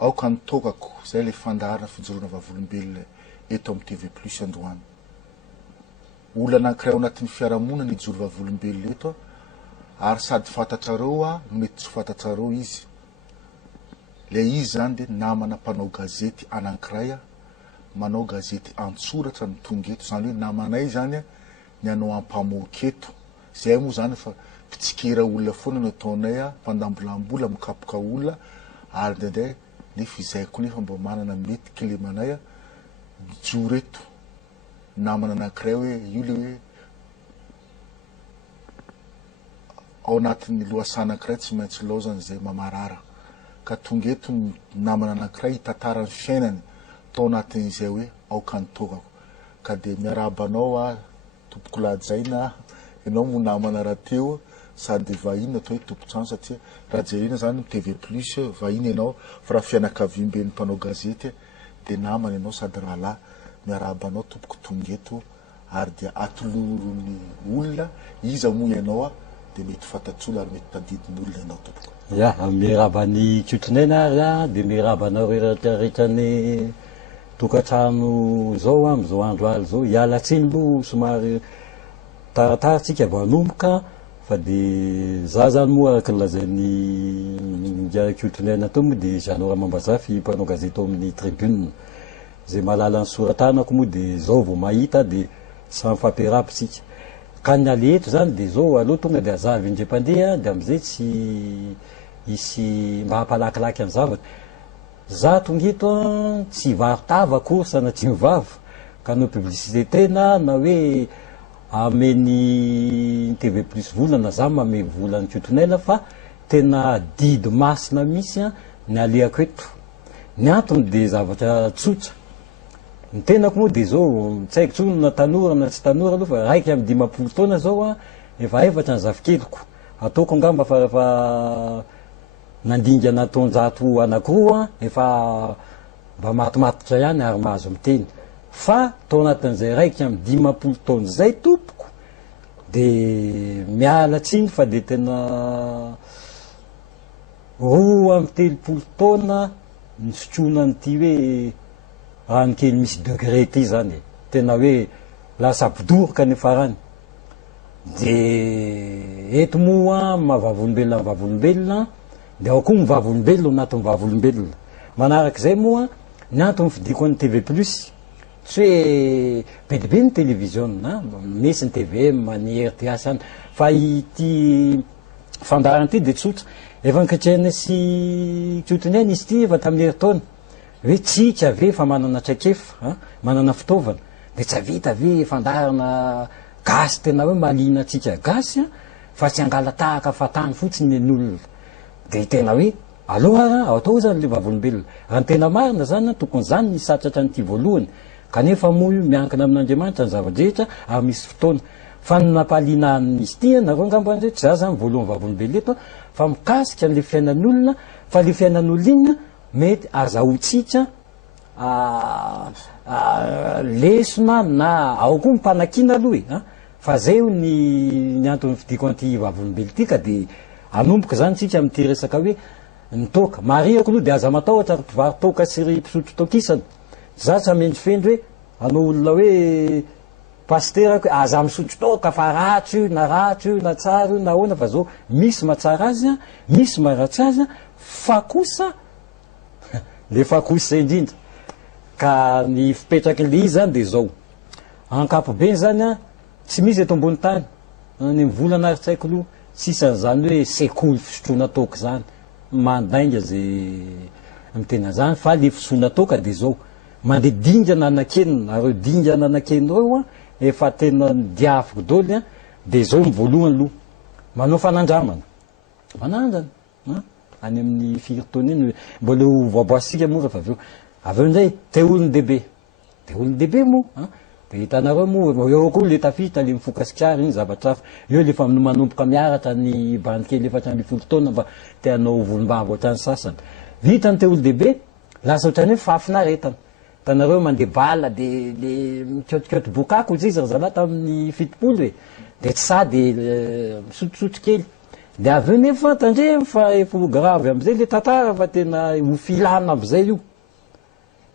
aoka nitokako zay le fandaharana fijoroana vavolombelona eto amin'ny TV Plus androany. Olona anankiray ao anatin'ny fiarahamonina ny joro vavolombelona eto ary sady fantatrareo mety tsy fantatrareo izy. Le izy zany de namana mpanao gazety anankiray manao gazety antsoratra ny tonga eto, zany hoe namanay zany ny anao ampamoaka eto. Zay moa zany fa pitsikera olona foana no ataonay mpandambolambola mikapoka olona ary ndraindray nefa izay koa nefa mba manana mety kilemanay joro eto namana anankiray hoe io le hoe ao anatin'ny lohasaha anankiray tsy maintsy laozany zay mamarara ka tonga eto namana anankiray hitantarany fiainany tao anatin'izay hoe aoka nitokako ka de miarabanao tompoko lajaina ianao mo namana raha teo sady vahiny atao hoe tompotrano satria raha jerena zany TV Plus vahiny ianao fa raha fianakaviam-ben'ny mpanao gazety de namana ianao sady rahalahy miarabanao tompoko tonga eto ary dia atolorony olona iza moa ianao de mety fantatsolo ary mety tadidin'olona ianao tompoko. Ya, mirabany kiotrinaina ary de mirabanao rehetrarehetrany tokantrano zao am'izao andro aly zao hialatsiny lo somary taratarantsika vao hanomboka fa de za zany moa araka lazain'ny kiotrinaina tao moa de Jeannora Mambazafy mpanao gazety ao amin'ny tribune zay malala ny soratanako moa de zao vao mahita de samy fampiarapitsika ka ny aleto zany de zao aloha tonga de azavy indrem-pandeha de am'izay tsy isy mba hampalakilaky any zavatra za tonga eto tsy varitava korsa na tsy mivava ka no publicité tena na hoe ameny TV Plus volana za mame volany kiotrinaina fa tena didy masina misy ny aleako eto ny antony de zavatra tsotra ny tenako moa de zao tsy haiko tsony na tanora na tsy tanora aloha fa raiky amin'ny 10 taona zao efa efatra ny zafikeloko ataoko angamba fa nandinga natonjato anankiroa efa mba matomatotra ihany ary mahazo miteny fa tao anatin'izay raiky amin'ny 10 taona zay tompoko de miala tsiny fa de tena roa amin'ny 30 taona ny sotrona n'ity hoe rano kely misy degré ty zany tena hoe lasa bodoroka ny farany de eto moa mavavolombelona mivavolombelona de ao koa mivavolombelona anatin'ny mivavolombelona manarak'izay moa ny antony fidiko ny TV Plus tsy hoe be de be ny télévision misy ny TVM ny RTS any fa ity fandarana ty de tsotra efa niketrehana sy kiotrinaina izy ty efa tamin'ny herintaona hoe tsika ave fa manana traikefa manana fitaovana de tsy avita ave fandarana gasy tena hoe malina atsika gasy fa tsy angala tahaka fatany fotsiny ny olona de tena hoe aloha atao zany le vavolombelona raha ny tena marina zany tokony zany ny satratra nyity voalohany kanefa moa io miankina amin'Andriamanitra ny zava-drehetra ary misy fotoana fa nampaliana izy ty nareo angamba ndrehetra za zany voalohany vavolombelona eto fa mikasika an'le fiainan'olona fa le fiainan'olona iny mety azahotsika lesona na ao koa mpanakina aloha fa zay io ny antony fidiko an'ity vavolombelona ity ka de anomboka zany tsika amin'ity resaka hoe nitoka mariako aloha de aza matahotra mpivary toka sy ry mpisotro tokisana za tsy amendy fendry hoe anao olona hoe pasterako aza misotro toka fa ratsy io na tsara io na ahoana fa zao misy mahatsara azy misy maharatsy azy fa kosa le fa kosa indrindra ka ny fipetraky le izy zany de zao ankapobeny zany tsy misy eto ambony tany ny volana ary tsy haiko aloha sisan'izany hoe sekoly fisotroana toka zany mandainga zay mitena zany fa le fisotroana toka de zao mandeha dingana anakenina areo dingana anakenina reo efa tena diafiko daoly de zao mivoalohany aloha manao fanandramana manandrana any amin'ny firitaona iny mbola voaboasika moa fa aveo ndray te olony debe moa de hitanareo moa eo koa le tafita le mifokasikary iny zavatra hafa eo lefa manomboka miaratra ny bandikely efatra amby folo taona mba teanao volombava ohatrany sasany vitany te olo dehibe lasa ohatrany hoe fafinaretana hitanareo mandeha bala de le mikotikoti bokako izy ry zala tamin'ny fitopolo e de tsy sady misotrosotro kely de avy eo nefa tandremo fa efa gravy am'izay le tantara fa tena ho filana am'izay io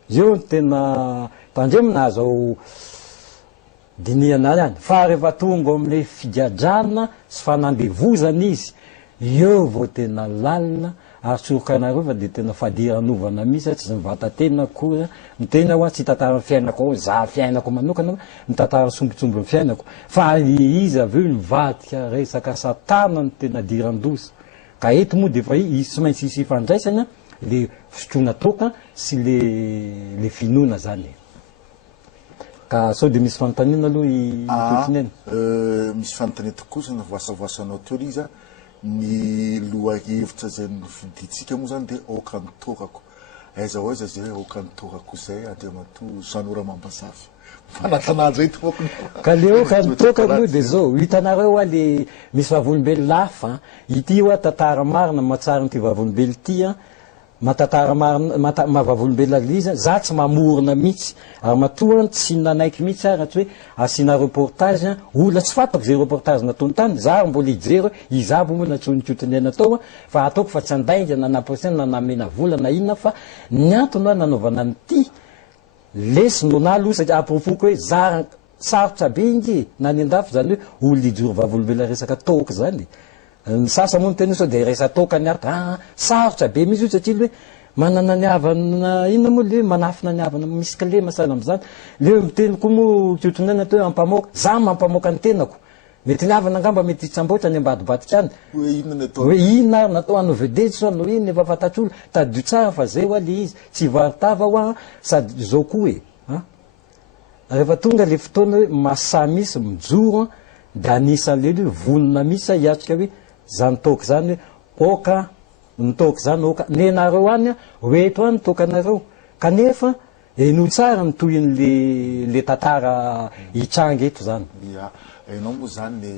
io tena tandremo nazao diniana ihany fa rehefa tonga am'le figadrana sy fanandevozana izy eo vao tena lalina ary tsorokanareo fa de tena fadiranovana misy tsy mivata-tena koa mitena hoa tsy tantara fiainako ao za fiainako manokana mitantara sombotsombo ny fiainako fa izy avy eo mivadika resaka satana ny tena diran-dosa ka eto moa de fa sy maintsy isy fandraisana le fisotrona toka sy le finoana zany ka sao de misy fanontaniana aloha itotriny eny misy fanontania tokoa na voasavoasanao teo izy ny lohahevitra zay noviditsika moa zany de oka nitorako aiza ho aiza zay hoe oka nitorako zay andriamato Zanora Mambazafy fanatananjay tokony ka le oka nitoka aloha de zao hitanareo a le misy vavolombelo lafa ity hoa tantara marina mahatsara nyty vavolombelo ity a matantara marina mahavavolombelo aliza za tsy mamorona mihitsy ary matoa tsy nanaiky mihitsy ary tsy hoe asina reportage olona tsy fatako zay reportage natony tany za mbola hijery izabo moa natsonikotrony natao fa ataoko fa tsy andainga na naposena na namena vola na inona fa ny antony a nanaovana nyty lesy nonalo satria apofoko hoe za sarotra be ingy na ny andafy zany hoe olona ijoro vavolombelo resaka toka zany ny sasa moa miteny sao de resa toka ny aritra sarotra be misy io satria le hoe manana ny havana inona moa le manafina ny havana misy kle masala am'izany le miteny koa moa tiotrinaina to hoe ampamoaka za mampamoaka ny tenako mety ny havana angamba mety hitsamboatra ny ambadibatika any hoe inona ary natao anao vedety so anao iny efa fantatr'olo tadio tsara fa zay hoa le izy tsy varitava hoa sady zao koa e rehefa tonga le fotoana hoe masa misy mijoro da anisan'lely hoe vonona misy hiatrika hoe zany toka zany hoe oka nitoka zany oka nenareo any hoeto any tokanareo kanefa eno tsara nitohin'le le tantara hitranga eto zany ia enao moa zany le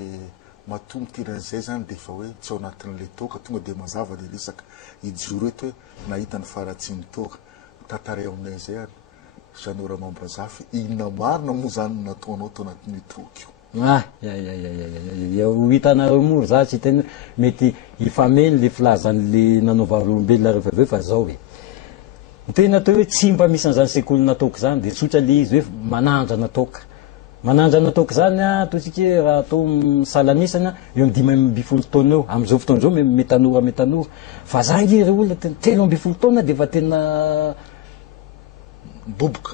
matombo tiran'izay zany de fa hoe tsy ao anatin'le toka tonga de mazava le resaka ijoro eto hoe nahita ny faratsy ny toka tantara aminay zay ary Zanora Mambazafy inona marina moa zany nataonao tao anatin'ny toka io hitanareo moa za tsy tena mety ifameny le filazan'le nanaovalombelona rehefa aveo fa zao e tena atao hoe tsy mba misy an'izany sekoly nataoko zany de tsotra le izy hoe manandra nataoka zany a ataotsika raha atao misalanisana eo amy 5 taona eo am'izao fotoana zao metanora fa za ngy ry olona tena 3 taona de fa tena boboka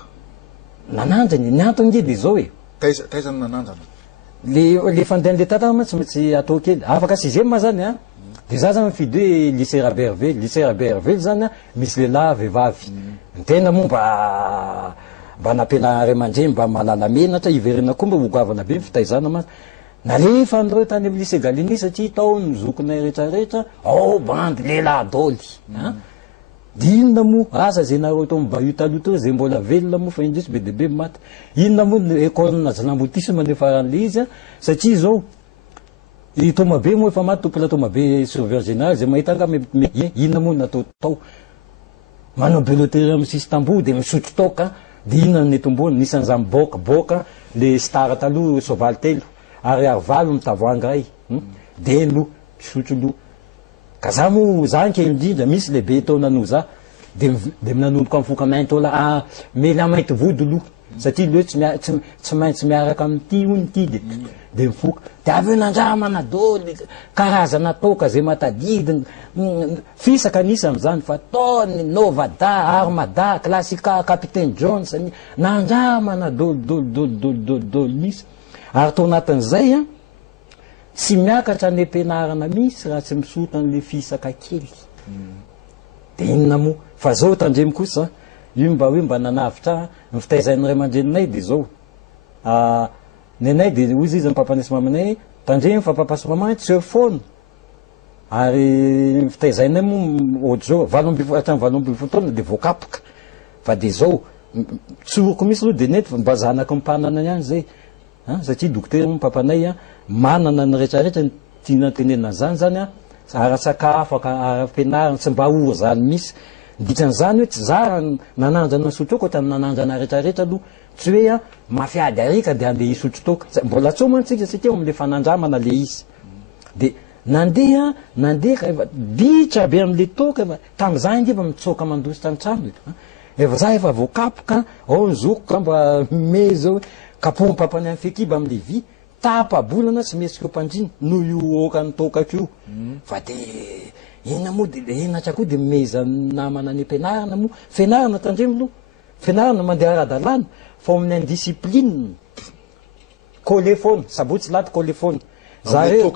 nanandrany ny antony ngy de zao e taizany nanandrana le fandehan'le tantara tsy maintsy atao kely afaka sixième ma zany a de za zany mifidy hoe lycée Rabert Hervé zany a misy lehilahy vehivavy ny tena moa mba nampena ray aman-dreny mba malala menatra iverena koa mba hogoavana be fitaizana mazy nalefa andreo tany amy lycée Galini satria tao ny zokonay rehetrarehetra bandy lehilahy daoly de inona moa asa zay nareo tao mba io taloha teo zay mbola velona moa fa indrisy be debe maty inona moa école nazalambotisme le faran'le izy a satria zao tomabe moa efa maty tompola tomabe surveillant général zay mahita anga inona moa natao tao manao beloterie amy sisy tamboho de misotro toka de inona netombony nisan'izany boka le star taloha sovaly telo ary valo mitavoangy ray de lo misotro lo ka za moa za nkely indrindra misy lehibe tao nano za de minanomboka mifoka mainty ola mela mainty vody lo satria le tsy maintsy miaraka amity ony ty de mifoka de avy eo nandramana doly karazana toka zay matadidiny fisaka nisy am'izany fa taony Novada Armada Classica Capitaine Jones nandramana doly nisy ary tao anatin'izay a tsy miakatra ny ampianarana misy raha tsy misota an'le fisaka kely de inona moa fa zao tandremo kosa io mba hoe mba nanavitra ny fitaizan'ny ray aman-dreninay de zao nenay de ozy izy mpampanesy mamanay tandremo fa mpampaso mamay tsy fona ary fitaizainay moa ohatry zao hatrany 20 taona de voakapoka fa de zao tsoroko misy aloha de nety fa mba zanaka mimpanana ihany zay satria dokotera mpampanay manana ny rehetrarehetra tiana tenena zany zany ara-sakafo ara-pianarana tsy mba ory zany misy ditran'izany hoe tsy za nanandrana sotro toka ohatany nanandrana rehetrarehetra aloha tsy hoe mafiady arika de andeha hisotro toka mbola tso mantsika satria am'le fanandramana le izy de nandeha rehefa ditra be am'le toka tam'izany ngefa mitsoka mandositra an-trano efa za efa voakapoka ao ny zokoka mba me zao kapohy mpapany amin'ny fekiba am'le vy tapabolana tsy mesika eo mpandriny noho io okany tokako io fa de ina moa de enatra koa de meza namana any ampianarana moa fianarana tandremo aloha fianarana mandeha ara-dalàna fa amin'ny indiscipline kolefona sabotsy laty kolefona zareo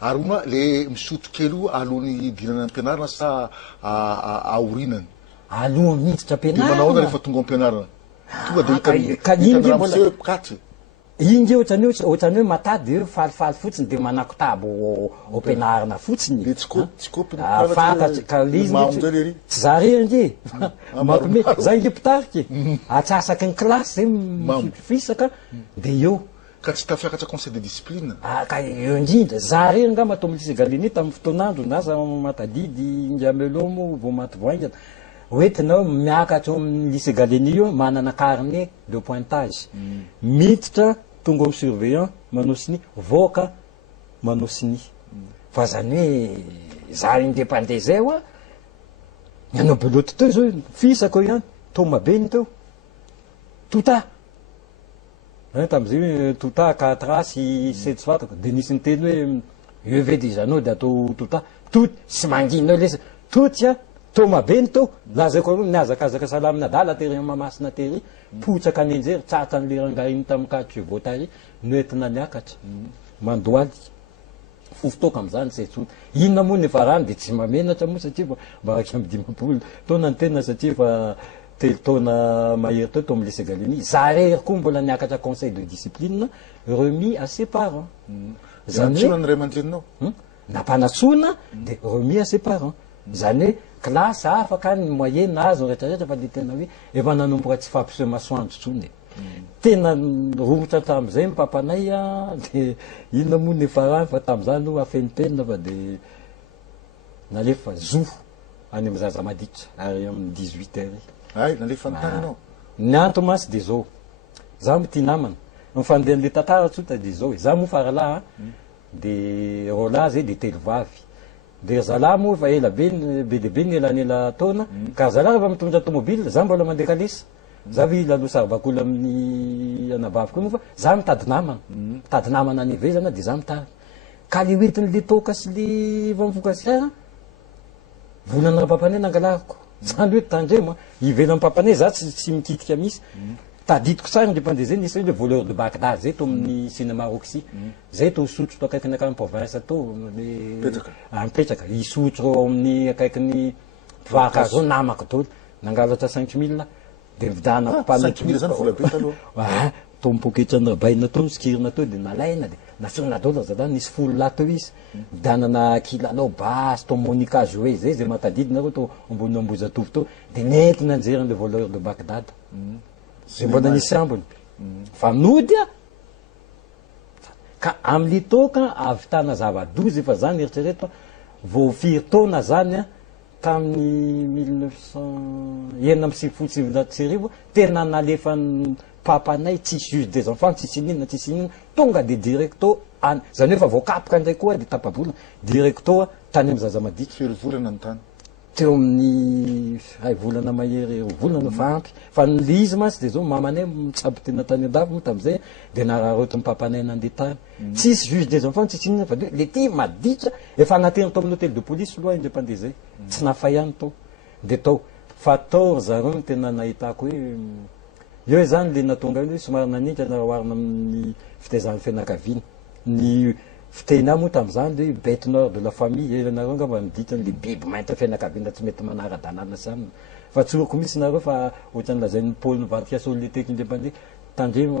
ary ona le misotro kely io alohan'ny idinana am-pianarana sa aorinany aloha miditra ampianarana manahoana rehefa tonga am-pianarana tonga de hitanamseho pikaty inge ohatrany hoe matady hoe falifaly fotsiny de manako tabo am-pianarana fotsiny tsy zare ange mampime za inge pitariky atsasaky ny klasy zay misotro fisaka de eo ka tsy tafiakatra conseil de discipline ka eo indrindra za re nga matao am'lycée Gallieni tamin'ny fotoanandro nasa matadidy ingamelomo vo maty voaingana oentinao miakatra amin'ny lycée Gallieni io manana carnet de pointage miditra tonga amin'ny surveillant manao sini voaka manao sini fa zany hoe za indépendant zay oa nanao beloty teo zao fisako ihany tomabeny teo tota tam'izay hoe tota 4 asy 7 tsy fatako de nisy ny teny hoe eve déjà anao de atao tota tot sy manginao lesa totsy tomabeny teo lazako aloha niazakazaka salamina dala tery mamasina tery potsaka any anjery tsatra ny lerangahiny tam'y voatary noentina niakatra mandoaly fofotoka am'izany sy tsony inona moa nefa rano de tsy mamenatra moa satria fa mbaraka amy 10 taona ny tena satria fa telo taona mahery teo to am'le lycée Gallieni za rery koa mbola niakatra conseil de discipline remis à ses parents zany ny ray aman-dreninao nampanatsona de remis à ses parents zany hoe klasy afaka ny moyenne azo rehetrarehetra fa de tena hoe efa nanomboka tsy fampiseho masoandro tsony tena romotra tam'izay mpampanay de inona moa nefa rano fa tam'izany aloha afenipelina fa de nalefa zo any amy zaza maditra ary amin'ny 18 heures ay nalefa antananao ny anto masy de zao za mo ty namana mifandehan'le tantara tsota de zao za moa faralaha de rola zay de telo vavy de zalahy moa fa ela be dehibe ny elanela taona ka zalahy rehefa mitondra tomobile za mbola mandeha kalesa za vi laloha saribakolo amin'ny anabaviko moa fa za mitady namana any evezana de za mitary ka le oentin'le toka sy le vamivokasiara volana raha-pampanay nangalahako zany hoe tandremo ivelan'ny pampanay za tsy mikitika misy taditiko tsara indépendant zay nisy le voleur de Bagdad zay to amin'ny cinéma Roxy zay to sotro to akaikiny akany province to mipetraka isotro amin'ny akaikiny mpivaroka zao namako to nangalatra 5000 de vidana mpana5000 zany vola be taloha to mipoketrany rabaina to misikirina to de nalaina de nasona dola zala nisy folo laha teo izy vidanana kilalao basy to Monica joué zay matadidina to ambony Ambohijatovy to de nentina anjery le voleur de Bagdad zay mbola nisy ambony fa nody ka am'le toka avitana zava-dozy efa zany eritrereto vo firy taona zany tamin'ny 1997 tena nalefany papanay tsisy juge des enfants tsisy ninona tonga de directo any zany hoe fa voakapoka ndray koa de tapabolana directo tany amy zaza maditra firy volana ny tany teo amin'ny ray volana mahery volana fa ampy fa le izy masy de zao mamanay mitsabo tena tany andavo moa tam'izay de nararoto ny papanay nandeha tany tsisy juge des enfants tsisy inona fa de le ty maditra efa anaterina to amin'ny hôtel de police loha indépendant zay tsy nafa ihany to de tao 14 zareo no tena nahitako hoe eo zany le natonga hoe somary nanitra naoarina amin'ny fitezan'ny fianakaviana ny fitena moa tam'izany le bête nord de la famille nareo ngamba niditany le biby mainta fianakaviana tsy mety manara-danàna samy fa tsoroko misy nareo fa ohatrany lazain'ny pôly nivadika solo le teky indépendant tandremo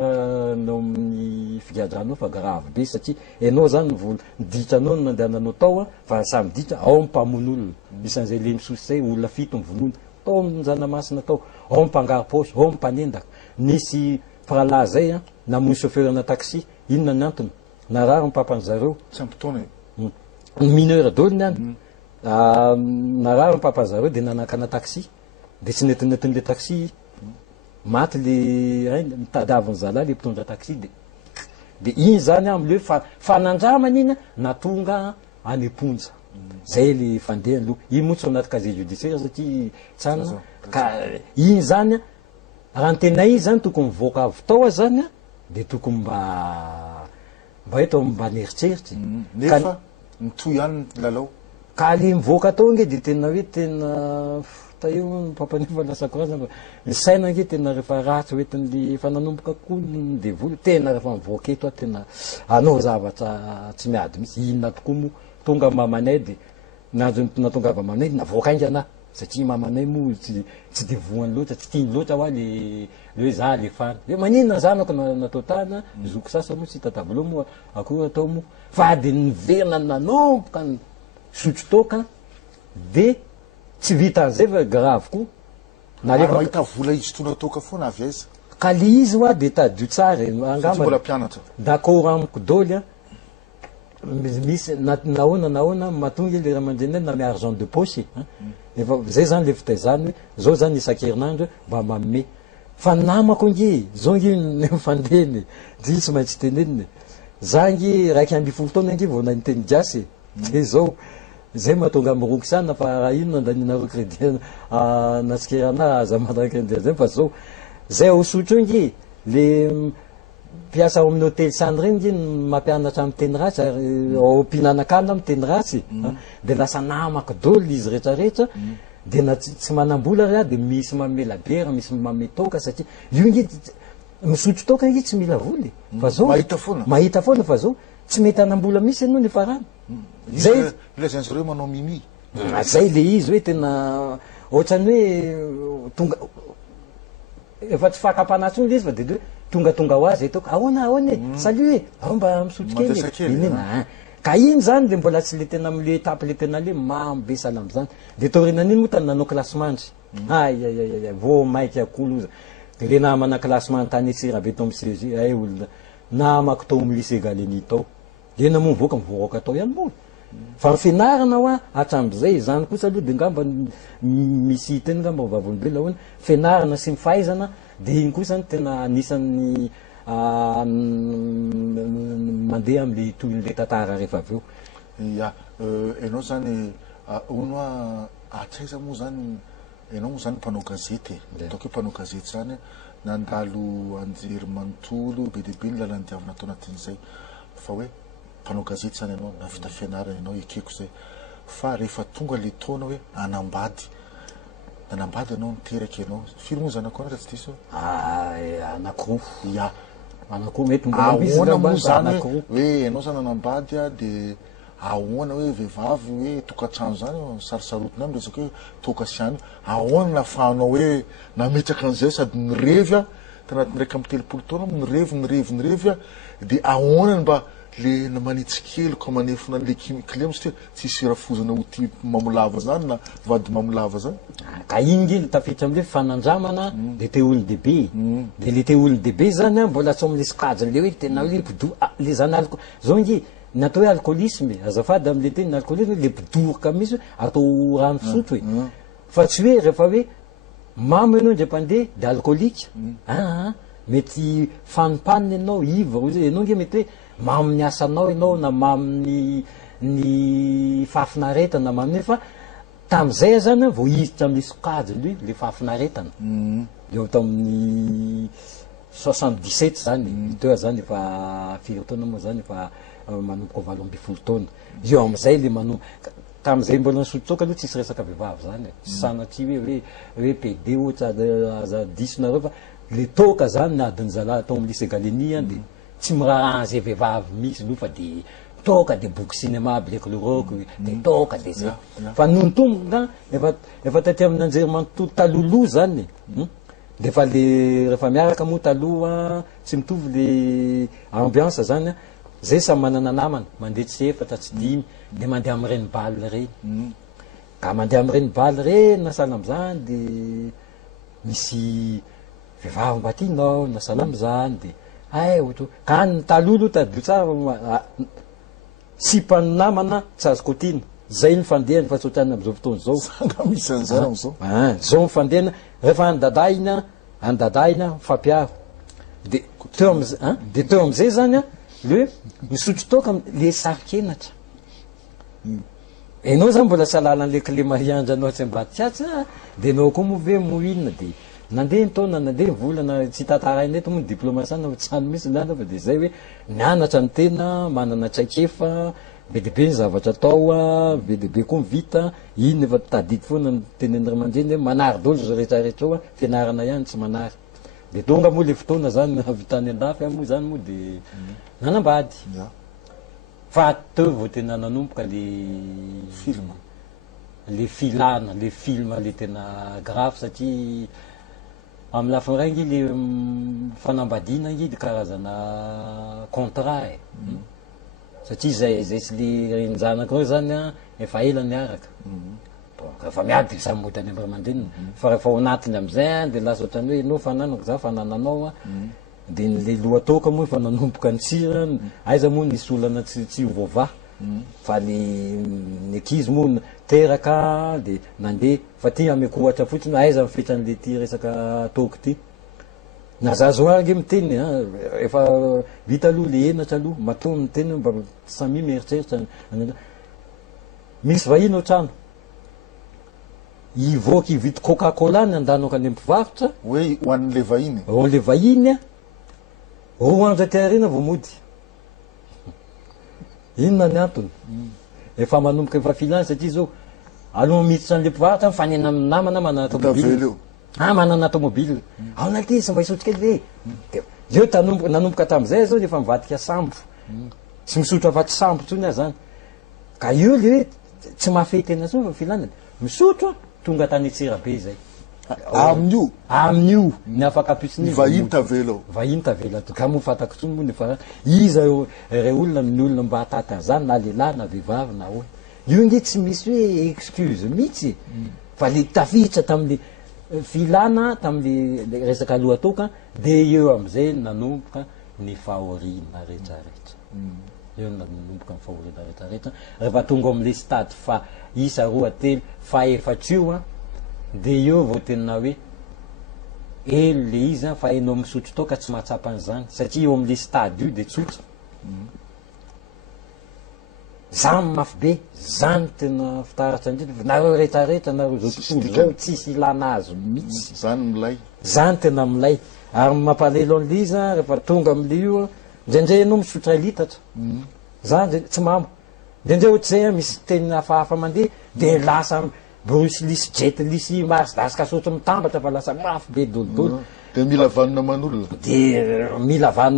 nao amin'ny figadranao fa grave be satria ianao zany vola niditranao no nandehananao tao fa samy ditra ao mpamon'olona isan'izay le misosy zay olona fito mivonona ao Zanamasina tao, ao mipangaro paosy, ao mimpanendaka. Nisy prala zay namoy chauffeur-na taxi, inona ny antony? Narary ny papan'ny zareo. Tsy ampitaona Mineur dolo ny any. Narary ny papan'ny zareo dia nanakana taxi. Dia tsy netinetiny taxi. Maty le mitadaviny zalahy le mpitondra taxi dia iny zany am'le fanandramana iny natonga any Amponja. Zay le fandeha aloha. Iny moa tsy ao anaty casier judiciaire satria tsana. Ka iny zany raha ny tena izy zany tokony mivoaka avy tao zany dia tokony mba eto mba nieritseritsy. Nefa mitoy ihany lalao. Ka le mivoaka tao nge dia tena hoe tena taio mpampanifa lasako raha zany ny saina nge tena rehefa ratsy hoetin'le efa nanomboka koa ny devoly tena rehefa mivoaka eto tena anao zavatra tsy miady mihitsy. Inona tokoa moa tonga mamanay dia natonga avy amanay navoaka inga ana satria mamanay moa tsy devoany loatra, tsy tiany loatra hoa le hoe za le fany hoe maninona zanako natao tana zoko sasa moa tsy tatabilao moa akory atao moa fa dia niverina nanomboka ny sotro toka dia tsy vita an'izay fa grave koa. Mahita vola izy tona toka foana avy aiza. Ka le izy hoa dia tadio tsara angamba mbola mpianatra. D'accord amiko daholo misy nahoana mahatonga le raha aman-dreniny na me argent de poche efa zay zany le fitaizany hoe zao zany isan-kerinandro mba manome fa namako nge zao nge fandehany dia tsy maintsy teneniny za nge raiky amby folo taona nge vao nanteny gasy dia zao zay mahatonga miroky sana fa raha ino nandanina crédit natsikirana aza manao crédit zay fa zao zay ao sotro nge le mpiasa ao amin'ny hôtely sany reny nge mampianatra amin'ny teny ratsy ao mpinanakana amin'ny teny ratsy dia lasa namako daholo izy rehetrarehetra dia tsy manam-bola rah dia misy mamela bera misy mame toka satria io nge misotro toka nge tsy mila voly fa zao mahita foana fa zao tsy mety anam-bola misy ianao nefa rano zay ilazany zareo manao mimi zay le izy hoe tena ohatrany hoe tonga efa tsy fakapanatsony le izy fa dia hoe tonga ho azy ataoko ahoana salut e ao mba misotro kely inina ka iny zany le mbola tsy le tena am'le etape le tena le mambe sahala am'izany dia taorinan'iny moa tany nanao klassemandry vo maiky akolo le namana classement tany Tsirabe tao amin'ny CEG ay olona namako tao amin'ny lycée Galeny tao dia namoa mivoaka tao ihany moa fa fianarana hoa hatram'izay zany kosa aloha dia ngamba misy teny ngamba vavolombelona ahoana fianarana sy mifahaizana dia iny kosa ny tena anisan'ny mandeha amin'le tohin'le tantara rehefa avy eo. Ya ianao zany ono atsaiza moa zany ianao moa zany mpanao gazety ataoko hoe mpanao gazety zany nandalo anjery manontolo be deabe ny lalandiavina atao anatin'izay fa hoe mpanao gazety zany ianao navita fianarana ianao ekeko zay fa rehefa tonga le taona hoe anambady nanambady ianao niteraka ianao firy moa zanako raha tsy diso anakoroa ya anakoroa mety ahoana moa zany hoe ianao zany nanambady dia ahoana hoe vehivavy hoe tokantrano zany sarosarotiny any resaka hoe toka siany ahoana nafahanao hoe nametraka an'izay sady nirevy tanaty ndraiky amin'ny telopolo taona nirevy dia ahoana mba le manitsikely ko manefina le kilemo satria tsisy rafozana ho ty mamolava zany na vady mamolava zany ka iny nge tafiditra am'le fanandramana dia te olony dehibe dia le te olony dehibe zany mbola tsy amin'le sokajiny le hoe tena hoe le zany zao nge natao hoe alcoolisme azafady am'le teny alcoolisme le mpidoroka misy atao rano fisotro fa tsy hoe rehefa hoe mamo ianao ndray mpandeha dia alcoolika mety fanopanina ianao ivre ianao nge mety hoe maminy asanao ianao na maminy ny fahafinaretana maminy fa tam'izay zany vao hiditra amin'le sokajy lui le fahafinaretana eo tamin'ny 77 zany teo zany efa firy taona moa zany efa manomboka 20 taona io am'izay le manomboka tam'izay mbola nisotsoka aloha tsisy resaka vehivavy zany tsy sanatria hoe PD ohatra aza disonareo fa le toka zany nadiny zalahy tao amin'ny lycée Galeny dia tsy miraha zay vehivavy misy aloha fa dia toka dia boky cinéma Black le Rock dia toka dia zay fa nontomboka efa taty amin'ny anjery manontolo taloloha zany dia efa le rehefa miaraka moa taloha tsy mitovy le ambiance zany zay samy manana namana mandeha tsy efatra tsy dimy dia mandeha amin'ny reny baly reny ka mandeha am'ireny baly reny nasala am'izany de misy vehivavy mbatinao nasala am'izany de oto ka ny talolo tadio tsara sipan'ny namana tsy azo kotina zay ny fandehany fa tsotrany am'izao fotoana zao misy an'izay am'izao zao mifandehana rehefa andadaina fampiaro de teo am'izay zany a le hoe misotro toka le sarkenatra enao zany mbola tsy alala an'le clé mariandra anao tsy ambatiatsy de anao koa moa ve moinina de nandeha ny taona nandeha volana tsy tatarainy eto moa ny diplomasana tsano misy lana fa de zay hoe mianatra ny tena manana traikefa be dehibe ny zavatra atao be dehibe koa mivita iny efa tadidy foana ny tenen'ray aman-dreny hoe manary dolo za rehetrarehetra ao fianarana ihany tsy manary de tonga moa le fotoana zany vitany andafy moa zany moa de nanambady fa teo vao tena nanomboka le filana le film le tena grave satria amin'ny lafiny raingy le fanambadiana ngy de karazana contrat satria zay sy le renjanaka reo zany efa ela niaraka bon rehefa miady de samy motany am'ray aman-dreniny fa rehefa ao anatiny am'izay de lasa ohatrany hoe enao fananako za fanananao de le lohatoka moa efa nanomboka ny tsira aiza moa nisy olana tsy ovova fa ny ankizy moa teraka de nandeha fa ty ameko ohatra fotsiny aiza mifetran'le ty resaka toko ty nazazoagy miteny efa vita aloha le enatra aloha matony miteny mba samy mieritseritra misy vahiny ao trano ivoaka ivity coca-cola ny andanoko any ampivarotra hoe ho an'le vahiny le vahiny roa andro atyarina vao mody inona ny antony efa manomboka efa filany satria zao aloha miditra an'le mpivarotra mifanena amin'ny namana manana tomobile manana tomobile ao na ty sy mba isotro kely ve eo nanomboka tam'izay zao efa mivadika sambo tsy misotro afaty sambo tsony azy zany ka io le hoe tsy mahafehy tena so fa filana misotro tonga tany Antsirabe zay amin'io ny afaka apisiny vahiny tavela ka moa fatako tsony moa nefa iza re olona ny olona mba hataty an'izany na lehilahy na vehivavy na hoe io nge tsy misy hoe excuse mihitsy fa le tafiditra tamin'le filana tamin'le resaka lohatoka de eo am'izay nanomboka ny fahoriana rehetrarehetra eo nanomboka ny fahoriana rehetrarehetra rehefa tonga am'le stade fa isa roa telo fa efatr'io de eo vao tena hoe elo le izy fa enao misotro toka tsy mahatsapa an'izany satria eo am'le stade io de tsotra zany mafy be zany tena fitaratra indrindra nareo rehetrarehetra nareo zao tontolo zao tsisy ilana azo mihitsy zany tena milay ary mampalelo an'le izy rehefa tonga am'le io ndraindray ianao misotra litatra zany tsy mamo ndraindray ohatr'izay misy teny hafahafa mandeha de lasa Bruce Lis jet lisy maridasika sotro mitambatra fa lasa mafy be dolodolo de mila vanina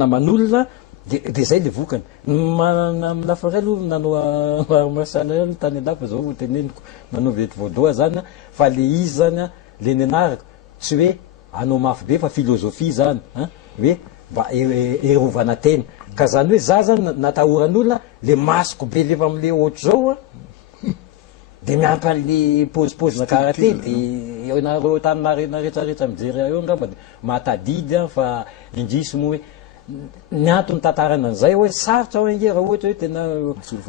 manolona de zay le vokany amin'ny lafaray aloha nanao masana eo tany andafa zao hoteneniko nanao vety voadoha zany fa le izy zany le nianaraka tsy hoe anao mafy be fa filozofia zany hoe mba erovana tena ka zany hoe za zany natahoran'olona le masoko be lefa am'le ohatry zao de miampy an'le pozipozina karaha ty de nareo tanynarena rehetrarehetra mijery eo ngamba de mahatadidy fa indrisy moa hoe ny antony tantarana an'izay hoe sarotra ao inge raha ohatra hoe tena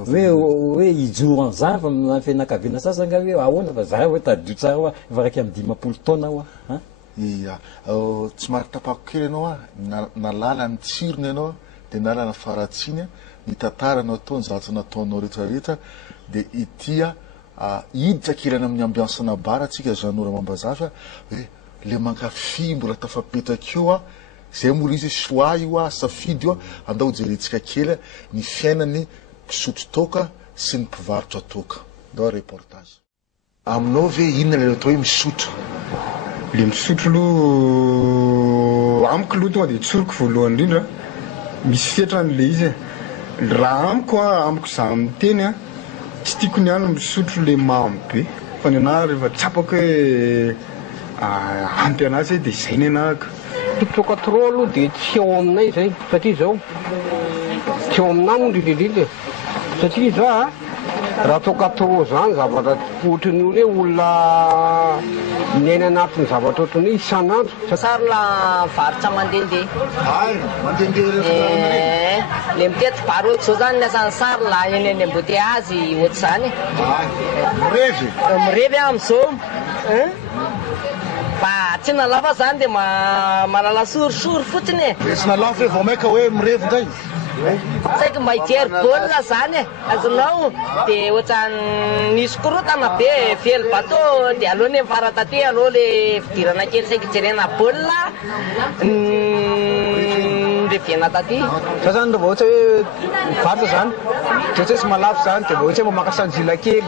hoe ijoro an'izany fa na fianakaviana sasany nga hoe ahoana fa za hoe tadio tsara hoa efa raiky am'y 10 taona hoa ia tsy maritapako kely ianao nalala ny tsirony ianao de nalana faratsiny ny tantaranao atao ny zatsy nataonao rehetrarehetra de itya iditra kelany amin'ny ambiansena bara atsika zanora mambazafa hoe le mankafy mbola tafapetraka io zay moa izy soa io safidy io andao jerentsika kely ny fiainany mpisotro toka sy ny mpivarotra toka ndao reportage aminao ve inona le atao hoe misotro le misotro aloha amiko aloha tonga de tsoroko voalohany indrindra misy fiatran'le izy raha amiko za miteny tsy tiako ny any misotro le mamy be fa ny anahy rehefa tsapako hoe ampy anazy de zay ny anahaka toka trop aloha de tsy eo aminay zay satria zao tsy eo aminah moa ndrindrindrindra satria za raha tokatoro zany zavatra ohatran'ny hoe olona miaina anatin'ny zavatra ohatran'ny hoe isan'andro sary la varotra mandehandeha ay mandehandeha le mitety vary ohatr' zao zany niasany sary la eny any embouteillage ohatr' zany mirevy mirevy am'izao fa tsy nalafa zany dia malala sorisory fotsiny e tsy nalafa vao maika hoe mirevy ndray saika mba hijery baolina zany e azonao dia ohatrany nisy korotana be velo bateau dia aloha ny farataty aloha le fidirana kely saika hijerena baolina reviana taty za zany raha ohatra hoe mivarotra zany de ohatra hoe tsy malafo zany dia ohatra hoe mba maka sanjila kely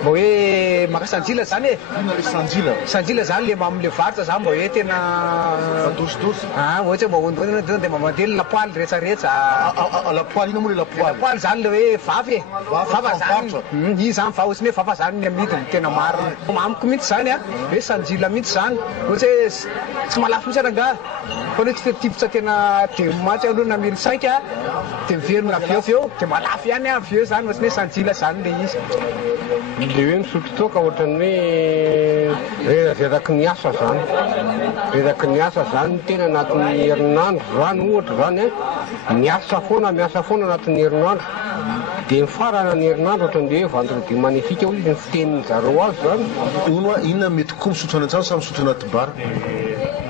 mba hoe maka sanjila zany e sanjila zany le am'le varotra zany mba hoe tena fadosodosy ohatra hoe mba ondona dia mba mandely lapoaly rehetrarehetra lapoaly ina moa le lapoaly zany le hoe vavy e vava zany izy zany va ohatsiny hoe vava zany ny amidiny tena maro amiko mihitsy zany a hoe sanjila mihitsy zany ohatra hoe tsy malafo mihitsy aranga fa hoe tsy tifitra tena de matsy aloha na 1005 dia miverina aveo aveo dia malafo ihany aveo zany ohatsiny hoe sanjila zany le izy le hoe misotro toka ohatran'ny hoe reraky ny asa zany reraky ny asa zany tena anatin'ny herinandro zany ohatra zany e miasa foana anatin'ny herinandro dia mifarana ny herinandro ohatran'le hoe vendredi magnifique ho izy ny fitenin'ny zareo azy zany inona mety koa misotro any an-trano sa misotro anaty bara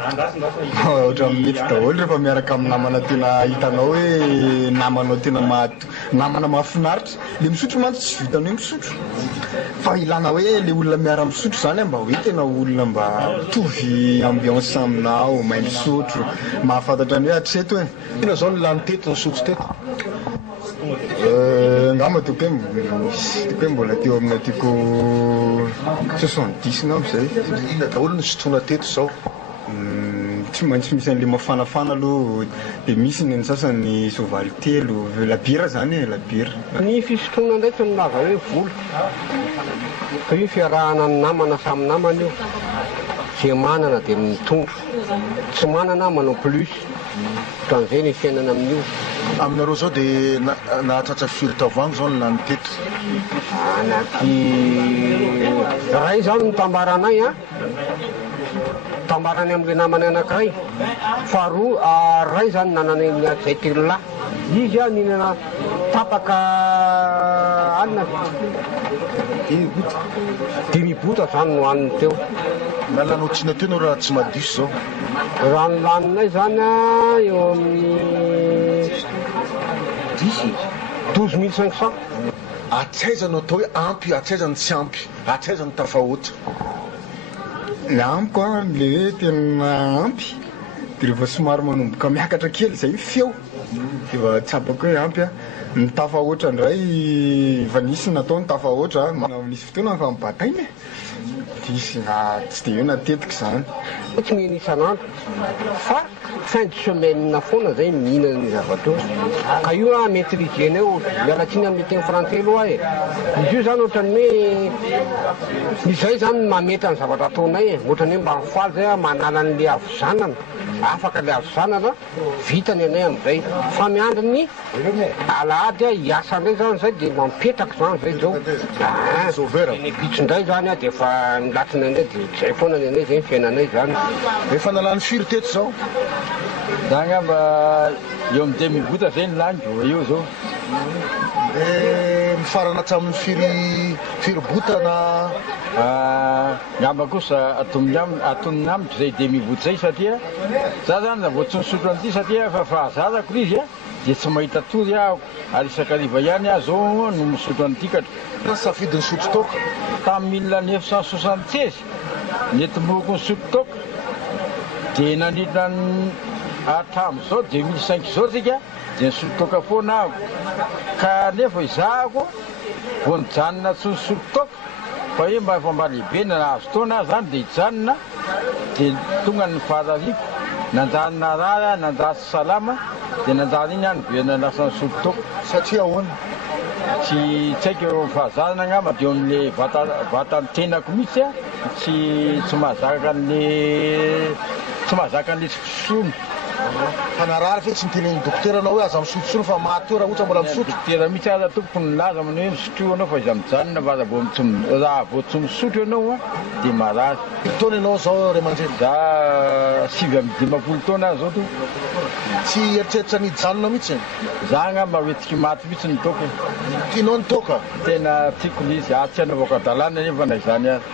ohatra mety daholo rehefa miaraka amin'ny namana tena hitanao hoe namanao tena namana mahafinaritra le misotro mantsy tsy vitanao misotro fa ilana hoe le olona miara misotro zany mba hoe tena olona mba tovy ambiance aminao mahay misotro mahafantatra ny hoe atreto hoe ina zao ny lany teto misotro teto ngamba toko hoe mbola teo amina tiako 70 ngamba zay ina daholo ny sotrona teto zao tsy maintsy misy an'le mafanafana aloha dia misy ny sasany sovaly telo labira zany labira ny fisotrona ndraiky nolaza hoe volo fa io fiarahana ny namana samy namana io zay manana dia mitondro tsy manana manao plus ohatran'izay ny fiainana amin'io aminareo zao dia nahatratra firy tavoango zao ny lany teto anaty ray zany mitambaranay a tambarany amin'le namany anankiray faharoa ray zany nanana zay telo lahy izy a ninana tapaka alina dimy-bota zany no haniny teo nalanao tsina teo no raha tsy madiso zao raha ny laninay zany a eo amin'ny 12500 atsaizanao atao hoe ampy atsaizany tsy ampy atsaizany tafahoatra ny ampiko a le hoe tena ampy dia rehefa somary manomboka miakatra kely zay feo dia tsapako hoe ampy a ny tafahoatra ndray efa nisy natao ny tafahoatra nisy fotoana fa mibatainy isy tsy dia eo natetika zany tsy mihena isan'andro fa fin de semaine foana zay mihinana ny zavatra ka io a maîtrisena eo mialatsiny amin'ny teny français aloha e izy io zany ohatrany hoe izay zany mamety ny zavatra ataonay e ohatrany hoe mba mifaly zay a manala n'le avozanana afaka le avozanana vitany anay amin'izay fa miandriny alahady a hiasa ndray zany zay dia mampetraka zany zay zao ny bitsondray zany a dia efa nilatsina indray dia zay foana ny anay zay ny fiainanay zany efa nalany firy teto zao da ngamba eo amin'ny demi-bota zay ny lany vo eo zao mifarana hatramin'ny firy bota na ngamba kosa atoniny amiko zay demi-bota zay satria za zany la vo tsy misotro an'ity satria efa fahazazako izy a dia tsy mahita tory ahako ary isakariva ihany a zao no misotro an'ity katra safidiny sotro toka tamin'ny 1976 nentim-boko ny sotro toka dia nandritra hatram'izao 2005 zao tsika dia nisotro toka foana ahako ka nefa izahako vo nijanona tsy nisotro toka fa hoe mba efa mba lehibe na nahazo taona zany dia hijanona dia tonga ny faharariko nanjanona raha nanjasy salama dia nanjana iny any be nalasa ny sotro toka satria ahoana tsy haiko eo fahazarana ngamba dia eo amin'le vatany tenako mihitsy a tsy mahazaka an'le tsy fisomy fanarary fe tsy nitenen'ny dokotera anao hoe aza misotrosoro fa maty eo raha ohatra mbola misotro tena mitsy aza tompony laza aminy hoe misotro anao fa iza mijanona fa raha vao tsy misotro ianao a dia marary. taona ianao zao ray aman-dreny? Za 5 taona zao to. tsy eritreritra nijanona mihitsy za ngamba metiky maty mihitsy ny toka. tianao ny toka? Tena tiako izy tsy anaovako adalàna nefa na izany azy.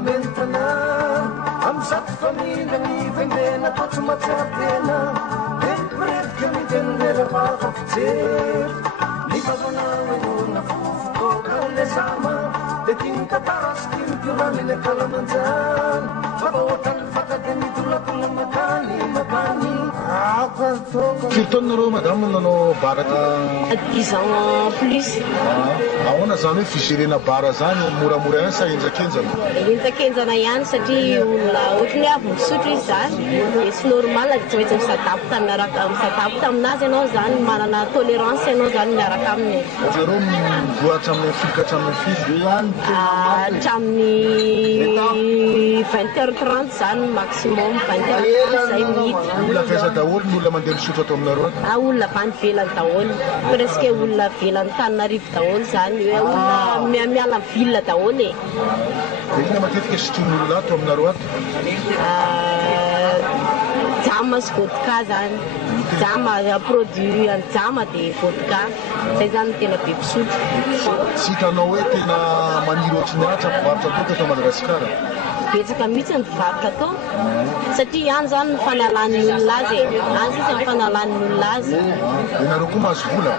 Mentana amzat família me vendendo todos uma tratena em preto que me vendera para oferecer me pagona na fufu calesama de tinta taras que piorani na calamanzan fabotan fakade me dula pula makani firy taona nareo madame nanao bara? 10 ans plus. Ahoana zany hoe fizerena bara zany moramora ihany sa enjakenjana? Enjakenjana ihany satria olona ohatry ny avy misotro izy zany dia tsy normal tsy maintsy misadapoka miaraka misadapoka aminazy ianao zany manana tolérance ianao zany miaraka aminy. Zareo mivoatra amin'ny filika hatramin'ny firy? Hatramin'ny 20h30 zany maximum 20h30 zay minute. Olona faiza daholo ny olona mandeha misotro atao aminareo? Olona avy velany daholo presque olona velany Tananarivo daholo zany hoe olona miala ville daholo e. Dia ina matetika sotroin'olona ato aminareo ato? Jama sy vodka zany. Jama produit any jama dia vodka. Zay zany tena be mpisotro. Tsy hitanao hoe tena maniry ohatry ny ahitra mpivarotra toka eto Madagasikara? Betsaka mihitsy ny mpivarotra tao satria any zany ny fanalan'ny olona azy e. Any sisa ny fanalan'ny olona azy. Ianareo koa mahazo vola?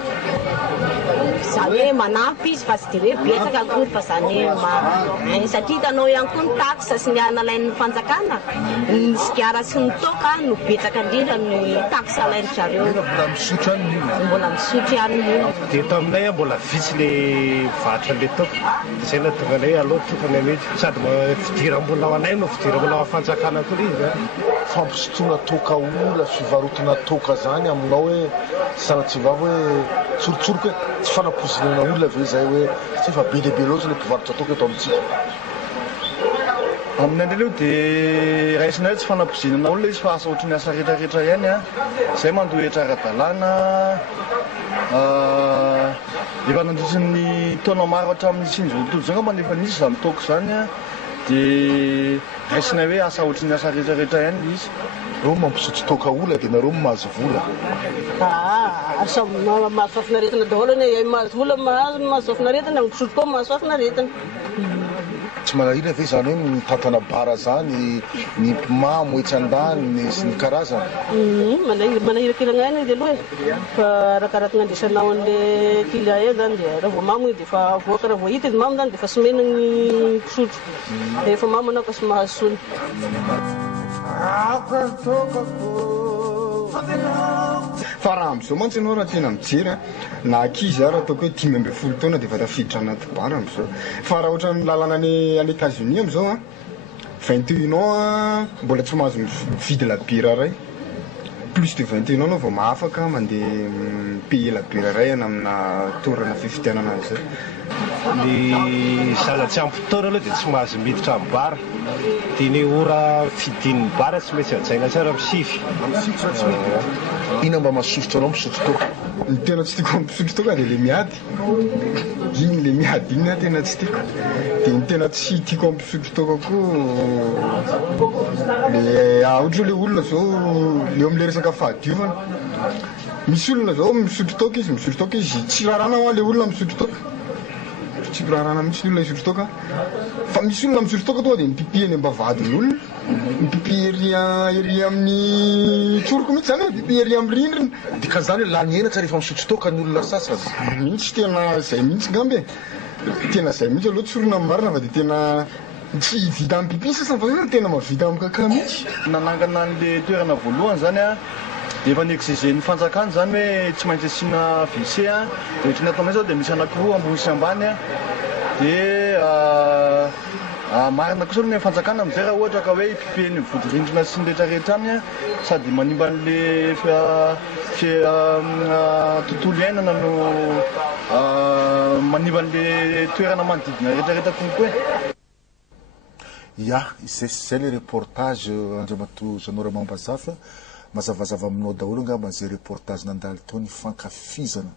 Zany hoe manampy izy fa tsy dia hoe betsaka akory fa zany hoe satria hitanao ihany koa ny taxe sy ny analain'ny fanjakana ny sigara sy ny toka no betsaka indrindra ny taxe alainy zareo. Mbola misotro ihany ny olona? Mbola misotro ihany ny olona. Dia eto aminay mbola vitsy le varotra le toka. Izay no tonga anay aloha tokony mihitsy sady fidiram-bola ao anay no fidiram-bola ao fanjakana koa izy. Fampisotroana toka olona, fivarotana toka zany aminao hoe sanatsy vavy hoe tsorotsoroka hoe tsy fanapozinana olona ve zay hoe tsy fa be lehibe loatra le mpivarotra toka eto amintsika? Aminay indray aloha dia raisinay tsy fanapozinana olona izy fa asa ohatry ny asa rehetrarehetra ihany a. Izay mandohetra ara-dalàna. Efa nandritra ny taona maro hatramin'ny sinjolotolo zay ngamba nefa nisy izany toko zany a. Dia raisinay hoe asa ohatry ny asa rehetrarehetra ihany izy. Reo mampisotro toka olona dia nareo mahazo vola? Asa mahazo fafinaretana daholo ny mahazo vola mahazo fafinaretana, misotro koa mahazo fafinaretana. Tsy manahirana ve zany hoe mitantana bara zany ny mpimamo etsy-andany sy ny karazana? Manahira-kirana ihany izy aloha fa arakaraka ny andesanao an'ilay client eo zany dia raha vao mamo izy dia efa voaka, raha vao hita izy mamo zany dia efa sy mena ny mpisotro. Dia efa mamo anao ka sy mahazo sony. Fa raha am'izao mantsy ianao raha tena mijery na ankizy raha ataoko hoe 10-12 taona dia efa tafiditra anaty bara am'izao. Fa raha ohatra ny lalana any États-Unis am'izao 21 ans mbola tsy mahazo mividy la bière ray. Plus de 21 ans anao vao mahafaka mandeha payer la bière ray any amina torana fifidianana azy zay. Ny zanatsy ampy taona aloha dia tsy mahazo miditra amin'ny bara. Dia ny ora fidin'ny bara tsy maintsy ajaina tsara misify. Ina mba mahasosotra anao misotro toka? Ny tena tsy tiako misotro toka dia le miady. Iny le miady iny tena tsy tiako. Dia ny tena tsy tiako misotro toka koa le ohatra le olona zao leo amin'le resaka fahadiovana. Misy olona zao misotro toka izy tsy rarana le olona misotro toka. Tsy rarana mihitsy olona misotro toka. Fa misy olona misotro toka tonga dia mipipi eny am-bavadin'ny olona, mipipi ery amin'ny tsoroko mihitsy zany hoe mipipi ery amin'ny rindrina. Dikan'izany hoe lany henatra rehefa misotro toka ny olona sasany. Mihitsy tena izay mihitsy ngambe. Tena izay mihitsy aloha tsorona amin'ny marina fa dia tena tsy vita amin'ny pipi sasany fa tena mavita amin'ny kaka mihitsy. Nanangana an'ilay toerana voalohany zany a dia efa niexigen'ny fanjakana zany hoe tsy maintsy asiana WC a. Dia ohatry ny ataonay zao dia misy anankiroa ambony sy ambany a. Dia marina kosa aloha ny fanjakana amizay raha ohatra ka hoe pipeny vodirindrina sy ny rehetrarehetra any a sady manimba an'le tontolo iainana no manimba an'le toerana manodidina rehetrarehetra konko e. Ya, zay le reportage Andriamato Zanora Mambazafa mazavazava aminao daholo angamba zay reportage nandalo teo ny fankafizana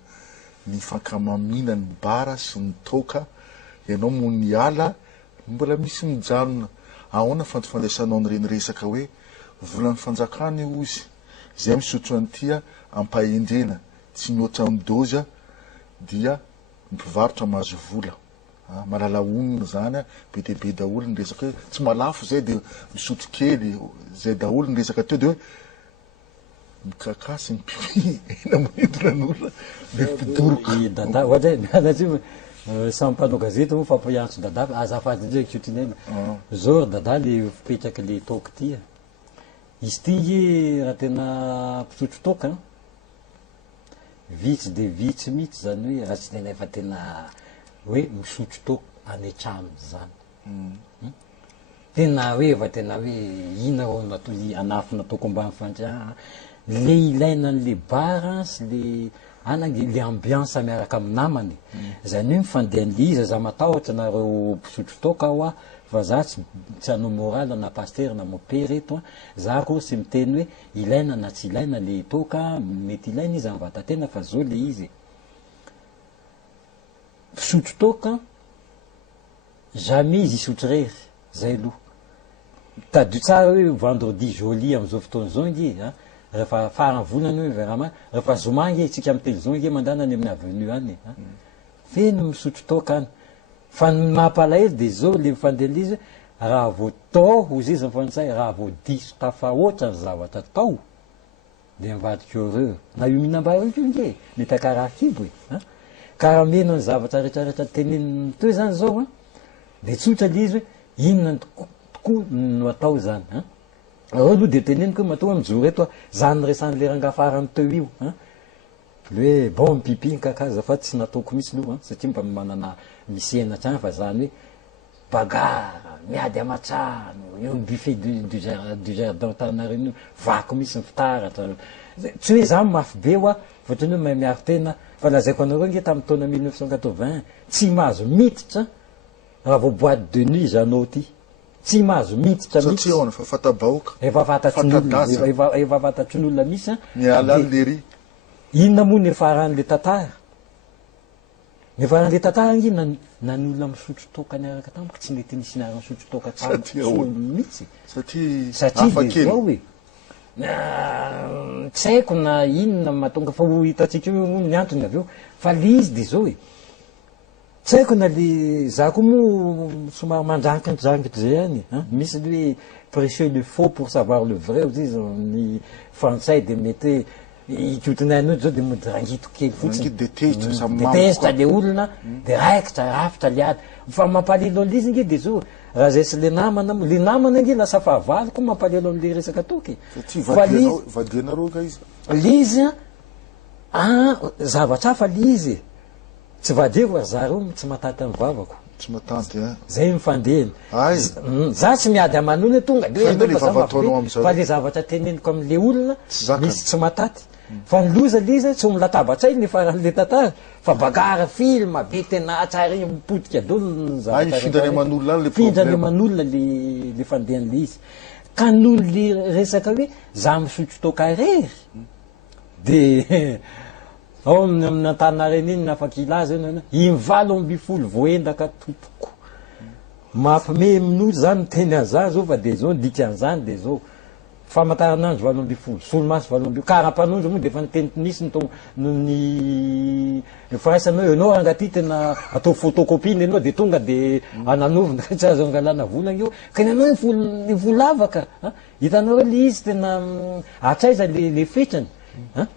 ny fankamaminana ny bara sy ny toka ianao mo ny ala mbola misy mijanona ahoana fandesanao nireny resaka hoe volan'ny fanjakana io izy zay misotro an'itya ampahendrena tsy mihoatra ny doza dia mpivarotra mahazo vola malala onona zany be dia be daholo ny resaka hoe tsy malafo zay dia misotro kely zay daholo ny resaka teo dia hoe mikakasy ny pipi ena moendolan'olona le fidoroka dada ohatra hoe samy mpanao gazety moa fampiantso dada azafady ndraiky kiotinena zao dada le fipetraky le toka tya izy ty raha tena mpisotro toka vitsy de vitsy mihitsy zany hoe raha tsy tena efa tena hoe misotro toka any an-trano zany tena hoe efa tena hoe ina anafina toko ambany fandria le ilaina an'le bara sy le anangy le ambiance miaraka amin'ny namany zany hoe mifandehan'le izy za matahotra nareo mpisotro toka aho a fa za tsy hanao moraly na paster na mopé reto za koa sy miteny hoe ilaina na tsy ilaina le toka mety ilaina izy am'y vatatena fa zao le izy fisotro toka jamais izy isotro rery zay aloha tadio tsara hoe vendredi joli am'izao fotoana zao ingy rehefa farany volana hoe vraiment rehefa zomangy tsika amin'ny télévision ingy mandana any amin'ny avenue any feno misotro toka any fa ny mampalahelo de zao le mifandehan'le izy raha vao tao ozy izy mifantsay raha vao diso tafahoatra ny zavatra tao de mivadika heureux na io mihinam-bary io inge mety akaraha kibo e karaha mena ny zavatra rehetrarehetra teneniny teo zany zao de tsotra le izy hoe inona tokoa no atao zany reo aloha de teneniko hoe matoa mijoro reto zany resan'le rangafarany teo io le hoe bon pipi ny kakaza fa tsy nataoko mihitsy aloha satria mba manana misy enatra any fa zany hoe bagara miady amatrano eo buffet du jardin Tanareno vaky misy ny fitaratra tsy hoe zany mafy be oa voatrany hoe mahay miaro tena fa lazaiko anareo nge tamin'ny taona 1980 tsy mahazo mititra raha vao boîte de nuit zanao ty tsy mahazo mititra mihitsy fa fatabaoka efa fantatry ny olona misy miala lery inona moa ny faran'le tantara ny faran'le tantara ngy na ny olona misotro toka niaraka tamiko tsy mety nisy niara misotro toka tamiko mihitsy satria de zao hoe tsy haiko na inona mahatonga fa ho hitatsika io ny antony avy eo fa le izy de zao hoe tsy haiko na le za koa moa somary mandrankitry zay any misy le hoe prêcher le faux pour savoir le vrai ozy izy ny frantsay de mety ikotinanao zao de mody rangito kely fotsiny detesitra le olona de raikitra rafitra liady fa mampalelo an'le izy nge de zao raha zay sy le namana nge lasa fahavalo koa mampalelo an'le resaka toky fa le izy zavatra hafa le izy tsy vadeko zareo tsy matata ny vavako tsy matanty zay mifandehany za tsy miady amanony tonga fa le zavatra teneniko am'le olona misy tsy mataty fa ny loza le izy tsy milatabatsay ny faran'le tantara fa bagara film be tena tsara mipotika dolo findrany aman'olona le fandehan'le izy ka noho le resaka hoe za misotro toka rery de ao amin'ny Antanareny iny nafaky ilaza invalo ambifolo voendaka tompoko mampime amin'olo zany teny an'zany zao fa de zao dikan'zany de zao famantaranandro valo ambifolo solomaso valo ambifolo karam-panondro moa de efa nitenitinisy ny firaisanao ianao angaty tena atao photocopie anao de tonga de ananovina tsy azo angalana volana io ka inanao ny volavaka hitanao hoe le izy tena atraiza le fetrany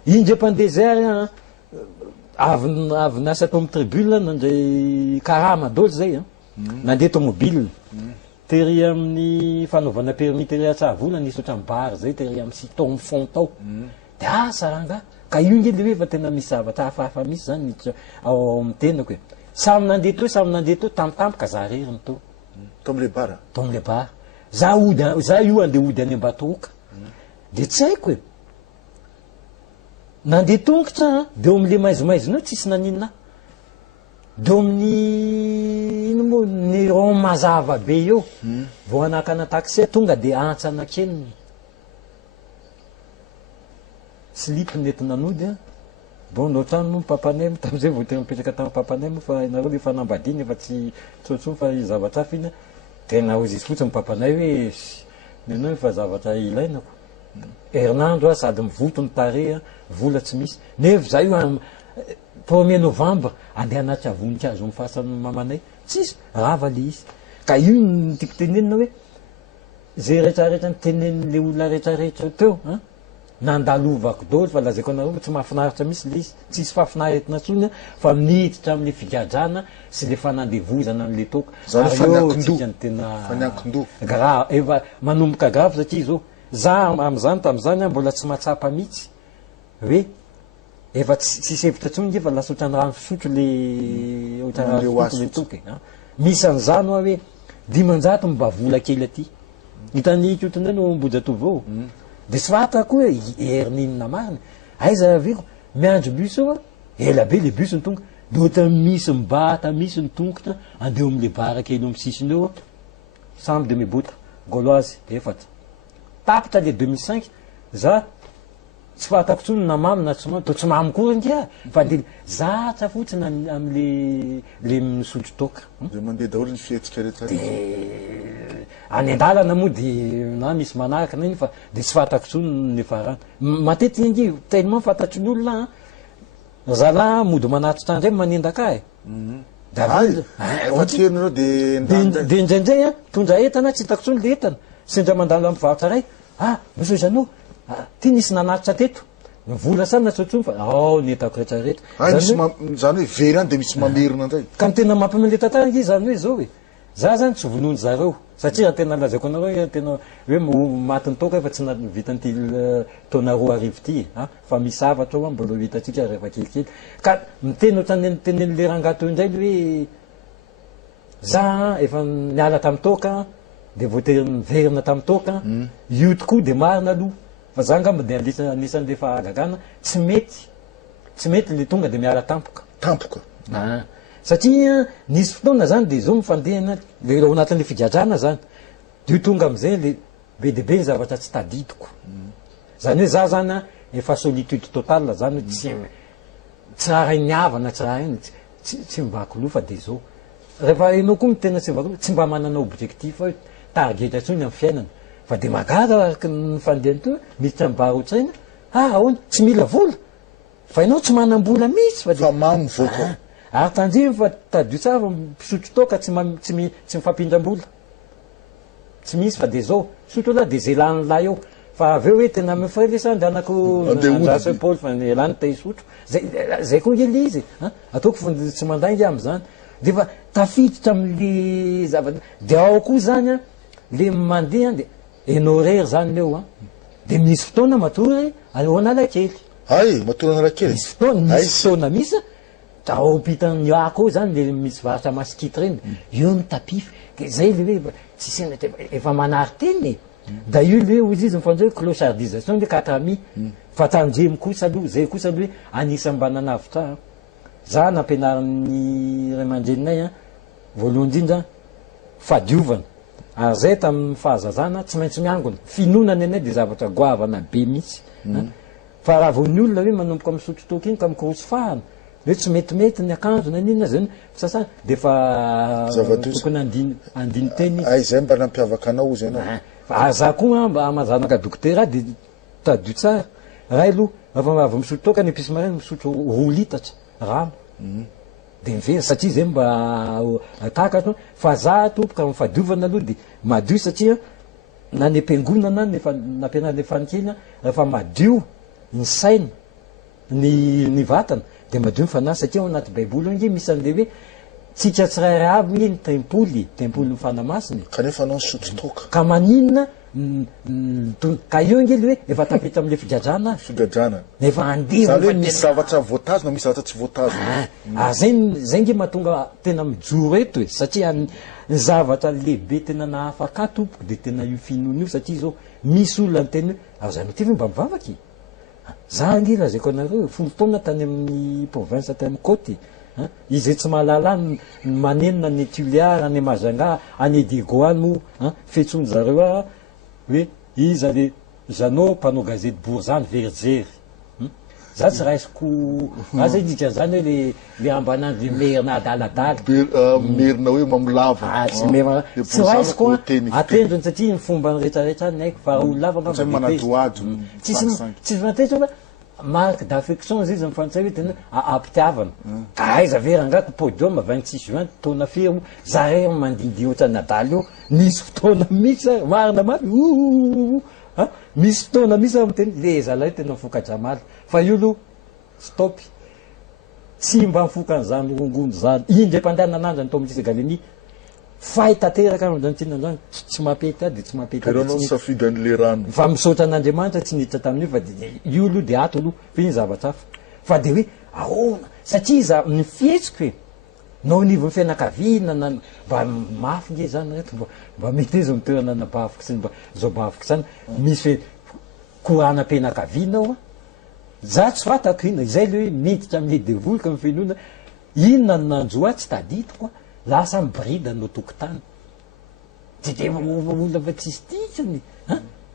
indrepandesert avy nasa atao amin'ny tribune nandray karama dolo zay nandeha tomobile tery amin'ny fanaovana permis tery atsavola nisy oatra mibary zay tery amin'ny siton fond tao de saranga ka io nge le hoe fa tena misy zavatra hafahafa misy zany ao amin'ny tenako hoe samy nandeha teo tamitampoka za reriny teo tomle bara tomle bara za io andeha ody any Ambatoka de tsy haiko e nandeha tongotra de eo am'le maizimaizina tsisy naninona de eo amin'ny ino moa ny ron mazava be eo vao anakana taxi tonga de antsanakeny slip nentina anody a bon notrano moa papanay tam'izay vao tena mipetraka tamin'ny papanay moa fa nareo le fanambadiny efa tsy tsotso fa zavatra hafa iny tena ozy fotsiny papanay hoe nenao fa zavatra ilainako herinandro a sady mivoto ny tare vola tsy misy nefa za io 1er novembre andeha anaty voninkazo mifasany mamanay tsisy rava le izy ka io ny tiako tenenina hoe zay rehetrarehetra nytenen'le olona rehetrarehetra teo nandalovako daholo fa lazaiko anareo tsy mahafinaritra misy le izy tsisy fahafinaretina tsony fa miniditra amin'ny figadrana sy le fanandevozana an'le toka areotsika ny tena efa manomboka grave satria zao za am'izany tam'izany mbola tsy mahatsapa mihitsy hoe efa tsy sevitra tsony nge fa lasa ohatrany rano fisotro le ohatrany le toka misy an'izany oa hoe 500 mba vola kely aty hitany kotona no Ambojatovo eo de tsy fatako hoe herin'inona mariny aiza aveko miandro bus eo ela be le bus ny tonga de ohatra misy mibata misy ny tongotra andeha am'le bara kely amy sisiny eo samby de mibota gauloise efatra tapitra le 2005 za tsy fatako tsony na mamy na tsy mamy to tsy mamy kory ngia fa de zatra fotsiny am'le misotro toka de mandeha daholo ny fihetsika rehetra any andalana moa de na misy manaraka na iny fa de tsy fatako tsony ny farany matetika ingy tellement fantatry ny olona zala mody manatitra indray manendaka e de indraindray tondra entana tsy hitako tsony le entana sendra mandalo amy varotra ray monsieur Jeannot ty nisy nanatitra teto vola sany na tsotsony fa ny etako rehetrarehetra zany hoe very any de misy mamerina indray ka ny tena mampamele tantara izy zany hoe zao e za zany tsy vonony zareo satria tena lazaiko anareo tena hoe matiny toka efa tsy vitan'ity taona 2 arivo ty fa misy zavatra ao mbola hitatsika rehefa kelikely ka miteny ohatrany tenen'le rangato indray hoe za efa niala tamin'ny toka de voatery miverina tamin'ny toka io tokoa de marina aloha fa za ngamba de anisan'le fahagagana tsy mety le tonga de miala tampoka satria nisy fotoana zany de zao mifandehana le ao anatin'le figadrana zany de io tonga am'izay le be de be ny zavatra tsy tadidiko zany hoe za zany efa solitude totale zany hoe tsy raha niavana tsy raha iny tsy mivako loha fa de zao rehefa enao koa tena tsy mivako loha tsy mba manana objectif hoe targetra tsony amin'ny fiainana fa de magara araky ny fandehany to miditra mibara ohatrany ahoana tsy mila vola fa ianao tsy manam-bola mihitsy fa mamy voaka ary tandrimy fa tadio tsara mpisotro toka tsy mifampindram-bola tsy misy fa de zao sotro lahy de zay lany lahy eo fa aveo hoe tena ame frère le sany de anako andraso Paul fa elany ta isotro zay koa ely izy ataoko fa tsy mandaingy am'izany de fa tafiditra am'le zavatra de ao koa zany le mandeha de enorery zany leo de misy fotoana matory ahoana lakely matory analakely misy fotoana misy ao pitany ako zany le misy varatra masikity reny io ny tapify zay le hoe tsisy efa manary teny da io le ozy izy mifandray clochardisation le 4 amis fa tandremy kosa aloha zay kosa aloha hoe anisany mba nanavitra za nampianarin'ny ray aman-dreninay voalohany indrindra fadiovana ary zay tamin'ny fahazazana tsy maintsy miangona finonany anay de zavatra goavana be mihitsy fa raha vao ny olona hoe manomboka misotro toka iny ka mikorosy fahana hoe tsy metimety ny akanjo na ninona zany sasany de fa tokony andiny teny zay mba nampiavaka anao izy anao fa za koa mba amazanaka dokotera de tadio tsara raha aloha avy misotro toka ny episy marainy misotro 2 litatra rano de miveny satria zay mba takatra fa za tompoka mifadiovana aloha de madio satria na ny ampiangonana nampianariny fanikely rehefa madio ny saina ny vatana de madio mifana satria ao anaty baiboly nge misy an'le hoe tsika tsirairay aby nge ny tempoly ny fanamasiny kanefa anao misotro toka ka maninona ka io ngely hoe efa tapitra am'le figajana nefa andeha misy zavatra voatazona misy zavatra tsy voatazona zay nge mahatonga tena mijoro eto e satria ny zavatra lehibe tena nahafaka tompoky de tena io finoana io satria zao misy olona ny teny hoe zany ty mba mivavaky za nge lazako anareo folo taona tany amin'ny province tany amin'ny côte izy tsy mahalala ny manenina ny Tuléar any Majanga any Digoa no fetsony zareo a hoe iza le zanao mpanao gazety Bourzany Verzery za tsy raisiko aza indritra zany hoe le ambanandro le merina adaladala merina hoe mamolava tsy raisiko atendrony satria ny fomba ny rehetrarehetra ny haiko fa olo lava tsisy fantatro fa marque d'affection izy mifantsahy hoe tena ampitiavana ka aiza very angako podium 26 juin taona fery zareo mandindy ohatrany nadaly io misy fotoana misy marina mafy misy fotoana misy amteny le zalay tena mifoka-dramaly fa io lo stop tsy mba mifoka an'izany rongony zany indray mpandehanan'andro ny tao amin'ity galeni fahitateraka am'zany tsy mampety ady tsy mampetysafidanyle rano fa misaotra an'Andriamanitra tsy niditra tamin'io fa io aloha de ato aloha fa iny zavatra hafa fa de hoe ahoana satria za ny fietsiko hoe nao nivon'ny fianakaviana na mba mafy nge zany reto mba mety izy mitoerana nabaviko sy mba zao baviko zany misy hoe koranam-pianakaviana ao za tsy fatako ina izay le hoe miditra amin'le devoly amin'ny finoana inona ny nanjoa tsy taditiko lasa mibrida no tokotany de olona fa tsisy titrany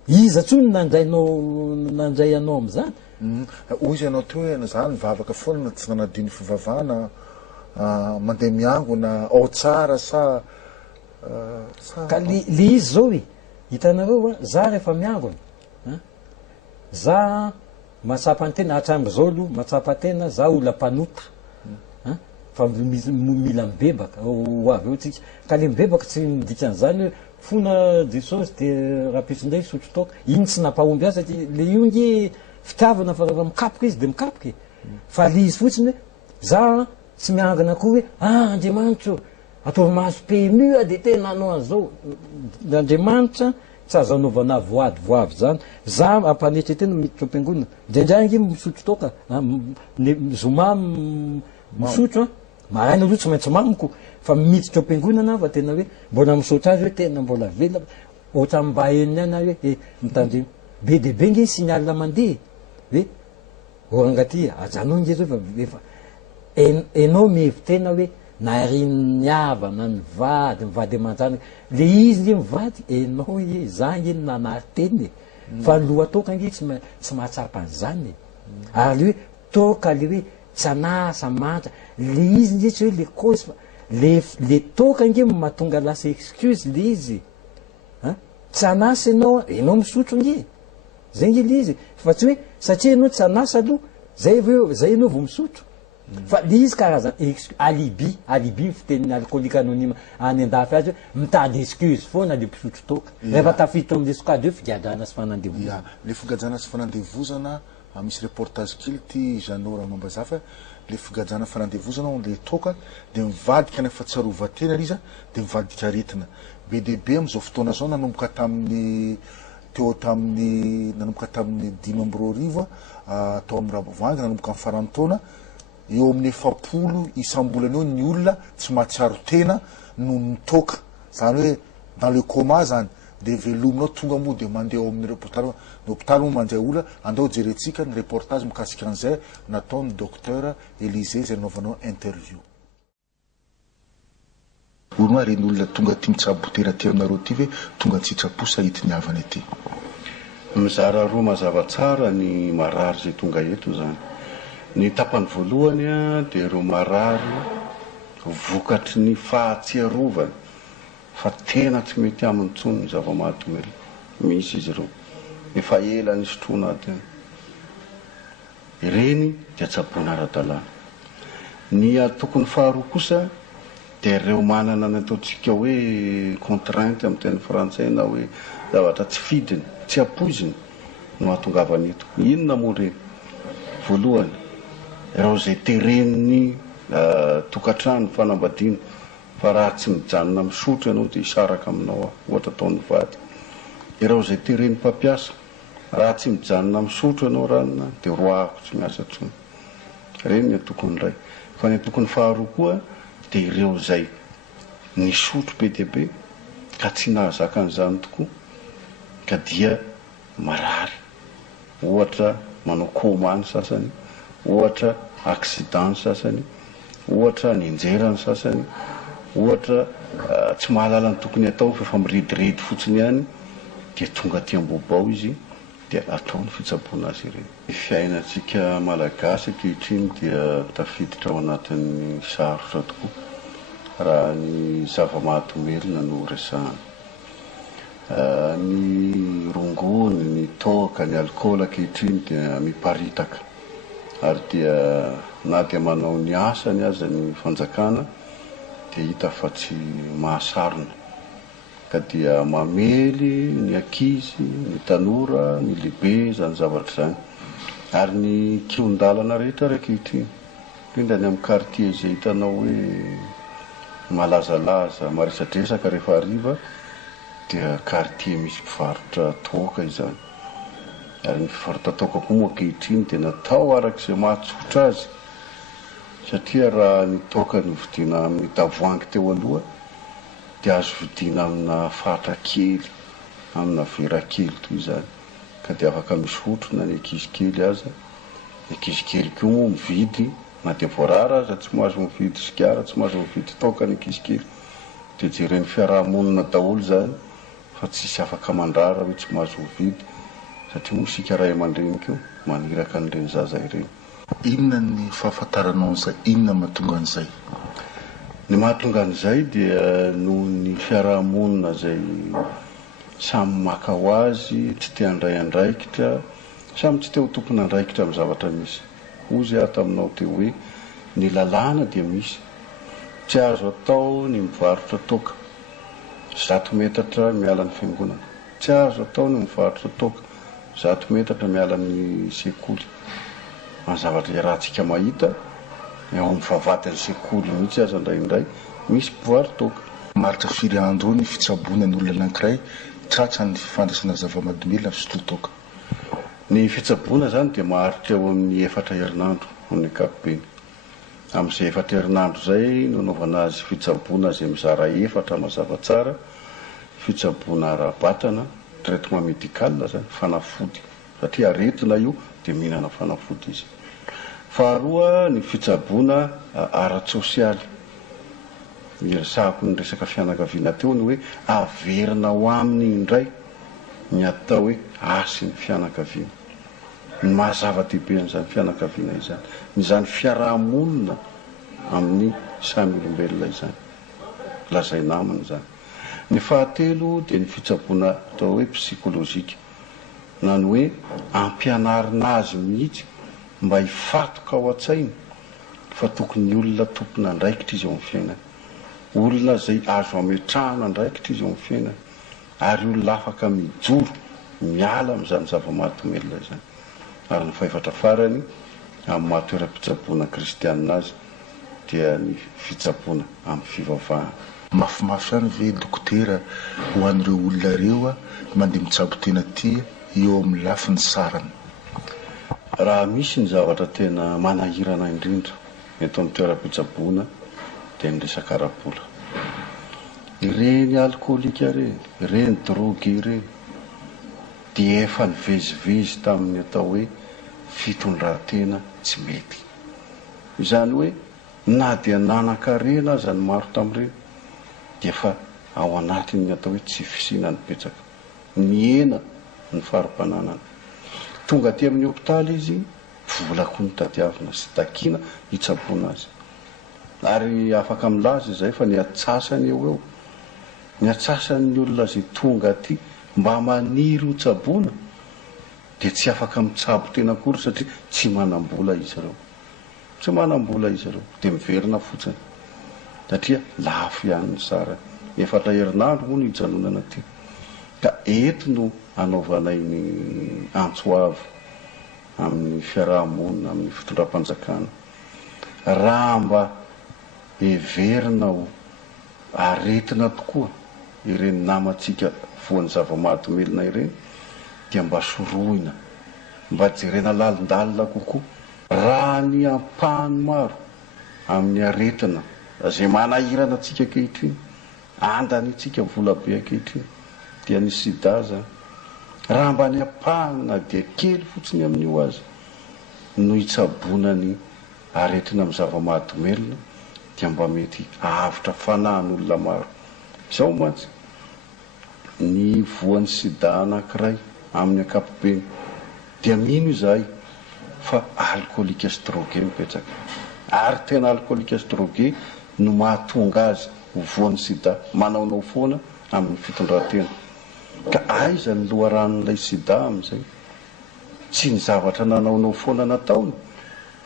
iza tsony nandray anao am'zany hoy izy anao teo hoe zany mivavaka foana tsy nanadiny fivavahana mandeha miangona ao tsara sa ka le izy zao e hitanareo za rehefa miangona za matsapa ny tena hatramby zao aloha matsapa tena za ola mpanota fa mila mibebaka ho avy eo tsika ka le mibebaka tsy midikan'izany hoe fona jesosy de rahapisindray sotro taoka iny tsy nampahomby azy satria le io nge fitiavana fa rehefa mikapoka izy de mikapoka fa le izy fotsiny hoe za tsy miangana koa hoe Andriamanitra ataovy mahazo PMU de tena anao an'izao Andriamanitra tsy azo anaovana voady zany za ampanetry tena miditra am-piangonana ndraindray nge misotro taoka zoma misotro maraina aloha tsy maintsy mamiko fa miditra am-piangonana fa tena hoe mbola misaotra azy hoe tena mbola vela ohatra mba eniny any hoe mitandremy be de be nge signal mandeha hoe orangaty ajanao nge zao efa enao mihevy tena hoe nariny ava na mivady aman-jany le izy nge mivady enao e za nge nanary teny fa loha toka nge tsy mahatsapa an'izany ary le hoe toka le hoe tsy anasa mantra le izy nge tsy hoe le cause fa le toka nge mahatonga lasa excuse le izy tsy anasa enao misotro nge zay nge le izy fa tsy hoe satria enao tsy anasa aloha zay enao vo misotro fa le izy karazany alibi fiteniny alcoolique anonyme any andafy azy hoe mitady excuse foana le mpisotro toka rehefa tafiditra am'le sokady eo figadrana sy fanandevozana le figajana sy fanandevozana misy reportage kely ty Janora Mambazafa le figajana fanandevozana le toka de mivadika any fahatsarovatena izy de mivadika aretina be dehibe am'izao fotoana zao nanomboka tamin'ny 5 tao amin'ny Ravoahangy nanomboka amin'ny farany taona eo amin'ny 7 isam-bolana eo ny olona tsy mahatsiaro tena no mitoka zany hoe dans le coma zany de velominao tonga moa de mandeha ao amin'ny hôpitaly moa mandray olona andao jerentsika ny reportage mikasika an'izay nataony docteur Élisée zay nanaovanao interview oloa reny olona tonga ty mitsabotera ty aminareo ty ve tonga tsitrapo sahity ny avany aty mizara roa mazava tsara ny marary zay tonga eto zany ny tapany voalohany de ireo marary vokatry ny fahatsiarovany fa tena tsy mety aminy tsony ny zava-mahadoely misy izy ireo efa ela ny sotrona aty ireny de tsaboana ara-dalàna ny tokony faharoa kosa de ireo manana ny ataontsika hoe contrainte amin'ny teny frantsay na hoe zavatra tsy fidiny tsy apoiziny no ahatongavany eto inona moa reny voalohany ireo zay tereniny tokatrano fanambadiana fa raha tsy mijanona misotro ianao de isaraka aminao ohatra ataon'ny vady ireo zay tereny mpampiasa raha tsy mijanona misotro ianao ranona dia roahako tsy miasa tsony reny ny tokony ray fa ny tokony faharoa koa dia ireo zay nisotro be dia be ka tsy nahazaka an'izany tokoa ka dia marary ohatra manao coma ny sasany ohatra accident ny sasany ohatra ninjera ny sasany ohatra tsy mahalala ny tokony atao fa efa miridiridy fotsiny ihany dia tonga ty ambobao izy dia ataony fitsaboana azy ireny. Ny fiainantsika malagasy ankehitriny dia tafiditra ao anatin'ny sarotra tokoa raha ny zava-mahadomelona no resahana. Ny rongony, ny toaka, ny alcool ankehitriny dia miparitaka ary dia na dia manao ny asany aza ny fanjakana dia hita fa tsy mahasarona ka dia mamely ny ankizy, ny tanora, ny lehibe zany zavatra zany ary ny kion-dalana rehetra ankehitriny indrindra ny amin'ny quartier izay hitanao hoe malazalaza maresadresaka rehefa hariva dia quartier misy mpivarotra toaka izany ary ny fivarotra toaka koa moa ankehitriny dia natao arak'izay mahatsotra azy satria raha ny toaka ny vidiana amin'ny tavoahangy teo aloha dia azo vidiana amina fatra kely amina vera kely toy izany ka dia afaka misotro na ny ankizy kely aza ny ankizy kely koa moa mividy na dia voarara aza tsy mahazo mividy sigara tsy mahazo mividy toaka ny ankizy kely dia jereny fiarahamonina daholo zany fa tsisy afaka mandrara hoe tsy mahazo mividy satria moa sika ray aman-dreny keo maniraka an'ireny zaza ireny. Inona ny fahafantaranao an'izay, inona mahatonga an'izay? Ny mahatonga an'izay dia noho ny fiarahamonina zay samy maka ho azy tsy te handray andraikitra samy tsy te ho tompony andraikitra amin'ny zavatra misy. Ozy aho taminao teo hoe ny lalàna dia misy tsy azo atao ny mivarotra toaka 100 metatra miala ny fiangonana, tsy azo atao ny mivarotra toaka 100 metatra miala ny sekoly. Ny zavatra rahantsika mahita eo amin'ny vavahadin'ny sekoly mihitsy aza indraindray misy mpivarotra toaka. Maritra firy andro ny fitsaboana ny olona anankiray tratra ny fandraisana zava-mahadomelina fisotrotoaka. Ny fitsaboana zany dia maharitra eo amin'ny 4 herinandro amin'ny ankapobeny. Amin'izay 4 herinandro zay no anaovana azy fitsaboana zay mizara 4 mazava tsara, fitsaboana ara-batana, traitement médical zany, fanafody satria aretina io dia mihinana fanafody izy. Faharoa ny fitsaboana ara-tsosialy. Iresahako ny resaka fianakaviana teo ny hoe averina ho aminy indray ny atao hoe asy ny fianakaviana. Ny mahazava-dehibe an'izany fianakaviana izany, nyzany fiarahamonina amin'ny samy olombelona izany, lazay namana zany. Ny fahatelo dia ny fitsaboana atao hoe psikolojika, na ny hoe ampianarina azy mihitsy mba hifatoka ao an-tsainy fa tokony olona tompona andraikitra izy eo amin'ny fiainana, olona zay azo ametrahana andraikitra izy eo amin'ny fiainana ary olona afaka mijoro miala amin'izany zava-mahadomelona izany. Ary ny faefatra farany amin'ny mahatoeram-pitsaboana kristianina azy dia ny fitsaboana amin'ny fivavahana. Mafimafy ihany ve dokotera ho an'ireo olona ireo mandeha mitsabo tena ty eo amin'ny lafiny sarany? Raha misy ny zavatra tena manahirana indrindra eto amin'ny toeram-pitsaboana dia ny resaka ara-bola. Ireny alkoolika ireny, ireny drogy ireny dia efa nivezivezy tamin'ny atao hoe fitondran-tena tsy mety. Izany hoe na dia nanan-karena aza ny maro tamin'ireny dia efa ao anatin'ny atao hoe tsy fisinany petsaka, ny ena ny farim-pananana. Tonga aty amin'ny hopitaly izy vola koa ny tadiavina sy takiana hitsaboana azy ary afaka milaza izay fa ny atsasany eo eo, ny atsasan'ny olona zay tonga aty mba maniry ho tsaboana dia tsy afaka mitsabo tena akory satria tsy manam-bola izy ireo, tsy manam-bola izy ireo dia miverina fotsiny satria lafo ihany ny sarany. 4 herinandro moa no hijanonana aty ka eto no anaovanay ny antsoavo amin'ny fiarahamonina amin'ny fitondram-panjakana. Raha mba heverina ho aretina tokoa ireny namantsika voan'ny zava-mahadomelona ireny dia mba soroina, mba jerena lalindalina kokoa raha ny ampahany maro amin'ny aretina zay manahirana atsika ankehitriny, andany itsika volabe ankehitriny dia ny sida zany. Raha mba ny ampahana dia kely fotsiny amin'io azy no hitsabonany aretina amin'ny zava-mahadomelona dia mba mety ahavotra fanahin'olona maro. Izao mantsy ny voan'ny sida anankiray amin'ny ankapobeny dia mino izahay fa alcoolique stroke mipetraka, ary tena alcoolique stroke no mahatonga azy ho voan'ny sida manaonao foana amin'ny fitondran-tena. Ka aiza ny loharan'ilay sida amin'izay? Tsy ny zavatra nanaonao foana nataony,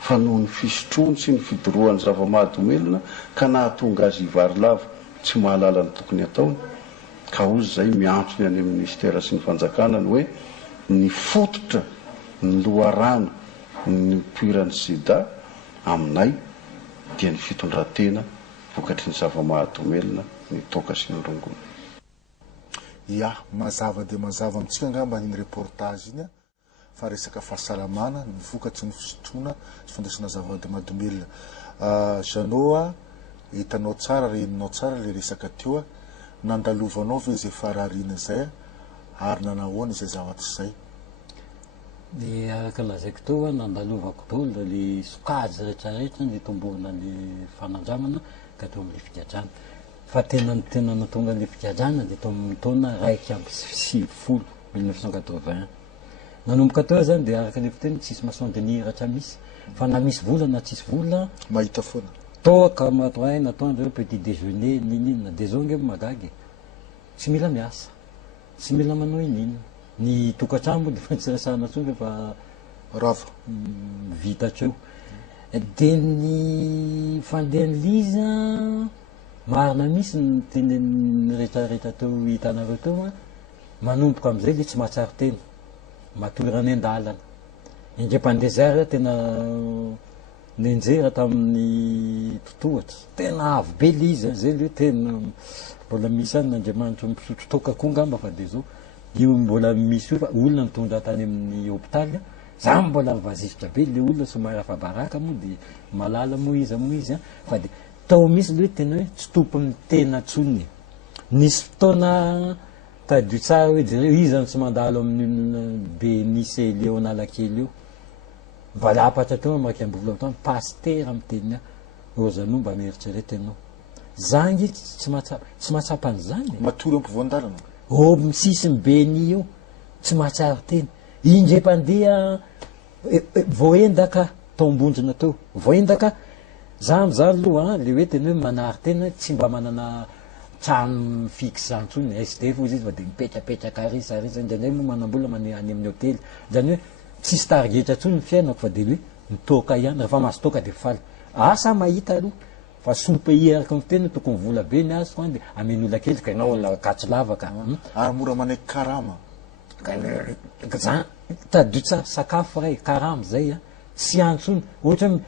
fa noho ny fisotroany sy ny fidorohan'ny zava-mahadomelona ka nahatonga azy ivary lava tsy mahalala ny tokony ataony. Ka ozy zay miantsony any amin'ny ministera sy ny fanjakana ny hoe ny fototra ny loharano ny poiran'ny sida aminay dia ny fitondran-tena vokatry ny zava-mahadomelona ny toka sy ny rongony. Ya, mazava dia mazava amintsika angamba iny reportage iny fa resaka fahasalamana ny vokatry ny fisotroana sy fandraisana zava-mahadomelona. Janoa hitanao tsara, reninao tsara le resaka teo, nandalovanao ve zay fararina zay ary nanahoana izay zavatra izay? Dia araka lazaiko teo nandalovako daholo le sokajy rehetrarehetra ny tomboana le fanandramana ka teo amin'le figadrana. Fa tena natonga le figadrana dia teo amin'ny taona 1 1981. Nanomboka teo zany dia araka le fiteny tsisy maçon de nihiratra misy, fa na misy vola na tsisy vola mahita foana toaka matin natandreo petit déjeuner ninina dia zao ngeo magagy tsy mila miasa, tsy mila manao inina, ny tokantrano dia fa tsy resahana tsony fa rava vitatreo. Dia ny fandehany liza marina misy ny tenen'ny rehetrarehetra teo hitanareo teo manomboka amin'izay le tsy mahatsaro tena matorany an-dalana. Indrepandesert tena nenjera tamin'ny totohatra tena avo be liza zay le tena mbola misy any n'Andriamanitra misotro toka koa ngamba fa dia zao io mbola misy io fa olona nitondra tany amin'ny hôpitaly za mbola mivazisitra be le olona somary afa baraka moa dia malala moizy fa dia tao misy le hoe tena hoe tsy tompony tena tsony. Nisy fotoana tadio tsara hoe jereo izany tsy mandalo amin'ny be nisy Léonala kely io mba lapatra teo amaraky ambovola tany pasteur amin'ny tenina ozanao mba mieritreretra ianao zangy tsy mahatsapa an'izany matory ampovoan-dalana misisy mibeny io tsy mahatsara tena indrepandea voendaka tombondrina teo voendaka za am'zany aloha le hoe tena hoe manary tena tsy mba manana trano fixe zany tsony SDF izy fa dia mipetrapetraka arisarisa indraindray moa manambola any amin'ny hôtely zany hoe tsisy targetra tsony ny fiainako fa dia hoe mitoka ihany rehefa mahazo toka dia faly asa mahita aloha fa sopa iaraka ny tena tokony vola be ny azo dia amen'olona kely ka ianao lakatsy lavaka ary mora manaiky karama zany tadio tsara sakafo ray karama zay tsy antsony ohatra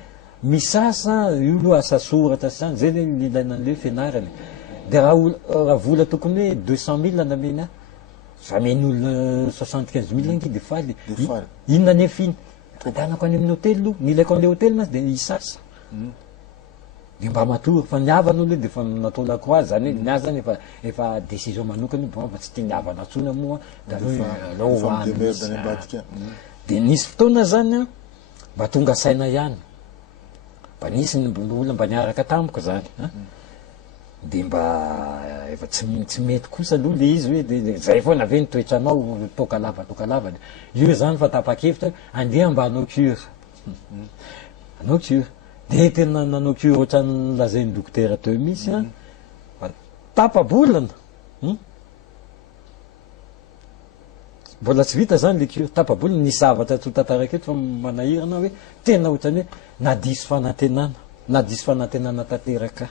misasa io aloha asa soratra sy zany zay le ilainan'le fianarany dia raha vola tokony hoe 200 000 namena fa men'olona 75 000 ngy dia faly inona nefa iny adanako any amin'ny hôtely aloha nilaiko an'le hôtely nasy dia isasa dia mba matory fa niavana olo dia fa natolako azy zany hoe niazy zany efa décision manokana fa tsy tia niavana tsona moa dia nisy fotoana zany mba tonga saina ihany mba nisy ny olona mba niaraka tamiko zany dia mba efa tsy mety kosa aloha le izy hoe zay foana ave nitoetranao toka lava io zany fa tapa-kevitra andeha mba hanao cure dia tena nanao cure ohatrany lazain'ny dokotera teo misy fa tapa-bolana mbola tsy vita zany le cure tapa-bolana ny zavatra tsy ho tantaraka eto fa manahirana hoe tena ohatrany hoe nadiso fanantenana tanteraka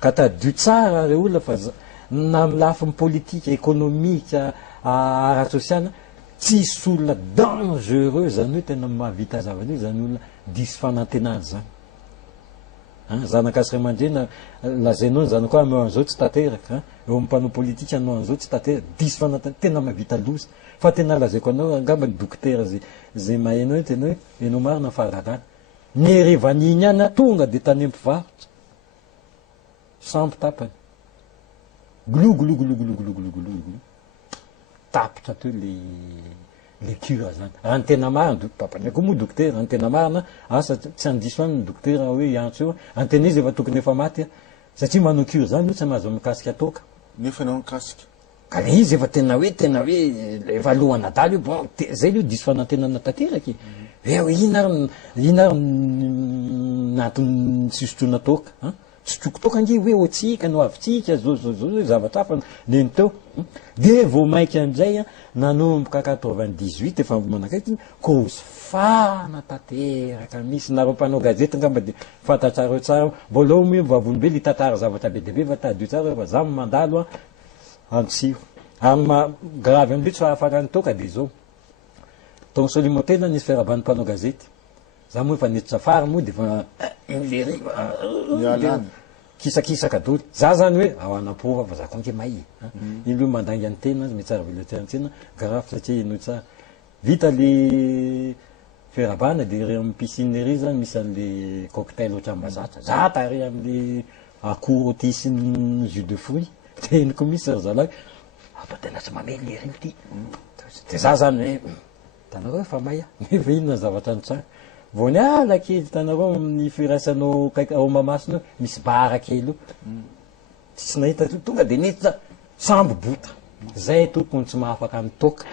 ka tadio tsara re olona fa na lafiny politika économique ara-sosialy tsisy olona dangereux zany hoe tena mahavita zavatra zany olona diso fanantenana zany zanakasy ray aman-dreny lazainao ny zanako hoe anao an'izao tsy tanteraka eo amin'ny mpanao politika anao an'izao tsy tanteraka diso fanatana tena mahavita loza fa tena lazaiko anao angamba ny dokotera zay mahainao tena hoe enao marina fahalalana ny herevan'iny any tonga de tany am-pivarotra sambo tapany glogologologologologologolo tapitra teo le cure zany raha ny tena marina papany koa moa dokotera raha ny tena marina asa tsy andiso any ny dokotera hoe antso eo antena izy efa tokony efa maty satria manao cure zany io tsy mahazo mikasika toka nefa anao mikasika ka le izy efa tena hoe efa lohana dala io bon zay io diso fanantenana tanteraky hoe ina ary natony sisotrona toka sotroko toka ange hoe otsika no avitsika zao zavatra hafa neny teo de vao mainky amizay nanomboka 98 efa manakaiky cause fana tanteraka misy nareo mpanao gazety ngamba de fantatsareo tsara mbola o vavolombelo itantara zavatra be deabe fa tadio tsara fa za mandalo antsiro ary gravy am'le tsy fahafarany toka de zao ton solimotena nisy fiarabany mpanao gazety za moa efa niditra fary moa de fa inlery kisakisaka dolo za zany hoe ao anapova fa za konke may ilo mandangy any tena mety tsara velatrantsena graf satria ino tsara vita le fiarabana de re amy piscine ery zany misy an'le cocktail oatra ambazatra za tary am'le akoro tisiny jus de fruit de eniko misy zalahy apa tena tsy mamely ery ty de za zany hoe tanareo efa may nefa inona zavatra ny tsara vao ny ala kely tanareo amin'ny firaisanao ao mamasina misy bara kely io tsisy nahita tonga de nety sambo bota zay tokony tsy mahafaka amin'ny toka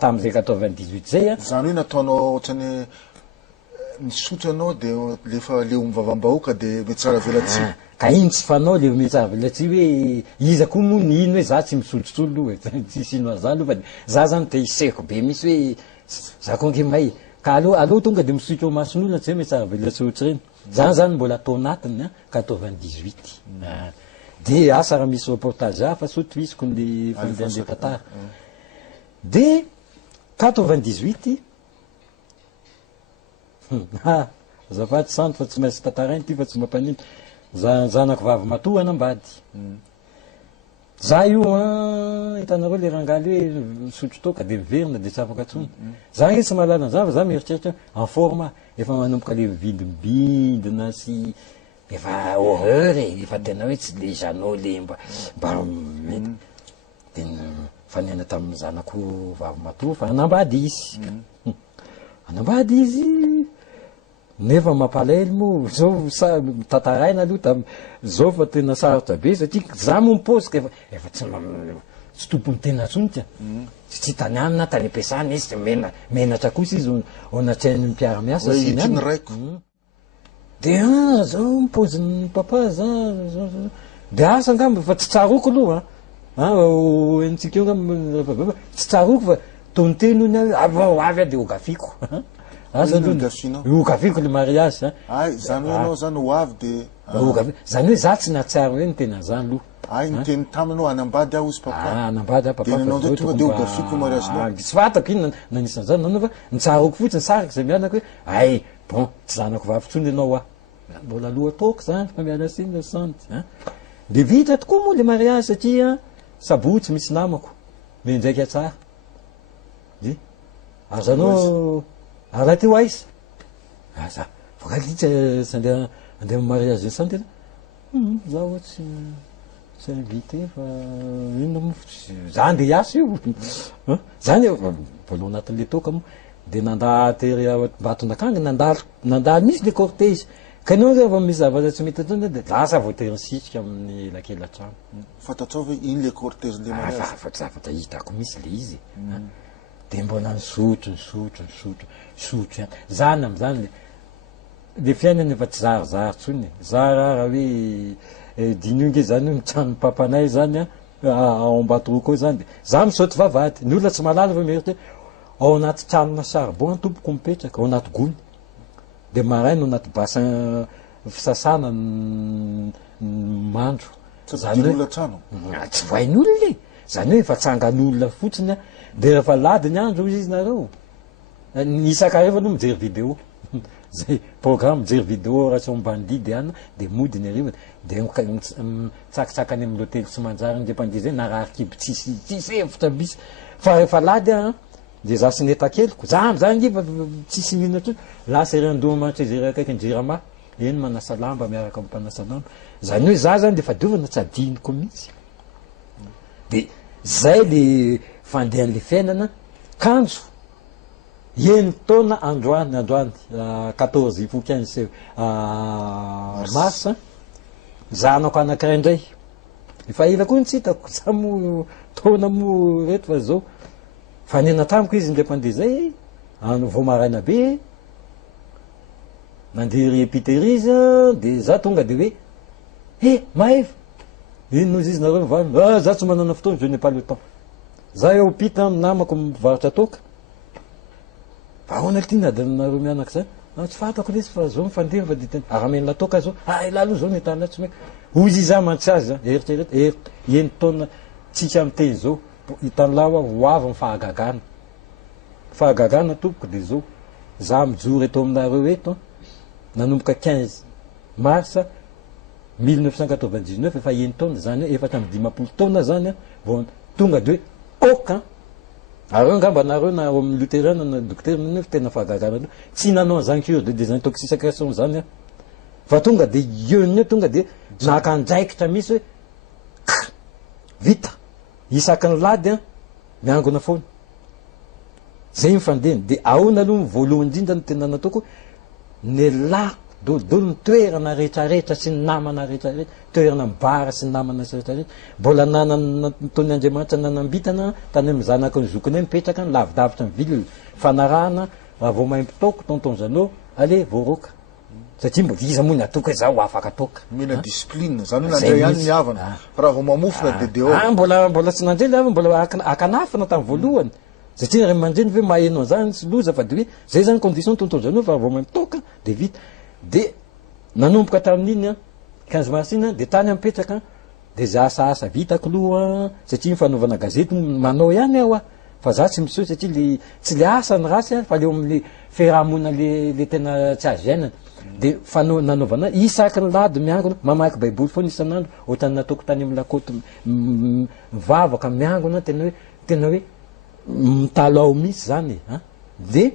tam'izay 98 zay zany hoe nataonao ohatrany misotro anao de lefa leo mivavambahoaka de mety tsara velatsy ka iny tsy fanao le mety tsara velatsy hoe iza koa moa ny ino hoe za tsy misotrotsolo hoe tsisy ino azany fa za zany te hiseko be misy hoe za konke may ka aloha tonga de misotro ao mason'olona tsy hoe mety tsara velatsy ohatry reny zany mbola tao anatiny 98 de asa raha misy reportage hafa sotro isiko le fandehandeha tantara de 98 zafaty santo fa tsy maintsy tantarainy ty fa tsy mampanino zanako vavy matohana ambady za io hitanareo le rangaly hoe misotro toka de miverina de tsy afaka atsony za nge tsy mahalala za fa za mieritreritra en forme efa manomboka le mividimbidina sy efa horreur efa tena hoe tsy le janot le mba mety de fanena tamin'ny zanako vavy matoa fa anambady izy anambady izy nefa mampalaelo moa zao tantaraina aloha zao fa tena sarotra be satria za mo mipozika efa tsy tompony tena tsony tia tsy tany anina tany ampiasana izy menatra kosa izy onatreany mpiara-miasa ny raiko de zao mipoziny papa za de asa ngamba fa tsy tsaroko aloha entsika io ngamba tsy tsaroko fa tonteny ony avy de ogafiko ogafiko le mariage zany hoe anao zany ho avy de zany hoe za tsy natsiaro hoe ny tena zany aloha ay nyteny taminao anambady aho izy papa anambady a papa nanao zay tonga de ogafiko mariage tsy fatako ino nanisan'zany nanao fa nitsaroko fotsiny saraka zay mianako hoe ay bon tsy zanako vavitsony anao a mbola aloha toko zany fa miala siny santy de vita tokoa moa le mariage satria sabotsy misy namako mendraiky atsara de azanao raha ty ho aiza za vokalitsy andeha mariage zay sany tena za ohatsy tsy invité fa inona mo za andeha hiasa io zany mbola anatin'le toka moa de nanda tery Mbatonakanga nandalo misy le cortège ka anao rehefa misy zavatra tsy mety atsony de lasa voatery nisitsika amin'ny lakelatrano fantatrao ve iny le cortège le mariage fa zavatra hitako misy le izy de mbona nisotro zany am'zany le fiainana efa tsy zarizary tsony za raha hoe dinionge zany hoe mitrano papanay zany ao Ambatoroa zany de za misaoty vavady ny olona tsy malala fa mieritra ao anaty tranona charbon tompoko mipetraka ao anaty gony de maraina ao anaty bassin fisasana mandro zany hoe tsy vohain'olona le zany hoe efa tsangan'olona fotsiny de rehefa lady ny andro izy nareo isaka rehefa aloha mijery vidéo zay programme jery vidéo ration bandide ana de modiny arivany de mitsakitsakany amin'ny lôtely tsy manjary nde mpandeha zay na raha kiby tsisy efitra bisy fa rehefa lady a de za sy neta keloko za zany iva tsisy mihina tso lasa irandomantsy zery akaiky njirama eny manasa lamba miaraka ampanasa lamba zany hoe za zany de fa diovana tsy adiniko mihitsy de zay le fandehan'le fiainana kanjo eny taona androany 14 faut 15 mars za anako anakiray indray efa ila koa tsy hitako za mo taona mo reto fa zao fa nena tamiko izy ndray mpandeha zay vao maraina be nandeha repitery izy de za tonga de hoe maeva ino nozy izy nareo mivano za tsy manana fotoana je n'ai pas le temps za eo pita amin'ny namako mivarotra toka fa ahoana ty nadanareo mianaka zany tsy fatako lesy fa zao mifandeha fa diteny aramenla toka zao laloha zao netana tsy maika ozy za mantsy azy eritreretra eny taona tsitsy amy teny zao hitanlaho ho avy mifahagagana tompoko de zao za mijory eto aminareo eto nanomboka 15 mars 1999 efa eny taona zany hoe efatra amby 10 taona zany vao tonga de hoe oka areo ngamba nareo na amin'ny luterana na docteur neuf tena fahagagana tsy nanao an'izany cure de désintoxication zany fa tonga de ionio tonga de nakandraikitra misy hoe vita isakany lady miangona foana zay mifandeny de ahoana aloha voalohany indrindra ny tena nataoko ny la dolidolo ny toerana rehetrarehetra sy ny namana rehetrarehetra toerana mibara sy ny namana sy rehetrarehetra mbola nanataony Andriamanitra nanambitana tany amin'ny zanaka ny zokinay mipetraka ny lavidavitra ny ville fanarahana vao maim-pitoko tonton Zanô ale voaroka satria mbola iza moa ny atoka za ho afaka toka mila discipline zany hoe nandray any miavana fa raha vao mamofona de dehors mbola tsy nandrely avy mbola akanafana tamin'ny voalohany satria ray mandreny hoe maheno an'izany sy loza fa de hoe zay zany condition tonton Zanô fa vao maim-pitoka de vita de nanomboka tamin'iny 15 mars iny de tany mipetraka de za asa vitako loha satria mifanaovana gazety manao ihany aho fa za tsy misy satria tsy le asa ny rasy fa leo amin'ny fiarahamonina le tena tsy azo iainana de nanaovana isaky ny lady miangona mamaky baiboly foana isan'andro ohatrany nataoko tany amin'ny lakoty mivavaka miangona tena hoe mitalao misy zany de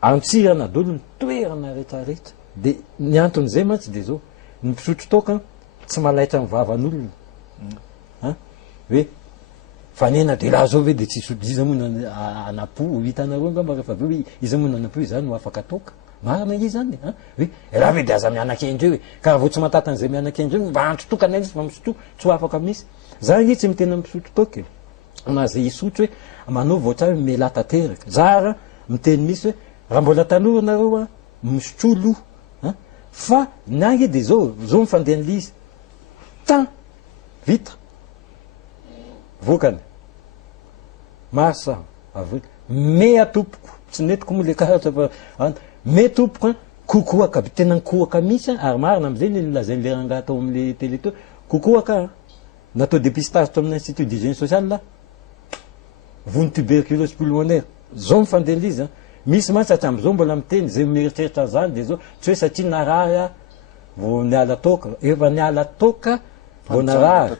antsirana dolo ny toerana rehetrarehetra de ny anton'izay mantsy de zao ny mpisotro toka tsy malaitra mivavan'olona hoe fanena de raha zao ve de tsy sotro iza moa anapo hitanareo ngamba rehefa aveo hoe iza moa anapo zany no afaka toka marina izy zany hoe raha ve de aza mianaka endreo hoe ka raha vao tsy matatan'izay mianaka endreo mba antro toka nay izy fa misotro tsy ho afaka misy zany tsy mitena misotro toka na zay isotro hoe manaova ohatra hoe mela tanteraka zara miteny misy hoe raha mbola taloha nareo misotro loha fa nangy de zao mifandeha n'le izy tan vita vokany masa avril me atompoko tsy netiko moa le karatra fa me tompoko kokoaka tena nikoaka misy ary marina am'izay nilazany le rangaha tao amin'le télé to kokoaka natao dépistage to amin'ny institut d'hygiène sociale vony tuberculose pulmonaire zao mifandeha n'izy misy mantsy hatram'izao mbola miteny zay mieritreritra zany de zao tsy hoe satria naraha vao niala toka efa niala toka vao naraha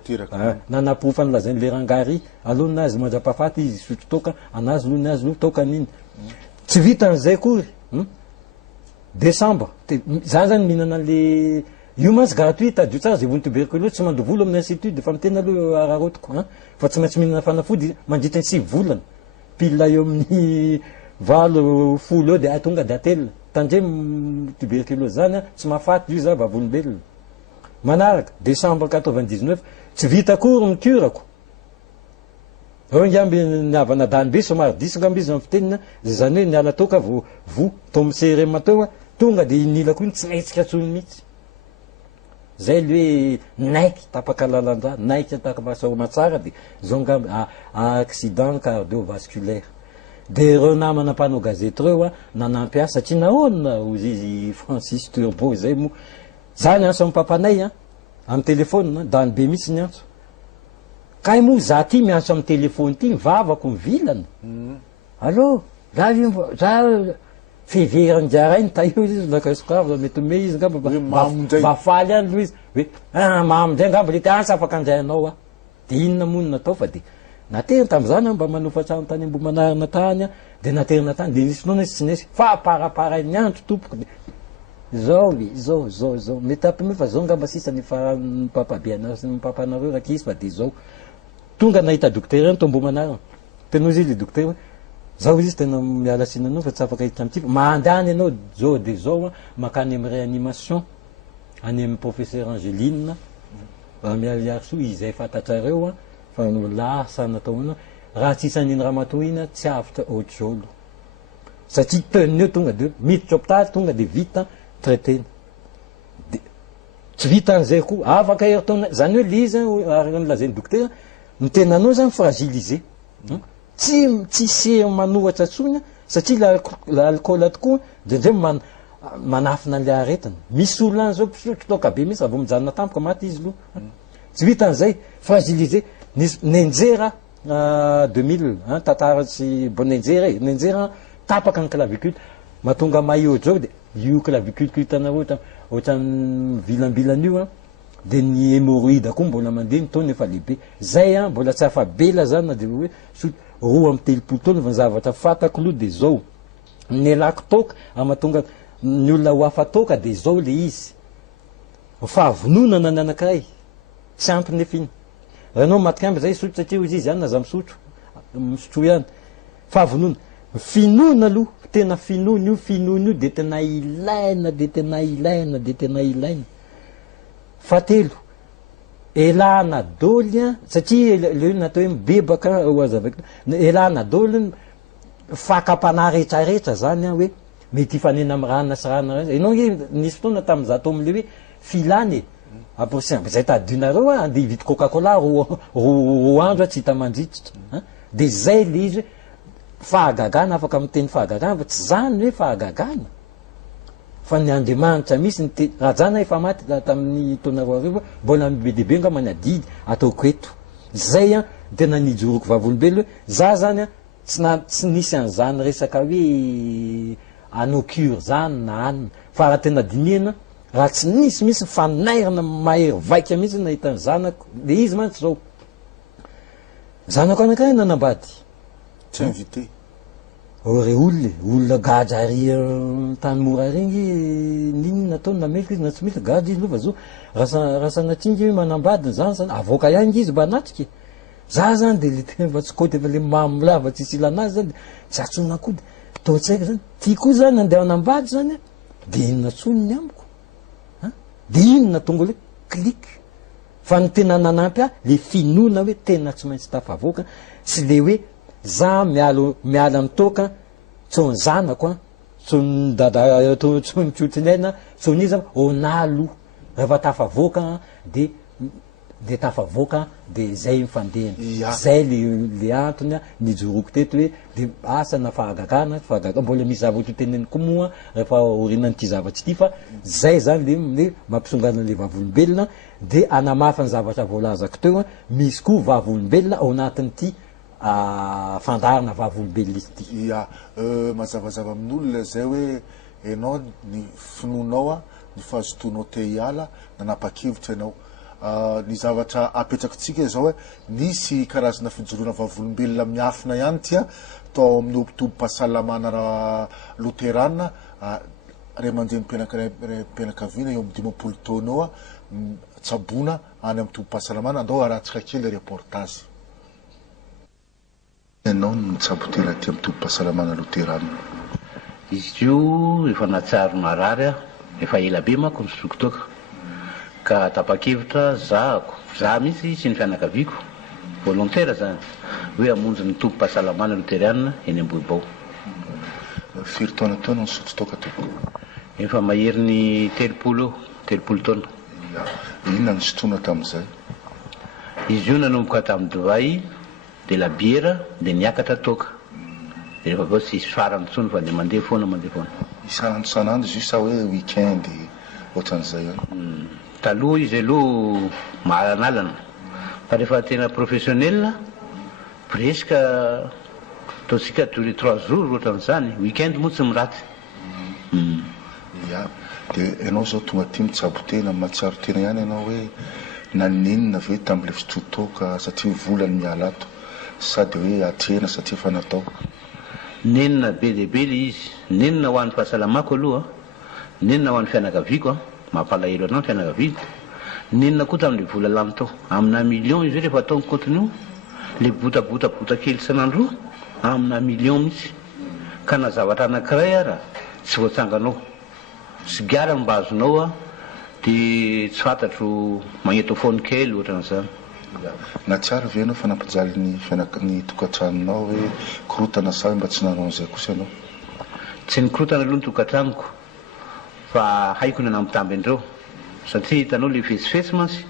nanapofa nilazany le rangary aloha nazy mandrapahafaty izy sotro toka anazy aloha nazy aloha toka an'iny tsy vita an'izay kory décembre zany zany mihinana le io mantsy gratuit tadio tsara zay vony tuberculose tsy mandovolo amin'ny institut de fa mitena aloha ararotiko fa tsy maintsy mihinana fanafody mandritra ny 6 volana pile eo amin'ny valo folo eo de tonga de atelina tandre tuberculose zany tsy mahafaty io za vavolombelona manaraka décembre 99 tsy vita kory ny curako eo ngamby niavana dany be somary diso ngamby izy amin'ny fitenina zay zany hoe niala toka vo to CRM teo tonga de nilako iny tsy naitsika tsony mihitsy zay le hoe naiky tapaka lalandra naiky tapakasahoma tsara de zao ngamby accident cardiovasculaire de reo namana mpanao gazety reo nanampy azy satria nahoana ozy izy Francis Turbo zay moa za niantso amin'ny papanay amin'ny telefôna dany be mihitsy niantso kay moa za ty miantso amin'ny telefôny ty mivavako mivilana allo za fiveryn-jarainy ta io izy lakasokava mety ome izy ngamba mba faly any loha izy hoe mamindray ngamba le tiasa afaka andrayanao a de inona monina atao fa de naterina tam'izany mba manofatrano tany ambomanarina tany a de naterina tany de nisy noana tsy nesy fa parapara ny andro tompoko de zao e zao mety ampime fa zao ngamba sisa ny farany papabeana sy ny papanareo raky izy fa de zao tonga nahita dokotera any to ambomanarina teno izy le dokotera zao izy tena miala sinanao fa tsy afaka hiditra amity mandany ianao zao de zao a makany amy réanimation any amy professeur Angeline mialiary so izay fantatrareo a fa lasa nataona raha tsisy aniny ramatoina tsy avitra hautezolo satria teniny eo tonga de miditra hôpitaly tonga de vita traitena de tsy vita an'izay koa afaka heritaona zany hoe lizy ary nylazany dokotera ny tenanao zany fragilisé tsy se manohatra tsony satria l'alcool tokoa ndrendray manafina an'le aretina misy olona any zao mpisotro toka be misy avo mijanona tampoka maty izy lo tsy vita an'izay fragilisé nenjera 2000 tantara tsy bo nenjera tapaka ny clavicule mahatonga maio zao de io clavicule hitanareo ohatrany vilambilan'io de ny hémorroïde koa mbola mandeha mitony efa lehibe zay mbola tsy afabela zany na de hoe roa amy telopolo taona fa ny zavatra fatako aloha de zao ny alako toka amatonga ny olona ho afa toka de zao le izy fahavononana ny anankiray tsy ampy nefa iny ranao matikamby zay sotro satria izy ihany naza misotro ihany fahavonona finoana aloha tena finoana io de tena ilaina fatelo elana doly satria le natao hoe mibebaka oazavaka elana doly fakapana rehetrarehetra zany hoe mety ifanena amy rana sy rana enao nisy fotoana tam'za to amle hoe filany zay tadinareo ande ivity coca-cola roa andro tsy hita mandritsitra de zay le izy fahagagana afaka miteny fahagagana fa tsy zany hoe fahagagana fa ny Andriamanitra misy raha jana efa maty tamin'ny taona roa arivo mbola be dehibe nga many adidy ataoko eto zay tena nijoroko vavolombelo hoe za zany tsy nisy an'izany resaka hoe anocure zany na anina fa raha tena diniana raha tsy nisy misy fanairana mahery vaika mihitsy nahita ny zanako le izy mantsy zao zanako anakay nanambady tsy invité re olona gadra ary tany mora regny ninona nataony nameloko izy na tsy misy gadra izy lofa zao raha sanatringy hoe manambadiny zany avoaka ihany izy mba anatriky za zany de le tena tsy koty efa le mamilava tsy isy ilanazy zany de tsy atsona koa de to tsy haiko zany ty koa zany andeha anambady zany de inona tsoniny amiko de inona tonga hoe clique fa ny tena nanampy le finoana hoe tena tsy maintsy tafavoaka sy le hoe za miala mitoka tsony zanako tsony dada tsony tsotrinaina tsony izy onalo rehefa tafavoaka de tafavoaka de zay mifandehana zay le antony nijoroko teto hoe de asana fahagagana mbola misy zavatra teneny koa moa rehefa orinanyity zavatry ity fa zay zany le mampisongana le vavolombelona de anamafa ny zavatra voalazako teo misy koa vavolombelona ao anatin'ity fandarina vavolombelona izy ty mazavazava amin'olona zay hoe enao ny finonao ny fahazotonao te hiala nanapa-kevitra ianao ny zavatra apetrakintsika zao hoe nisy karazana fijoroana vavolombelona miafina ihany tya tao amin'ny hopitobo-pahasalamana raha loterana ray mandeha mpianakaviana eo amy 10 taona eo tsabona any amy tobo-pahasalamana andao arahantsika kely reportage ianao ny tsabotera ty amy tobo-pahasalamana loterana izy io efa natsary marary efa ela be manko ny sokotoka ka tapa-kevitra zahako za mihitsy sy ny fianakaviako volontaire zany hoe amonjy ny tobo-pahasalamana loteriana eny Ambohibao firy taona taona ny sotro-toka toko efa mahery ny telopolo taona inona ny sotrona tam'izay izy io nanomboka tamin'ny divay de la biera de niakatra toka de rehefa bao tsy farany tsony fa de mandeha foana isanandro izy io sa hoe weekend ohatran'izay taloha izy aloha mahalanalana fa rehefa tena professionnel presque ataotsika tous les 3 jours ohatran'izany weekend moa tsy miraty ia dia ianao zao tonga ty mitsabo tena matsiaro tena ihany ianao hoe nanenina ve tamin'le fitotoka satria volany miala ato sady hoe atrena satria efa natao nenina be lehibe le izy nenina ho an'ny fahasalamako aloha nenina ho an'ny fianakaviako mampalahelo anao ny fianakaviako nenina koa tamin'le vola lany tao amina million izy hoe rehefa ataony continue le bota kely isan'andro amina million mihitsy ka na zavatra anankiray ara tsy voatsanganao sy giara mba azonao dia tsy fantatro magneto fony kely ohatran'izany na tsy ary ve anao fanampijaly ny tokantranonao hoe korotana sa mba tsy nanao an'izay kosa ianao tsy nikorotana aloha ny tokantranoko fa haiko ny anampitamby andreo satria hitanao le fesifesy mansy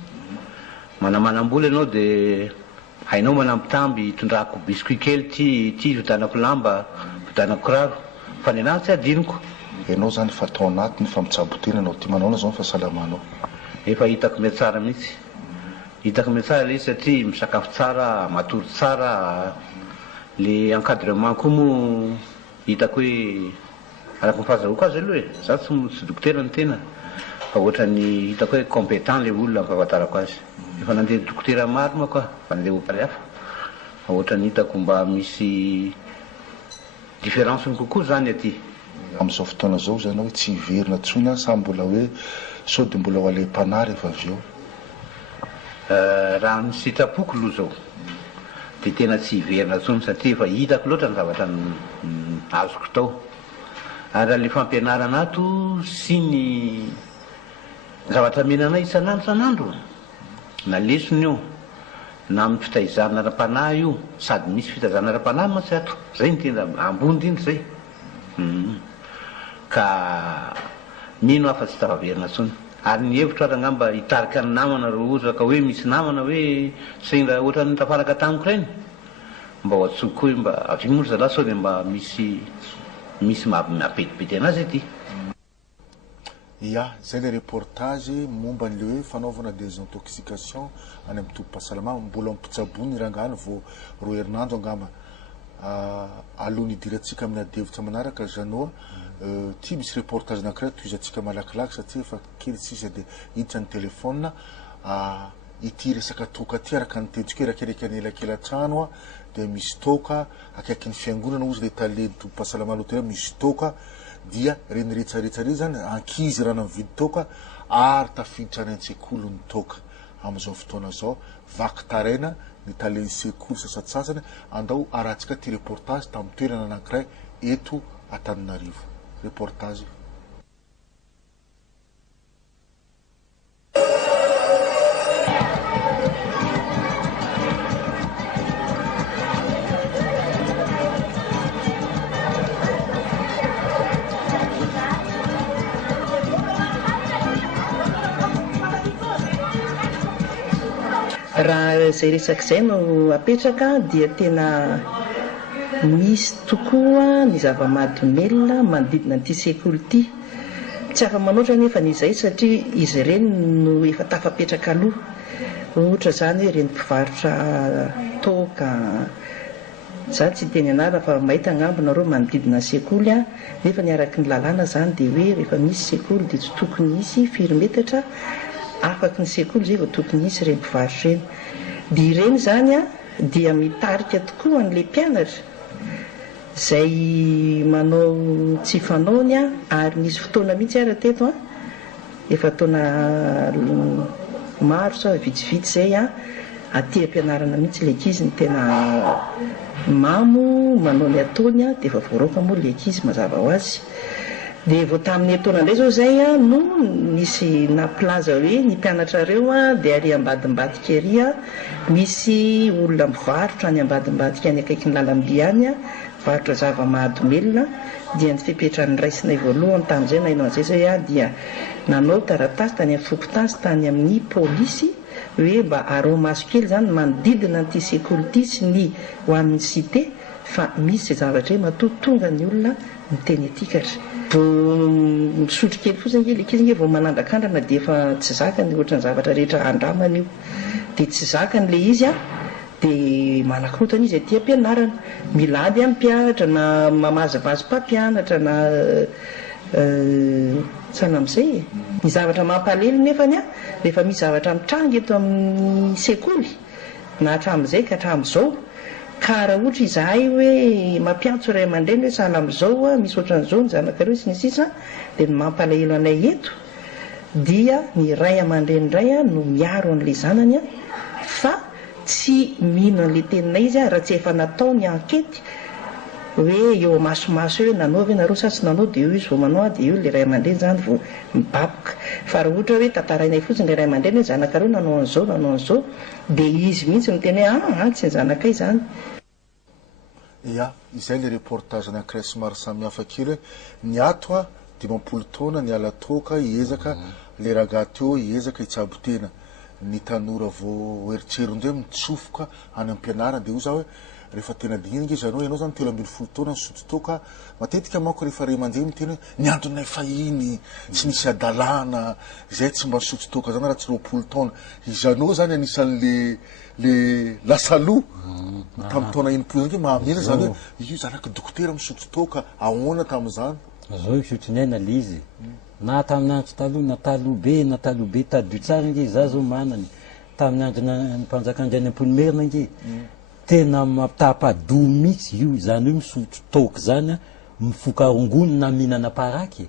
manamanam-bola ianao dia hainao manampitamby tondrahako biscuit kely ty vitanako lamba vitanako raro fa ny anahy tsy adiniko ianao zany fa atao anatiny fa mitsabotena anao ty manaona zao ny fahasalamanao efa hitako me tsara mihitsy hitako me tsara le izy satria misakafo tsara matory tsara le encadrement koa moa hitako hoe araka nyfahazahoko azy aloha za tsy dokotera ny tena fa ohatrany hitako hoe compétent le olona mpahafantarako azy efa nandeha dokotera maro mako fa nandeha opary hafa fa ohatrany hitako mba misy différence kokoa zany aty amin'izao fotoana zao zany hoe tsy hiverina tsony sa mbola hoe sao dia mbola ho alem-panahy rehefa avy eo raha ny sitrapoko aloha zao dia tena tsy hiverina tsony satria efa hitako loatra ny zavatra azoko tao ary raha le fampianarana ato sy ny zavatra menanay isan'andro na lesony io na amin'ny fitaizana ara-panahy io sady misy fitaizana ara-panahy matsy ato zay ny tena ambony indrindra zay ka mino afa tsy tafaverina tsony ary ny hevitro ary angamba hitarika ny namana ro ozaka hoe misy namana hoe sendra ohatrany tafaraka tamiko reny mba ho atsoko koa mba avy mory zalahy sao dia mba misy mapetipety anazy aty ia zay le reportage momba n'le hoe fanaovana désintoxication any amin'ny tompo-pahasalamana mbola mipitsabony rangany vo ro herinandro angamba alohan'ny idirantsika amin'ny adevitra manaraka zanoa ty misy reportage anankiray toizatsika malakilaky satria efa kely tsisa dia hiditra ny telefona ity resaka toka ty araka ny tetsika hoe rakereka anelakelan-trano dia misy toka akaiky ny fiangonana ozy le taledy tompo-pahasalamana loatra misy toka dia reny retsaretsa reny zany ankizy raha mividy toka ary tafiditra any an-tsekoly ny toka amin'izao fotoana zao vaky taraina ny taleny sekoly sasatsasany andao arahantsika ty reportage tamin'ny toerana anankiray eto Antananarivo reportage raha zay resaka izay no apetraka dia tena misy tokoa ny zava-mahadomelona manodidina an'ity sekoly ity tsy afa manoatra nefa n'izay satria izy ireny no efa tafapetraka aloha ohatra zany hoe reny mpivarotra toka za tsy teny anara fa mahita angambonareo manodidina sekoly nefa ny araky ny lalàna zany dia hoe rehefa misy sekoly dia tsy tokony isy firy-metatra afaky ny sekoly zay vao tokony isy reny mpivarotra reny dia ireny zany dia mitarika tokoa an'le mpianatra zay manao tsy fanaony ary nisy fotoana mihitsy ara teto efa taona maro sa vitsivitsy zay aty ampianarana mihitsy le ankizy ny tena mamo manao ny ataony dia efa voaroaka moa le ankizy mazava ho azy dia vao tamin'ny ataona indray zao zay no nisy naplaza hoe ny mpianatra reo dia ary ambadimbadika ery misy olona mivarotra any ambadimbadika any akaiky ny lalamby any varotra zava-mahadomelona dia ny fipetrany raisinay voalohany tamin'izay nainao an'izay zay dia nanao taratasy tany amin'ny fokotasy tany amin'ny polisy hoe mba aromaso kely zany manodidina n'ity sekoly ity sy ny ho amin'ny cité fa misy zay zavatra hoe matotonga ny olona miteny etikatra vao misotro kely fotsiny kely ankizy vao manandrakandrana dia efa tsy zakany ohatrany zavatra rehetra andramana io dia tsy zakany le izy dia manakorotana izy aty ampianarana milady amin'ny mpianatra na mamazavazy mpampianatra na sana amin'izay ny zavatra mampalely nefany a rehefa misy zavatra mitranga eto amin'ny sekoly na hatramin'izay ka hatramin'izao ka raha ohatra izahay hoe mampiantso ray aman-dreny hoe sahala amin'izao a misy ohatran'izao ny zanakareo sy ny sisa dia ny mampalahelo anay eto dia ny ray aman-dreny ray a no miaro an'ilay zanany a fa tsy mino an'ilay teninay izy a raha tsy efa natao ny ankety hoe eo masomaso hoe nanao ve nareo sa tsy nanao dia eo izy vao manao a dia eo ilay ray aman-dreny zany vao mibaboka fa raha ohatra hoe tantarainay fotsiny ilay ray aman-dreny hoe zanakareo nanao an'izao dia izy mihitsy miteny hoe tsy ny zanakay zany. Ia izay le reportage anankiray somary samihafa kely hoe ny ato a 20 taona ny ala toka hiezaka le raga teo hiezaka hitsabo tena ny tanora vao eritreron-dre mitsofoka any am-pianarana dia io za hoe rehefa tena dinga izy anao zany 12 taona ny sototoka matetika manko rehefa ray aman-dreny miteny hoe ny andronay fahiny tsy nisy adalana izay tsy mba sototoka zany raha tsy 20 taona izy anao zany anisan'le lasaloa tamin'ny taona 9 zany mahamena zany hoe io zanaky dokotera misototoka ahoana tamin'izany zao isotrinaina le izy na tamin'ny andro taloha na taloha be tadio tsara nge za zao manany tamin'ny andro ny mpanjakandry any am-ponimerina nge tena mapitahapado mihitsy io zany hoe misotro toka zany a mifokarongony na mihinana paraky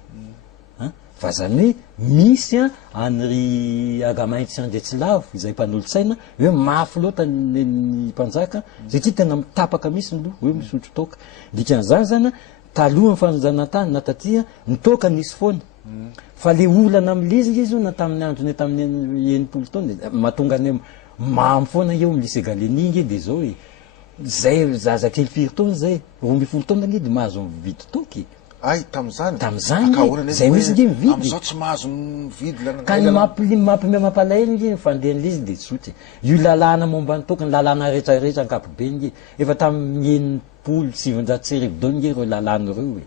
fa zany hoe misy a anyry agamaintsy andretsilavo izay mpanolo-tsaina hoe mafy loata ny mpanjaka satria tena mitapaka misy ny loha hoe misotro toka dikan'izany zany taloha ny fanjanantany na tatia ny toka nisy foana fa le olana am'lizy izy io na tamin'ny androny tamin'ny 90 taona mahatonga any mamy foana eo amin'ny lycée Galeningy dia zao hoe zay zazakely 4 taona zay 12 taona nge dia mahazo mividy toky ay tam'izany zay misy nge mividy am'izao tsy mahazo mividy ka ny mampalahelo nge fandehan'lizy dia tsotra io lalàna momba ny toka ny lalàna rehetrarehetra ankapobe nge efa tamin'ny 700 serividao nge reo lalàna reo hoe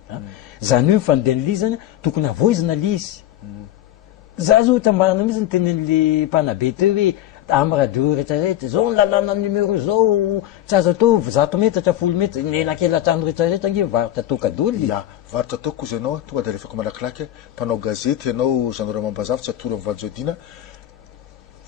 zany hoe mifandehan'lizy zany tokony avoizina lizy za zao tambarana mihitsy ny tenen'le mpanabe teo hoe amy radio rehetrarehetra zao ny lalàna numéro zao tsy azo atao 100 metatra 10 metatra nenakelatrano rehetrarehetra nge mivarotra toka doly varotra toko izy ianao tonga dia refako malakilaky mpanao gazety ianao zanora mambazavy tsy atory amin'ny valojodina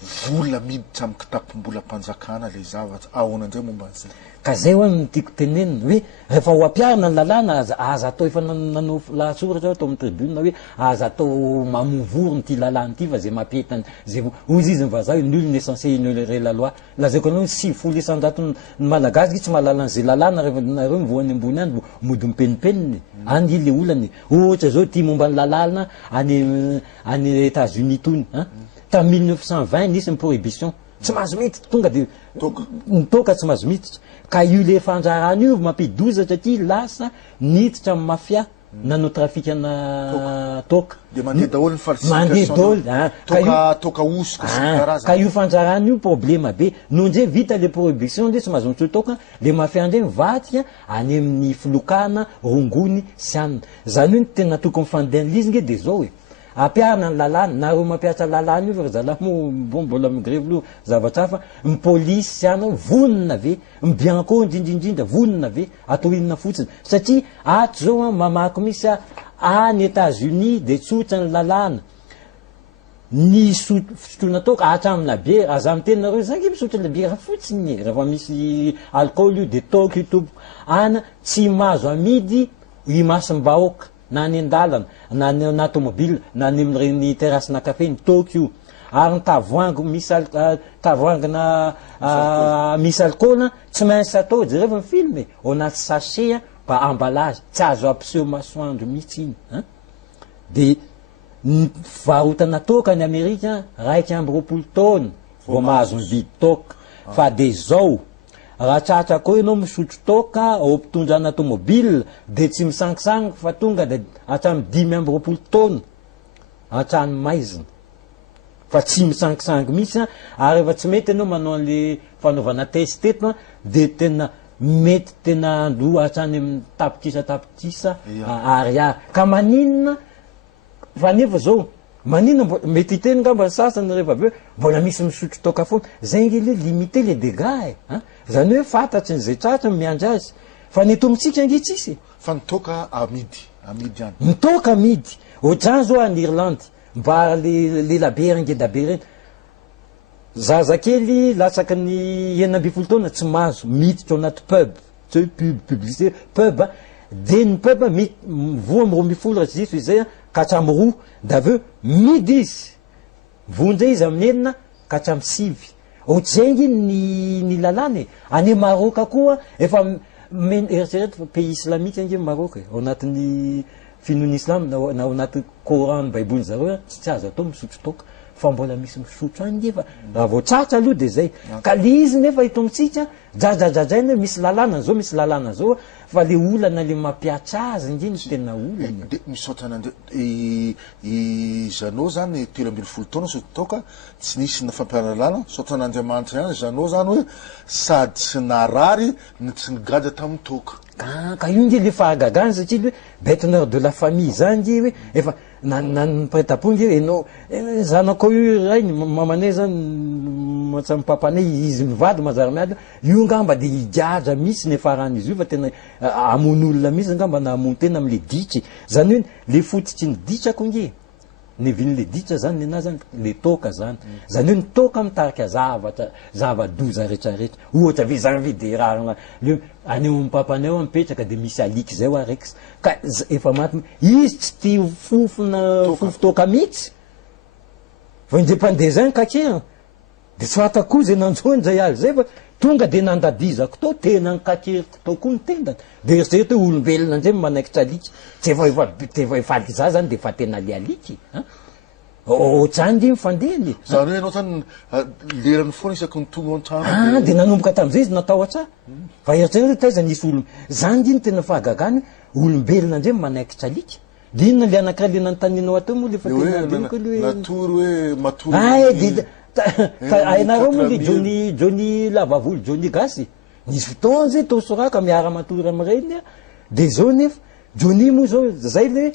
vola miditra amin'ny kitapom-bola mpanjakana le zavatra ahoana indray momba an'izay ka zay ho ny tiako tenenina hoe rehefa ho ampiarina ny lalàna aza atao efa nanao lahatsoratra atao amin'ny tribune hoe aza atao mamovorony ty lalàna ty fa zay mampietany zay ozy izy vazaha nul n'est censé ignorer la loi lazaiko anao 700 ny malagasy tsy mahalala an'izay lalàna rehefa nareo mivoany ambony any mody mipenipeniny any le olany ohatra zao ty momba ny lalàna any États-Unis tony tamin'ny 1920 nisy ny prohibition tsy mahazo miditra tonga dia ny toka tsy mahazo miditra ka io le fanjarana io mampidozatra ty lasa niditra amin'ny mafia nanao trafikana toka mandeha daholo ny falsification toka osoka sy karazana ka io fanjarana io problema be no ndre vita le prohibition ndre tsy mahazo mitsoy toka le mafia ndre mivatika any amin'ny filokana rongony sy anina zany hoe tena tokony fandehan'lizy nge dia zao hoe ampiarina ny lalàna nareo mampiatra lalàna io fa zalahy mbola migrevy lo zavatra hafa ny polisy sy ana vonina ve mibianco indrindrindrindra vonina ve atao inona fotsiny satria ato zao mamaky misy any États-Unis dia tsotra ny lalàna ny sotroina toka hatramina be aza amin'ny teninareo zany misotra le biera fotsiny rehefa misy alcool io dia toka io tompo ana tsy mahazo amidy imasim-bahoaka na ny andalana na ny tomobile na ny amin'ireny terasina kafe ny toka io ary ny tavoangy tavoangina misy alcool tsy maintsy atao jereva ny filme ao anaty sachet mba emballage tsy azo ampiseho masoandro mihitsy iny dia ny varotana toka ny Amerika 120 taona vao mahazo mividy toka fa dia zao raha tratra koa ianao misotro toka ao ampitondrana tomobile dia tsy misangisangy fa tonga dia hatramin'ny 520 taona hatrany maizina fa tsy misangisangy mihitsy ary rehefa tsy mety ianao manao an'le fanaovana test eto dia tena mety tena ando hatrany amin'ny tapitisa ariary ka maninona fa nefa zao maninona mety hiteny ngamba sasany rehefa avy eo mbola misy misotro toka foana zay nge le limité le dégâts zany hoe fantatry n'izay tratra miandry azy fa ny tombotsika nge tsisy fa ny toka amidy mitoka amidy ohatrany zao any Irlandy mba lela be ngeda be reny zazakely latsaky ny 9 taona tsy mahazo miditra ao anaty pub tsy hoe publicité pub de ny pub voa amy 12 raha tsy diso izay ka hatramy 2 da aveo midy izy vonjay izy amin'ny enina ka hatramy 5 ohatrzay ny lalàny any Maroc koa efa eritreretra fa pays islamika ange Maroc ao anatin'ny finoana islam na ao anaty Coran baibony zareo tsy azo atao misotro toka fa mbola misy misotro any fa raha vao tratra aloha de zay ka le izy nefa ito amitsika dradradradrainy misy lalàna zao misy lalàna zao fa le olana le mampiatra azy ngeny tena olana de misaotra anandreo zanao zany 13 taona sototoka tsy nisy na fampianarana saotra an'Andriamanitra ihany zanao zany hoe sady tsy narary ny tsy nigaja tamin'ny toka ka io nge le fahagagany satria hoe bête noire de la famille zany nge hoe efa prêt-à-pot nge enao zanako io rainy mamanay zany matsamy papanay izy mivady mazary miady io ngamba de higaja misy ny faran'izy io fa tena amon'olona misy ngamba na amony tena amle ditry zany hoe le fototry ny ditrako nge ny vin'le ditra zany nenazy zany le toka zany zany hoe ny toka mitarika zava-doza rehetrarehetra ohatra ve zany ve de raha le aneo amin'ny papanao mipetraka de misy aliky zay araiky ka efa maty izy tsy tia fofo toka mihitsy fa independant zany kakea de tsy fatako zay nanjony zay azy zay fa tonga de nandadizako to tena nikakeriko to koa ny tendany de eritreretra hoe olombelona nzay manaikitra aliky tsy efa za zany de fa tena le aliky ohatrany de mifandehany zany hoe anao zany lerany foana isaky ny tonga an-trano de nanomboka tam'izay izy natao atrah fa eritreretra taiza nisy olo zany de ny tena fahagagany olombelona nzay manaikitra aliky de inona le anakira le nanontanianao atao moa le fa natory hoe matory ainareo moa le Johnny lavavolo Johnny gasy nisy fotoana zay tosoraka miara matory am'ireny de zao nefa Johnny moa zao zay le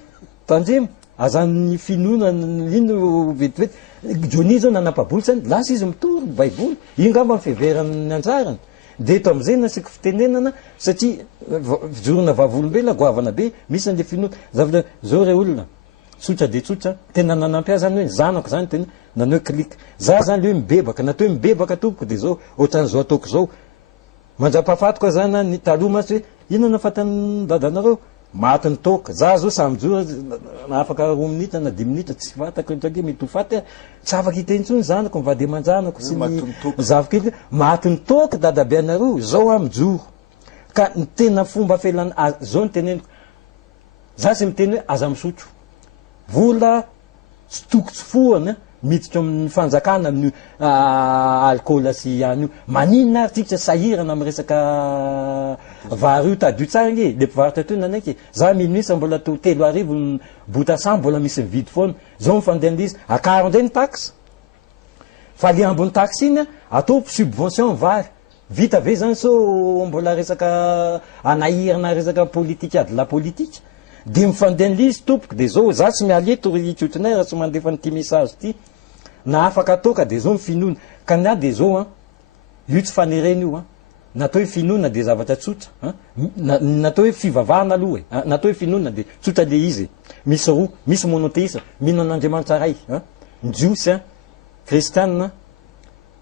tandremo azan'ny finoana ino vetivety Johnny zao nanapabolotsany lasa izy mitory baiboly io ngamba mifeveran'ny anjarany de eto am'izay nasiko fitenenana satria jorona vavolombelona goavana be misy an'le finoana zavatra zao re olona tsotra de tsotra tena nanampy azy zany hoe zanako zany tena nany hoe klika za zany le hoe mibebaka natao hoe mibebaka tompoko de zao ohatran'izao ataoko zao mandrapafatoka zany ny taloha masy hoe ino nafatany dadanareo maty ny toka za zao samyjora afaka 2 minitra na 10 minitra tsy fatako ndrake mety ho faty tsy afaka hitentsony zanako mivady aman-janako sy ny zavokely maty ny toka dadabe anareo zao amijoro ka ny tena fomba felany zao ny teneniko za sy miteny hoe aza misotro vola tsy tokotsy foana miditra amin'ny fanjakana amin'ny alcool sy any io maninona ary tsika sahirana amin'ny resaka vary io tadio tsara nge le mpivarotra toy nanaiky za minomisa mbola to 3 arivo bota sa mbola misy mividy foana zao mifandeha an'izy akaro ndray ny taxe fa le ambony taxe iny atao subvention vary vita ve zany so mbola resaka anahirana resaka politika de la politique de mifandeha an'izy tompoko de zao za tsy mialy eto itsotrinay raha tsy mandefa nyty message ty na afaka toka de zao mifinoana ka nia de zao io tsy fanerena io natao hoe finoana de zavatra tsotra natao hoe fivavahana aloha natao hoe finoana de tsotra le izy misy roa misy monoteisme mino an'Andriamanitra ray ny jiosy kristianina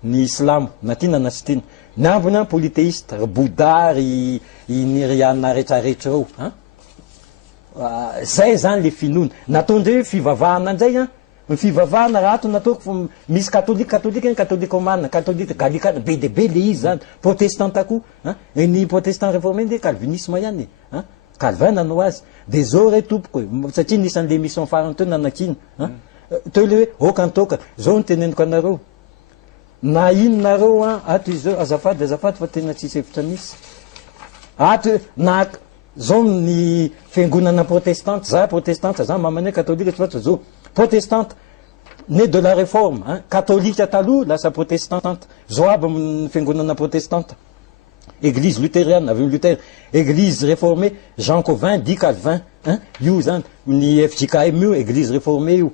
ny islamo na tiana na sy tiana ny ambony polythéiste ry bouddha ry niriana rehetrarehetra reo zay zany le finoana natao ndray hoe fivavahana nzay fivavahana raha ato nataoko misy katolika omanina katolika galikana be de be le izy zany protestante koa ny protestant réformé nde calvinisme ihany calvin nanao azy de zao re tompoko satria nisan'le émission farany teo nanakina teo le hoe okantoka zao niteneniko anareo na inonareo ato izy zao azafady fa tena tsisy hevitra misy ato na zao ny fiangonana protestante za protestante za mamanay katolika tsy fatra zao protestante né de la réforme catholique taloha lasa protestante zao aby amin'ny fiangonana protestante église luthérienne avy Luther église réformée Jean Calvin dit Calvin io zany ny FJKM io église réformée io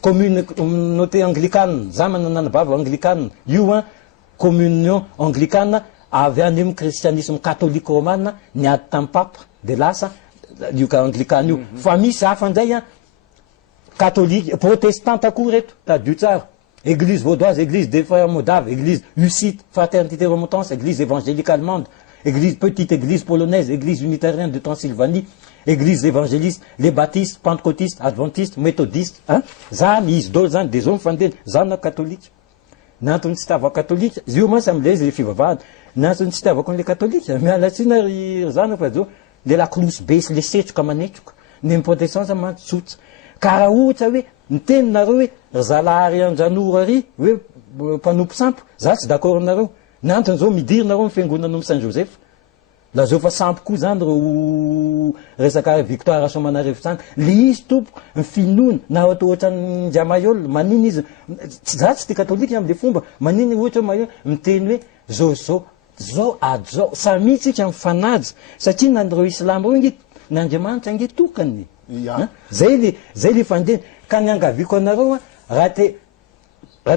communauté anglicane za manana bava anglicane io communion anglicane avy any amin'ny christianisme catholique romane niady tamin'ny papa de lasa io ka anglikana io fa misy hafa ndray a catholique protestante akory reto tadio tsara église vaudoise, église des frères modaves, église UCIT, fraternité remontance, église évangélique allemande, petite église polonaise, église unitarienne de Transylvanie, église évangéliste, les baptistes, pentecôtistes, adventistes, méthodistes, zany izy dolo zany de zao mifandena zany na katolika nantony tsy tavako katolika izy io mantsy am'le izy le fivavahana nantony tsy tavako an'le katolika mialatsina ry zany fa zao le lakolosy be sy le setroka manetroka ny protestantsa mantsotsa karaha ohatra hoe miteny nareo hoe zalahary anjanoro ary hoe mpanompo sampo za tsy d'accord nareo nantony zao midiry nareo ny fiangonana Saint Joseph la zao fa sampo koa zany ro resaka Victoire Asomanarefo zany le izy tompo ny finoana na ohatra ny Diamayol maniny izy za tsy tia katolika am'le fomba maniny ohatra maio miteny hoe zao zao samy tsika mifanaja satria nan'ireo islamo reo ngy n'Andriamanitra ngy tokany zay le fandena ka ny angaviko anareo raha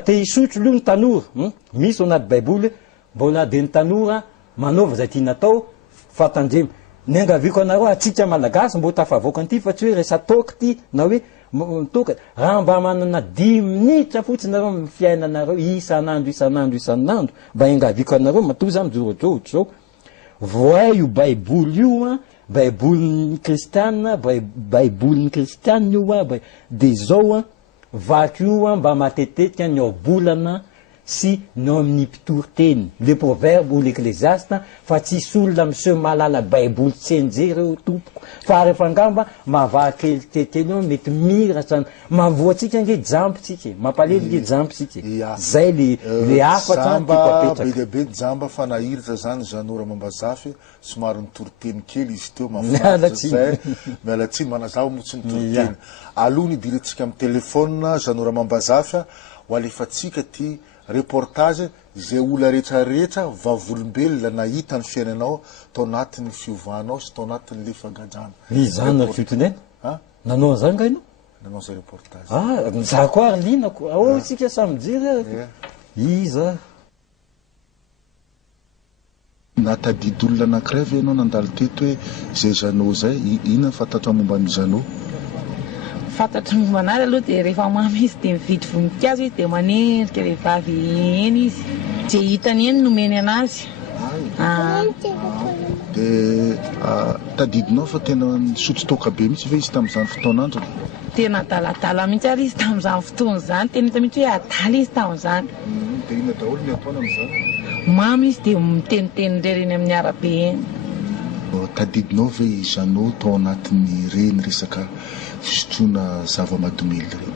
te hisotro aloha ny tanora misy ao anaty baiboly mbola de ny tanora manaova zay tia natao fatandrema ny angaviko anareo atsika malagasy mbo tafavoaka an'ity fa tsy hoe resa toka ty na hoe toka raha mba manana 10 minitra fotsiny nareo amin'ny fiainanareo isan'andro mba angaviko anareo matoa zany mijoro zao voay io baiboly io baibolin'ny kristianina baibolin'ny kristianina io de zao vaky io mba matetetika ny aobolana sy ny amin'ny mpitoroteny le proverbe ou l'ecclésiaste fa tsisy olona miseho malala baiboly tsy enjery eo tompoko fa rehefa angamba mavaky kelikely eo mety miratra mavoatsika nge jampitsika mampalely nge jampitsika zay le afatsy be lehibe jamba fa nahiritra zany Zanora Mambazafy somary nitoroteny kely izy teo mafinaritra mialatsiny manazava moa tsy nitoroteny aloha nidiretsika amin'ny telefona Zanora Mambazafy ho alefatsika ty reportage zay ola rehetrarehetra vavolombelona nahita ny fiainanao tao anatin'ny fiovanao sy tao anatin'ny le fagajana izany fitone nanao an'izany ka ianao nanao zay reportage za koa ary linako ao tsika samijery iza natadidolona anankiray ve ianao nandalo teto hoe zay Zanao zay inona fantatro momba ny Zanao fantatro momba anazy aloha dia rehefa mamy izy dia mividy voninkazo izy dia manendrika vehivavy eny izy zay hitany eny nomeny anazy dia tadidinao fa tena nisotro toka be mihitsy ve izy tamin'izany fotoanandro tena adaladala mihitsy ary izy tamin'izany fotoana zany tena hita mihitsy hoe adala izy tamin'izany dia ina daholo ny ataona amin'izany mamy izy dia miteniteny indray reny amin'ny arabe eny tadidinao ve Zanao tao anatin'ny reny resaka fisotroana zava-mahadomely reny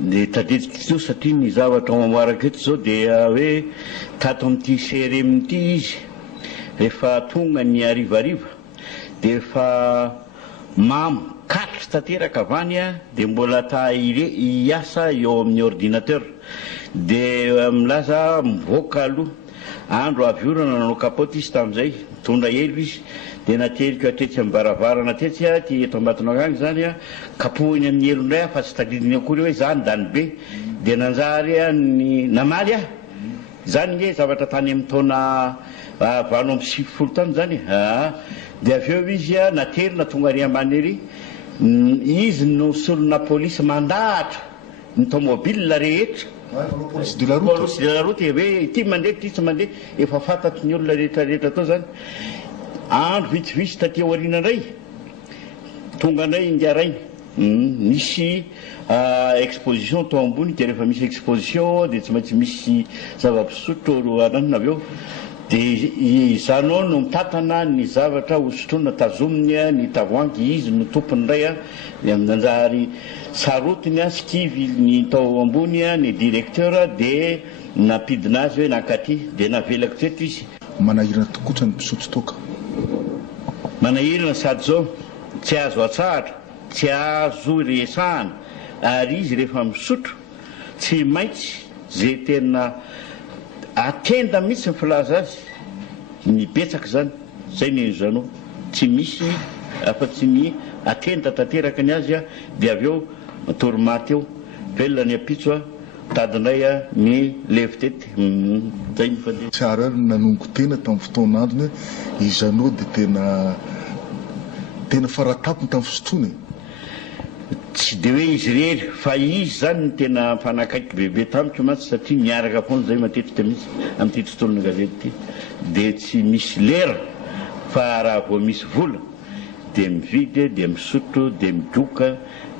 ny tadidiko io satria ny zavatra mamoaraka eto zao dia hoe tato amin'ity seremity izy rehefa tonga ny arivariva dia rehefa mamy katry tanteraka avany dia mbola hiasa eo amin'ny ordinateur dia milaza mivoaka aloha andro avy orana nanao kapoty izy tamin'izay mitondra elo izy dia naterika atretsy amin'ny baravarana atretsy ty eto ambatonao agny zany kapohiny amin'ny elo indray fa tsy tadidiny akory hoe zany dany be dia nanjary ny namaly zany nge zavatra tany amin'ny taona valo amby 70 tany zany dia avy eo izy naterina tonga ary ambany ery izy no solona polisy mandahatra ny tomobile rehetra police de la route hoe ty mandeha ty tsy mandeha efa fantatry ny olona rehetrarehetra tao zany andro vitsivitsy taty aoriana indray tonga indray ingarainy misy exposition tao ambony dia rehefa misy exposition dia tsy maintsy misy zava-pisotro ananina avy eo dia Zanao no mitatana ny zavatra hosotroana tazominy ny tavoangy izy no tompony indray nanjary sarotiny skivy ny tao ambony ny directeur dia nampidina azy hoe nankaty dia navelako teto izy manahirana tokotra ny mpisotro toka manahirana sady zao tsy azo atsahatra tsy azo resahana ary izy rehefa misotro tsy maintsy zay tena atenda mihitsy ny filaza azy mibetsaka zany zay ny Zanao tsy misy afa-tsy ny atenda tanteraka ny azy dia avy eo matoromaty eo velona ny apitso tadindray ny levitety zay mifandeha tsara nanongo tena tamin'ny fotoanandrony hoe i Zanao dia tena faratapony tamin'ny fisotroany tsy de hoe izy rery fa izy zany ny tena mpanakaiky bebe tamiko matsy satria miaraka foana zay matetika misy amin'ity tontolona gazety ity de tsy misy lera fa raha vao misy vola de mividy de misotro de midoka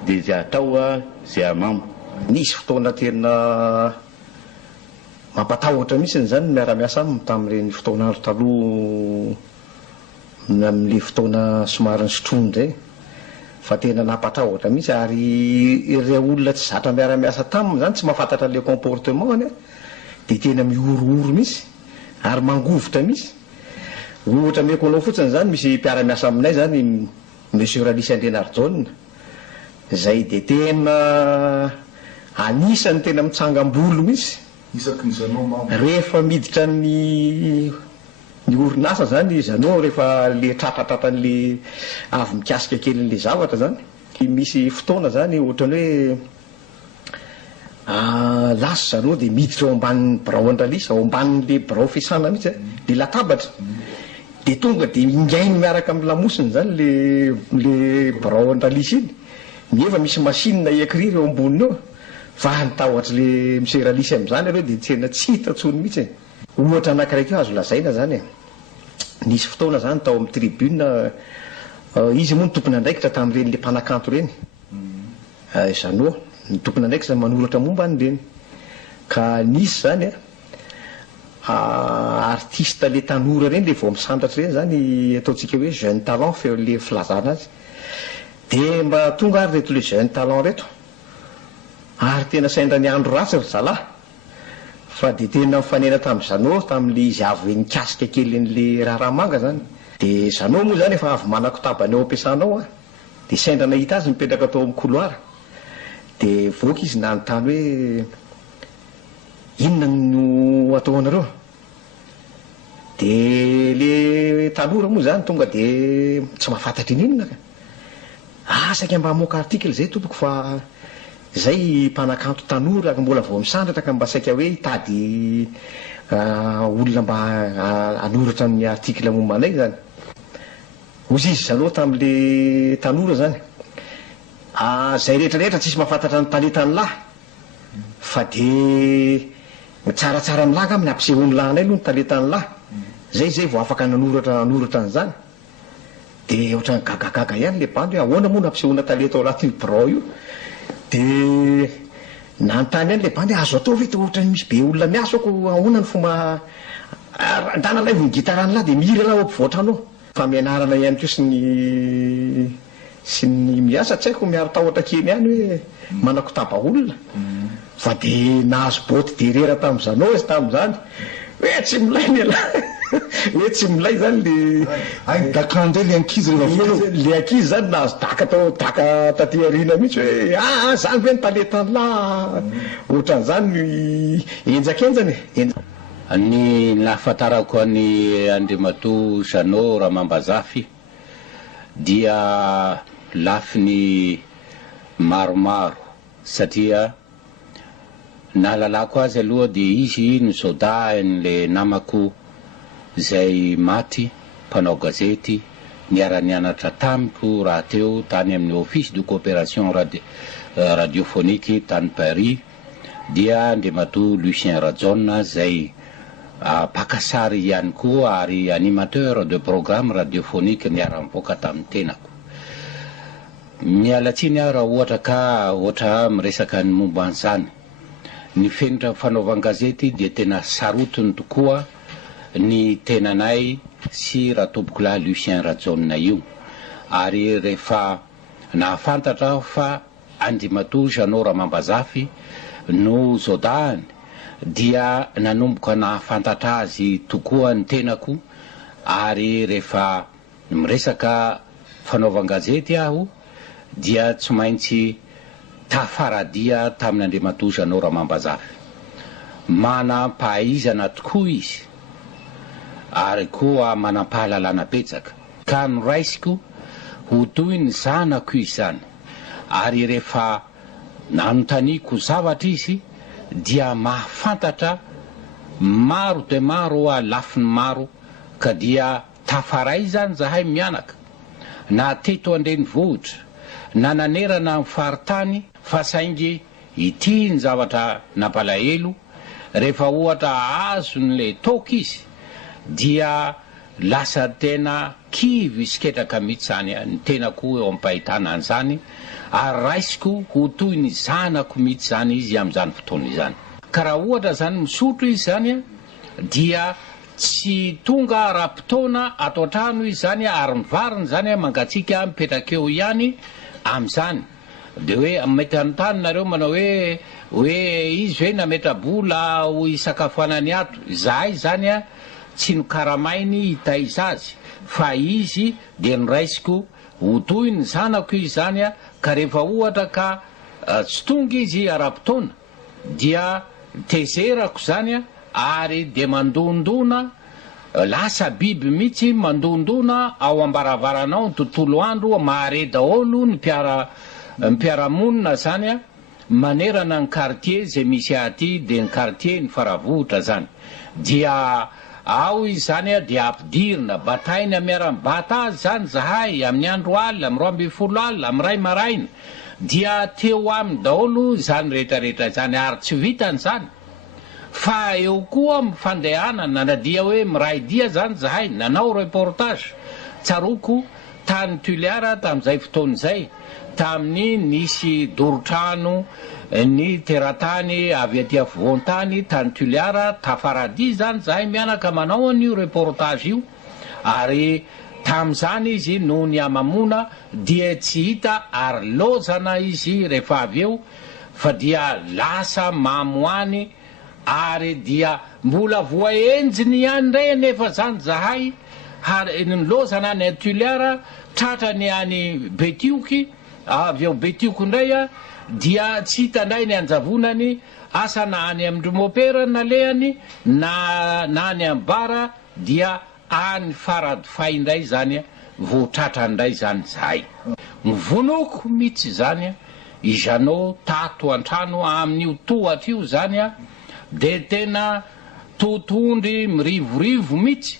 de zay atao zay amamo. Nisy fotoana tena mampatahotra mihitsy zany miara-miasa aminy tamin'ireny fotoana andro taloha amin'le fotoana somary sotroiny zay fa tena nampatahotra mihitsy ary ireo olona tsy zatra miara-miasa taminy zany tsy mahafantatra le comportement de tena miorooro mihitsy ary mangovotra mihitsy. Ohatra meko anao fotsiny zany misy mpiara-miasa aminay zany monsieur Ralisy Andrenarjona zay de tena anisany tena mitsangam-bolo mihitsy rehefa miditra ny orinasa zany izy anao rehefa le tratratratan'le avy mikasika kelin'le zavatra zany misy fotoana zany ohatrany hoe lasa zanao de miditra ao ambanin'ny birao andralisa ao ambanin'le birao fiasana mihitsy le latabatra de tonga de ingainy miaraka amin'ny lamosiny zany le birao andralisa iny mieva misy machine écrire eo amboniny eo fa nitahotra le monsieur Ralisy am'izany aloha de tena tsy hita tsony mihitsy. Ohatra anakiraiky azo lazaina zany nisy fotoana zany tao amin'ny tribune izy moa ny tompony andraikitra tamin'ireny le mpanakanto reny zanoa ny tompony andraikitra manoratra momba any reny ka nisy zany artiste le tanora reny le vao misantatra reny zany ataotsika hoe jeune talent feo le filazana azy de mba tonga ary reto le jeune talent reto ary tena saindra ny andro ratsy ry zalahy fa de tena mifanena tamin'izanao tamin'le izy avy nikasika kelin'le raharamanga zany de zanao moa zany efa avy manako tabany ao ampiasanao de saindra nahita azy mipetraka atao amin'ny couloir de voaka izy nanontany hoe inona no atao anareo de le tanora moa zany tonga de tsy mahafantatra in'inona ka saika mba hamoaka article zay tompoko fa zay mpanakanto tanora mbola vao misandratra ka mba saika hoe hitady olona mba anoratra amin'ny article momba anay zany ozy izy zaloha tamin'le tanora zany zay rehetrarehetra tsisy mahafantatra ny talentany lahy fa de tsaratsara ny lahy ka amin'ny ampisehoany lahinay aloha ny talentany lahy zay vao afaka nanoratra an'izany de ohatrany gagagaga ihany le bandy hoe ahoana moa nampisehoana talenta ao anatin'ny birao io de nanontany ihany le bandy azo atao ve ohatrany misy be olona miasa ako ahoana ny fomba ndana laivo ny gitarany lahy de mihira lahy ao ampivoatra anao fa mianarana ihany ko sy ny miasa tsy haiko miaro tahotra kely ihany hoe manako taba olona fa de nahazo boty derera tamin'izanao izy tamin'izany hoe tsy milay ny ala hoe tsy milay zany le dakandray le ankizy le ankizy zany nahazo daka taty arina mihitsy hoe zany hoe ny talentany lahy ohatran'izany enjakenjany ny nahafantarako any Andriamato Jeannot Ramambazafy dia lafiny maromaro satria nahalalako azy aloha de izy nisoda n'le namako zay maty mpanao gazety niara-nianatra tamiko raha teo tany amin'ny office de coopération radiophonique tany Paris dia Andriamato Lucien Rajona zay pakasary ihany koa ary animateur de programme radiophonique niara-mipoaka tamin'ny tenako. Mialatsiny aho raha ohatra ka ohatra miresaka ny momba an'izany ny fenitra fanaovan-gazety dia tena sarotiny tokoa ny tenanay sy raha tompoko lahy Lucien Rajona io ary rehefa nahafantatra aho fa Andriamato Jeannot Ramambazafy no zodahany dia nanomboka nahafantatra azy tokoa ny tenako ary rehefa miresaka fanaovan-gazety aho dia tsy maintsy tafaradia tamin'ny Andriamato Jeannot Ramambazafy manam-pahaizana tokoa izy ary koa manam-pahalalana betsaka ka noraisiko ho toy ny zanako izany ary rehefa nanontaniako zavatra izy dia mahafantatra maro de maro lafiny maro ka dia tafaray zany zahay mianaka na teto andrenivohitra na nanerana amin'ny faritany fa saingy ity ny zavatra nampalahelo rehefa ohatra azon'le toka izy dia lasa tena kivy isiketraka mihitsy zany ny tena koa eo ampahitana an'izany ary raisiko ho toy ny zanako mihitsy zany izy amin'izany fotoana izany ka raha ohatra zany misotro izy zany dia tsy tonga raha-potoana ato an-trano izy zany ary mivariny zany mangatsika mipetraka eo ihany amin'izany de hoe mety anontany nareo manao hoe izy hoe nametra-bola ho isakafoanany ato zahay zany tsy nokaramainy hitaiza azy fa izy de noraisiko ho toy ny zanako izy zany ka rehefa ohatra ka tsy tonga izy ara-potoana dia tezerako zany ary de mandondona lasa biby mihitsy mandondona ao ambaravaranao ny tontolo andro mahare daholo ny mpiaramonina zany manerana ny quartier zay misy aty de ny quartier ny faravohitra zany dia ao izy zany dia ampidirina batainy miara-bata azy zany zahay amin'ny andro alina amin'ny 12 alina amin'ny ray maraina dia teo aminy daholo zany rehetrarehetra zany ary tsy vitany zany fa eo koa mifandehanana nadia hoe miray dia zany zahay nanao reportage tsaroko tany Tuliara tamin'izay fotoana izay tamin'ny nisy dorotrano ny teratany avy aty afovoan-tany tany Tuliara tafarady zany zahay mianaka manao an'io reportage io ary tamin'izany izy no ny amamona dia tsy hita ary lozana izy rehefa avy eo fa dia lasa mamoany ary dia mbola voaenjiny ihany ndray nefa zany zahay nylozana ny Tuliara tratrany any Betioky avy eo Betioky indray dia tsy hitandray ny anjavonany asa na any amin'ny Romopera nalehany na any amin'ny Bara dia any Faradofay indray zany vo tratrandray zany zahay mivonoko mihitsy zany izanao tato an-trano amin'io tohatra io zany de tena totondry mirivorivo mihitsy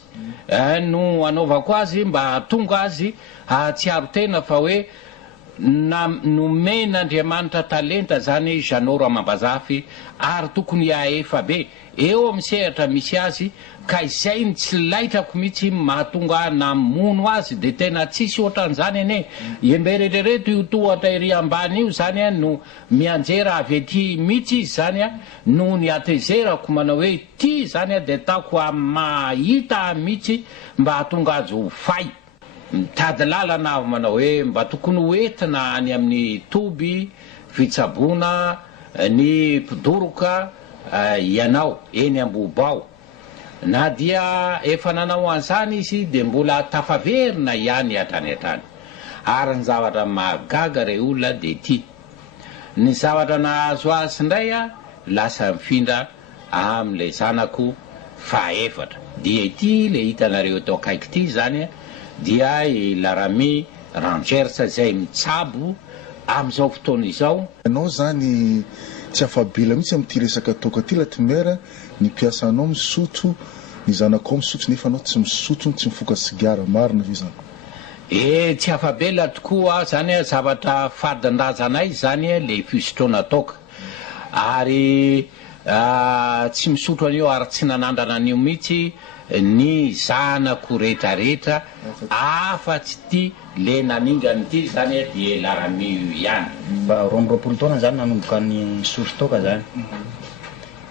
no anaovako azy mba tonga azy atsiaro tena fa hoe nomen'Andriamanitra talenta zany Janoro Amambazafy ary tokony aefa be eo amin'ny sehatra misy azy ka izay ny tsy laitrako mihitsy mahatonga namono azy de tena tsisy ohatran'izany ane embererereto io tohatra ery ambany io zany no mianjera avy aty mihitsy izy zany no ny atezerako manao hoe ty zany de taoko mahita mihitsy mba hatonga azy ho fay mitady lalana avy manao hoe mba tokony hoentina any amin'ny toby fitsabona ny mpidoroka ianao eny ambobao na dia efa nanao an'izany izy de mbola tafaverina ihany hatrany ary ny zavatra mahagaga re olona de ty ny zavatra nahazo azy indray lasa mifindra amin'le zanako faefatra dia ity le hitanareo tao akaiky ty zany dia Larami Rangersa zay mitsabo amin'izao fotoana izao ianao zany tsy afabela mihitsy amin'ity resaka toka ty latimera ny mpiasanao misotro ny zanakao misotro nefa anao tsy misotro tsy mifoka sigara marina ve zany tsy afabela tokoa zany zavatra fadin-drazanay zany le fisotroana toka ary tsy misotro an'io ary tsy nanandrana an'io mihitsy ny zanako rehetrarehetra afa-tsy ty le naninganyity zany de Larami ihany mba 20 taona zany nanomboka ny misotro toka zany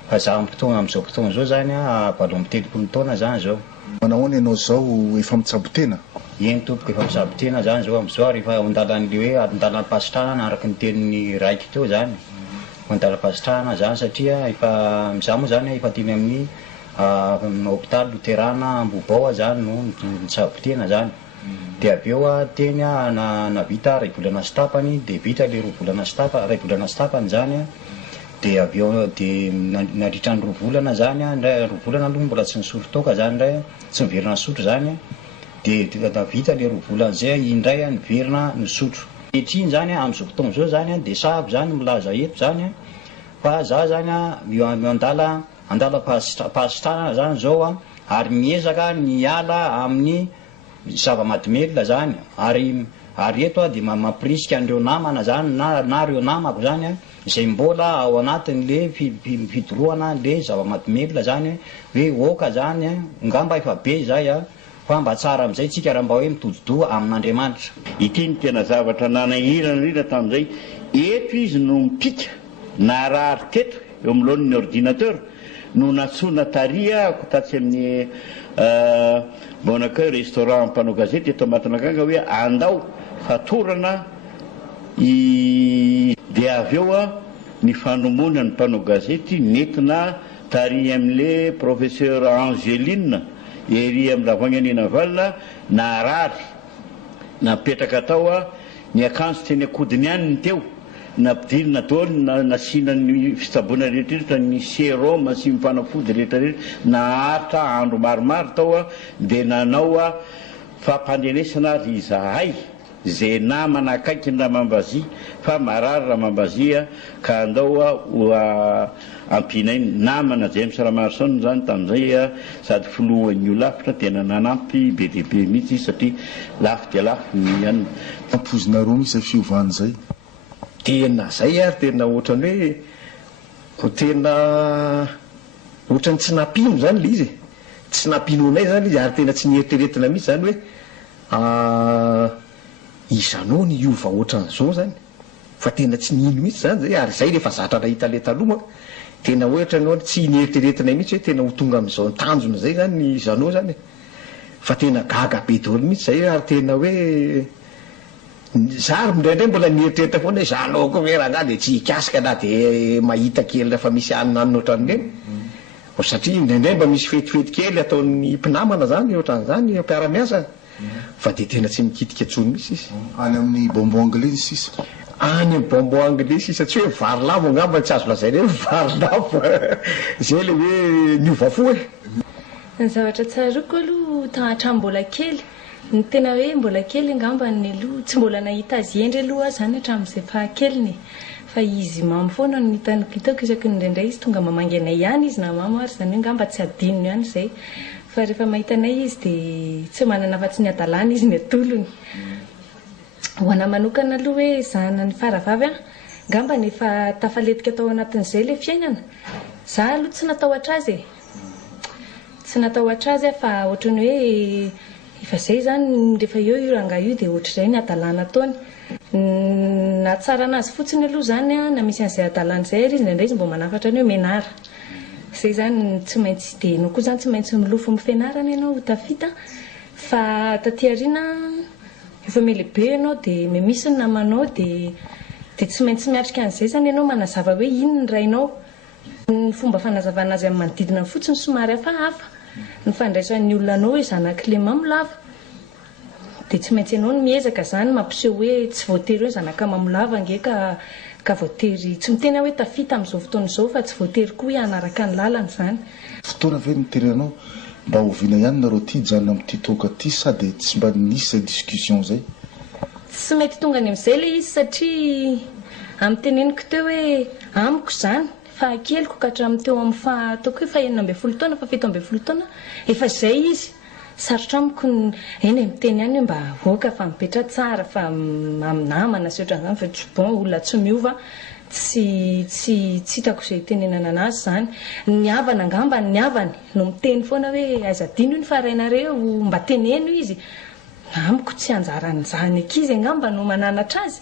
fa za am'fotoana am'izao fotoana zao zany balo amin'ny 30 taona zany zao manahoana ianao zao efa mitsabo tena eny tompoko efa mitsabo tena zany zao am'izao rehefa andalan'le hoe andalam-pasitrahana araky ny tenin'ny raiky teo zany andalam-pasitrahana zany satria efa miza moa zany efa teny amin'ny hôpitaly Luterana Ambobao zany no mitsabo tena zany de avy eo teny navita ray volana sy tapany de vita le ray volana sy tapany zany de avy eo de nandritra ny 2 volana zany ndray 2 volana aloha mbola tsy nisotro toka zany ndray tsy miverina nisotro zany de vita le 2 volana zay indray niverina nisotro etriny zany am'izao fotoana zao zany de sahabo zany milaza eto zany fa za zany andala pasitrana zany zao ary miezaka niala amin'ny zava-mahadomelona zany ary eto a dia mampirisika an'ireo namana zany na reo namako zany a izay mbola ao anatin'le fidorohana le zava-mahadomelona zany hoe oka zany a ngamba efa be zay a fa mba tsara am'izay tsika raha mba hoe mitododoa amin'Andriamanitra. Ity ny tena zavatra nanahirana indrindra tamin'izay eto izy no mipika narary teto eo amin'lohan'ny ordinateur no natsona taria ako tatsy amin'ny Bonacœur restaurant mpanao gazety eto Matonakanga hoe andao fatorana dia avy eo a ny fanomona ny mpanao gazety nentina taria amin'le professeur Angeline ery amin'ny Lavagna Valina narary napetraka tao a ny akanjo teny akodiny ihany ny teo nampidilina daholo nasina ny fitsaboana rehetrarehetra ny sérum sy mifanafody rehetrarehetra naharitra andro maromaro tao a dia nanao a fampandenesana ry izahay zay namana akaiky ny Ramambazia fa marary Ramambazia ka andao a ampinay namana James Ramarson zany tamin'izay a sady filohan'ny io lafitra tena nanampy be dia be mihitsy satria lafo dia lafo ny anina ampozina roa misy fiovana zay tena zay ary tena ohatrany hoe ko tena ohatrany tsy nampino zany le izy tsy nampinonay zany izy ary tena tsy nieritreretina mihitsy zany hoe izanao ny iova ohatran'izao zany fa tena tsy nino mihitsy zany zay ary zay rehefa zatra nahita le taloha tena ohatrany hoe tsy nieritreretina mihitsy hoe tena ho tonga amin'izao tanjona zay zany ny izanao zany fa tena gaga be daholo mihitsy zay ary tena hoe zary mindraindray mbola nieritreritra foana hoe zanao koa hoe raha dia tsy hikasika na dia mahita kely fa misy anina ohatran'ireny satria indraindray mba misy fetifety kely ataon'ny mpinamana zany ohatran'izany mpiara-miasa fa dia tena tsy mikitika tsony mihitsy izy any amin'ny bonbon anglais sisa any amin'ny bonbon anglais sisa tsy hoe vary lavo angamba tsy azo lazay hoe vary lavo zay le hoe niova fo e ny zavatra tsaroko aloha hatramin'ny kely ny tena hoe mbola kely angambany aloha tsy mbola nahita azy endry aloha zany hatramin'izay fahakeliny fa izy mamy foana no hitako isaky indraindray izy tonga mamangy anay ihany izy na mamo ary zany hoe ngamba tsy adinony ihany zay fa rehefa mahita anay izy dia tsy manana afa-tsy ny adalàna izy ny atolony ho ana manokana aloha hoe zana ny faravavy a ngamba ny efa tafaletika tao anatin'izay le fiainana za aloha tsy natao atrazy tsy natao atrazy fa ohatrany hoe efa zay zany rehefa io ranga io dia ohatr'izay ny adalàna ataony na tsara anazy fotsiny aloha zany a na misy an'izay adalàna izay ary izy indraindray izy mbo manafatra ny hoe menara zay zany tsy maintsy dia no koa zany tsy maintsy milofo mifianarana ianao tafita fa taty aoriana efa melehibe ianao dia misy ny namanao dia tsy maintsy miatrika an'izay zany ianao manazava hoe ino ny rainao ny fomba fanazavana azy amin'ny manodidina fotsiny somary hafahafa ny fandraisan'ny olona anao hoe zanak'le mamolava dia tsy maintsy ianao no miezaka zany mampiseho hoe tsy voatery hoe zanaka mamolava ange ka voatery tsy mitena hoe tafita amin'izao fotoana izao fa tsy voatery koa hoe hanaraka ny lalana zany fotoana ve niterenao mba hoviana ihany nareo ty janona amin'ity toka ty sady tsy mba nisy zay discussion zay tsy mety tonga any amin'izay le izy satria amin'ny teneniko teo hoe amiko zany fahakeliko ka hatramin'ny teo amin'ny ataoko hoe fahenina ambin'ny folo taona fa fito ambin'ny folo taona efa zay izy sarotra amiko eny miteny ihany hoe mba voaka fa mipetra tsara fa amin'ny namana sy ohatran'izany fa tsy bon olona tsy miova tsy hitako izay tenenana anazy zany ny havana angamba ny havany no miteny foana hoe aizadino iny farainareo mba teneno izy amiko tsy anjaran'izany ankizy angamba no mananatra azy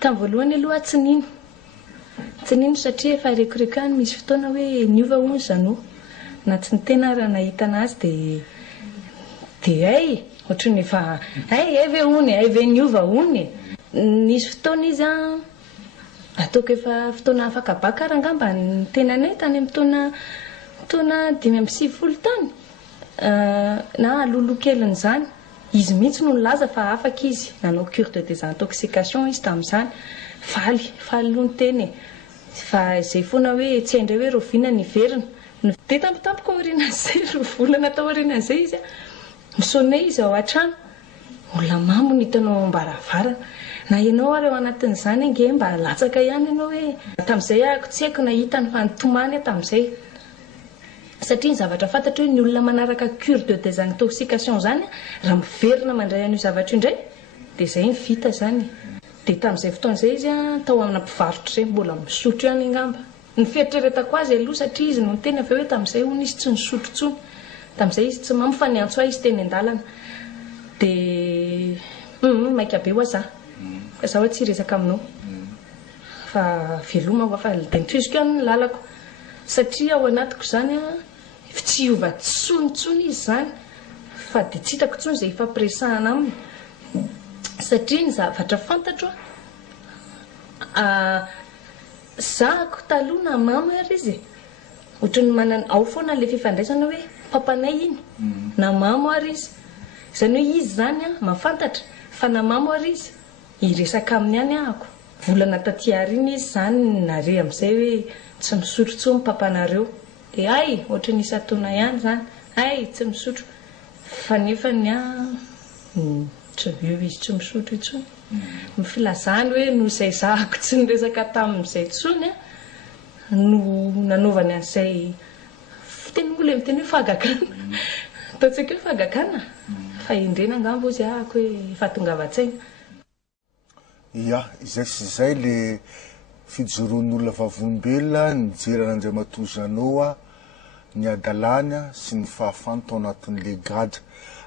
tamin'ny voalohany aloha tsy nino satria efa rekoreko any misy fotoana hoe niova hono zano na tsy ny tena raha nahita anazy dia ay ohatrany efa ay ve hony ay ve niova hony nisy fotoana izy a ataoko efa fotoana afaka baka raha angamba ny tenanay tany amin'ny taona 5-20 tany na alolokeliny zany izy mihitsy no nilaza fa afaka izy nanao cure de désintoxication izy tamin'izany faly no teny fa zay foana hoe tsy haindray hoe roviana ny verina dia tampotampoka aoriana zay rovolana tao aoriana zay izy a misaonay izy ao an-trano olona mamo no hitanao mbaravarana na ianao ary ao anatin'izany ange mba latsaka ihany ianao hoe tamin'izay ahako tsy haiko nahita ny fantomany tamin'izay satria ny zavatra fantatra hoe ny olona manaraka cure de désintoxication zany raha miverina mandray an'io zavatra indray dia zay ny vita zany. Dia tamin'izay fotoana izay izy tao amina mpivarotra izay mbola misotro ihany angamba. Ny fieritreretako azy aloha satria izy no ny teny avy hoe tamin'izay hono izy tsy nisotro tsony, tamin'izay izy tsy fa ny antsoa izy teny an-dalana. Dia maika be ho aza ka zaho tsy resaka aminao fa veloma fa dia nitoiziko ihany ny lalako satria ao anatiko zany tsy hiova tsonitsony izy zany fa dia tsy hitako tsony izay ifampiresahana aminy satria ny zavatra fantatro zahako taloha na mama ary izy ohatrany manana ao foana le fifandraisana hoe papanay iny na mamo ary izy izany hoe izy zany mahafantatra fa na mamo ary izy hiresaka aminy ihany ahako volana taty ary iny izy zany nare amin'izay hoe tsy misotro tsony papanareo dia ay ohatrany isa-taona ihany zany ay tsy misotro fa nefa ny tsy eo izy tsy misotro itsony mifilazany hoe no izay zahako tsy niresaka tamin'izay tsony no nanaovany an'izay fiten'olo miteny hoe fahagakana ataontsika hoe fahagakana fa indrena angamba ozy ahako hoe fahatongavan-tsaina. Ia, izay sy izay le fijoroan'olona vavolombelona ny jeran'Andriamatoa Zanoa ny adalany sy ny fahafany tao anatin'le gadra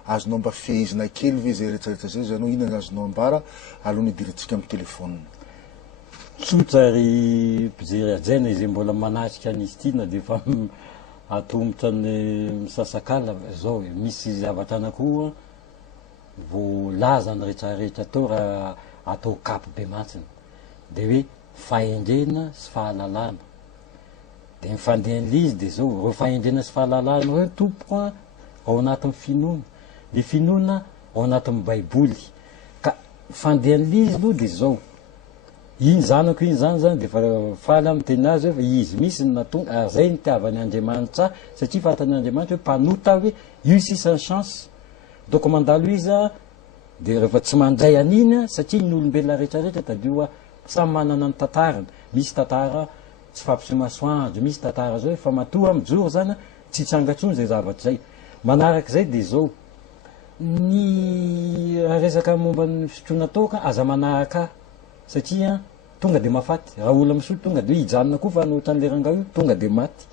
azonao mba fehizina kely ve zay rehetrarehetra zay Zanoa inona azonao ambara alohan'ny idirantsika amin'ny telefônina. Tsotra ry mpijery ajaina izay mbola manatrika an'izy ity na dia efa atombotra ny misasakala zao misy zavatra anakoa voalaza ny rehetrarehetra tao raha atao kapy be matsiny dia hoe fahendrena sy fahalalana dia mifandehan'lizy dia zao reo fahendrena sy fahalalana reo tompoka ao anatin'ny finoana, le finoana ao anatin'ny baiboly ka fandehan'lizy aloha dia zao iny zanako iny zany dia faly amin'ny teny azy hoe fa izy misy ny natonga ary zay nitiavany Andriamanitra satria fantany Andriamanitra hoe mpanota hoe io sisany chance ataoko mandalo izy dia rehefa tsy mandray an'iny satria ny olombelona rehetrarehetra tadioa samy manana ny tantarany, misy tantara tsy fampiseho masoandro, misy tantara zao fa matoa mijoro zany tsy hitsangatsony zay zavatra zay. Manaraka izay dia zao ny resaka momba ny fisotroana toka aza manaraka satria tonga dia mafaty raha olona misotro tonga dia hijanona koa fa nohatran'le ranga io tonga dia maty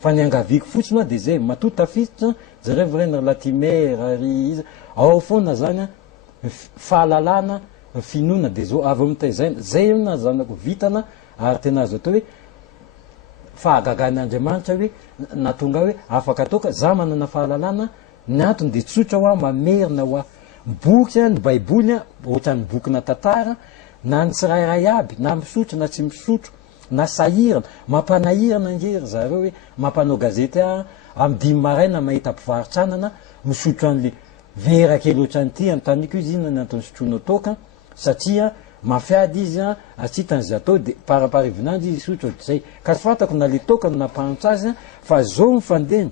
fa ny angaviko fotsiny dia zay matoa tafiditra zareo vrena latimera ry izy ao foana zany fahalalana finoana dia zao avy amitaizana zay na zanako vitana ary tena azo atao hoe fahagagan'Andriamanitra hoe natonga hoe afaka toka za manana fahalalana ny antony dia tsotra ho aho mamerina ho aho boky ny baiboly ohatrany bokina tantara na ny tsirairay aby na misotro na tsy misotro na sahirana mampanahirana ngery zareo hoe mampanao gazety amin'ny 5 maraina mahita mpivarotranana misotro an'le vera kely ohatran'ity anotaniko izy iny ny antony sotroanao toka satria mafiady izy atsitany zay atao dia paraparivinandry izy sotro ohatr'izay ka tsy fantako na le toka no nampahanitra azy fa zao mifandeny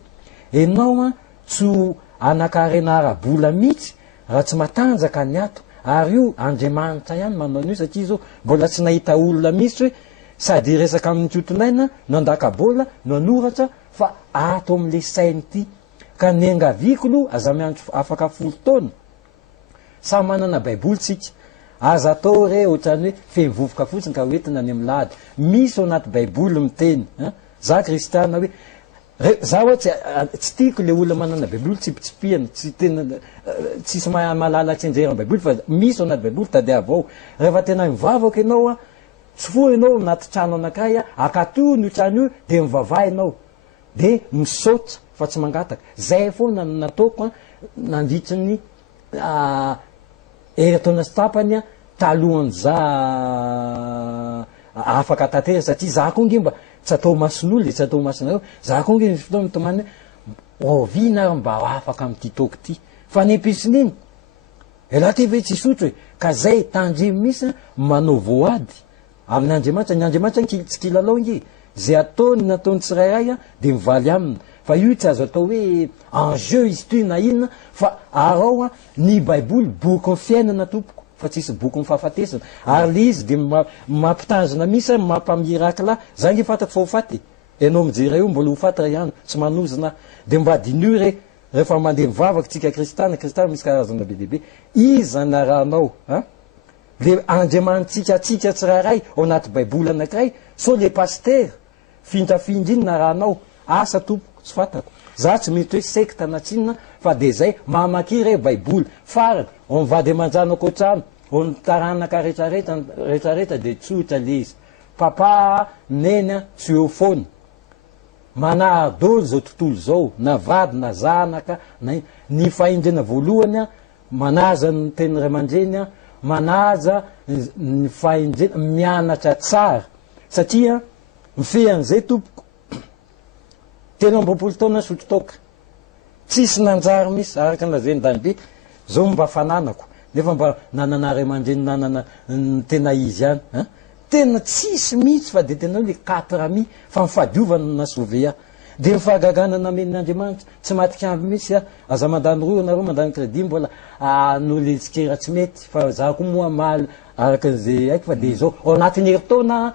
enao tsy anakarena arabola mihitsy raha tsy matanjaka ny ato ary io Andriamanitra ihany manao an'io satria zao mbola tsy nahita olona mihitsy hoe sady resaka amin'ny tsotonaina no andakabola no anoratra fa ato amin'le sainy ity ka ny angaviko aloha aza miandro afaka 10 taona samy manana baiboly tsika aza atao re ohatrany hoe femivovoka fotsiny ka hoentina any amin'ny lahady misy ao anaty baiboly miteny za kristiana hoe za hoe tsy tiako le olona manana baiboly tsipitsipihana tsy tena tsisy malala tsenjera baiboly fa misy ao anaty baiboly tadia avao rehefa tena mivavaka ianao tsy foa ianao anaty trano anankiray akato ny trano io dia mivavaha ianao dia misaotra fa tsy mangataka zay foana nataoko nandritry ny eritaona sy tapany talohany za afaka tantera satria za koa ngimba tsy atao mason'olo tsy atao masonareo za koa ngy fotoana mitomany hoe ovina mba afaka amin'ity toko ity fa ny episiny iny elaha ty ve tsy sotro hoe ka zay tandrimy misy manao voady amin'ny Andriamanitra ny Andriamanitra tsy kilalao ngy zay ataony nataony tsirairay dia mivaly aminy fa io tsy azo atao hoe enjeu izy toy na inona fa arao ny baiboly boky ny fiainana tompoko fa tsisy boky ny fahafatesana ary le izy dia mampitanjona misy mampamirakila za nge fantako fa ho faty ianao mijery io mbola ho fatra ihany tsy manozina de mba dinio re rehefa mandeha mivavaka tsika kristana misy karazana be dehibe iza na rahanao le andriamanitsika tsika tsirairay ao anaty baiboly anankiray so le paster findrafindra iny na rahanao asa tompoko tsy fantako za tsy mety hoe sekta na tsinona fa de zay mamaky re baiboly farany o mivady amanjanako otrano o nitaranaka rehetrarehetra de tsotra le izy papa nena tsy eo foana manahadolo zao tontolo zao na vady na zanaka ny faindrena voalohany a manaza ny teny ray aman-dreny a manaja ny faindrena mianatra tsara satria mifehan'izay tompoko tena ambopolo taona sotrotoka tsisy nanjary misy araka nylazeny danibe zao mba fananako nefa mba nanana ray aman-dreny nanana tena izy ihany tena tsisy mihitsy fa de tena hoe le 4 mi fa mifadiovana nasovea de mifahagagana namen'andriamanitra tsy matikamby mihitsy aza mandany roa anareo mandany crédit mbola no le tsikera tsy mety fa za ko moa maly araka an'izay haiko fa de zao ao anatin'ny herintaona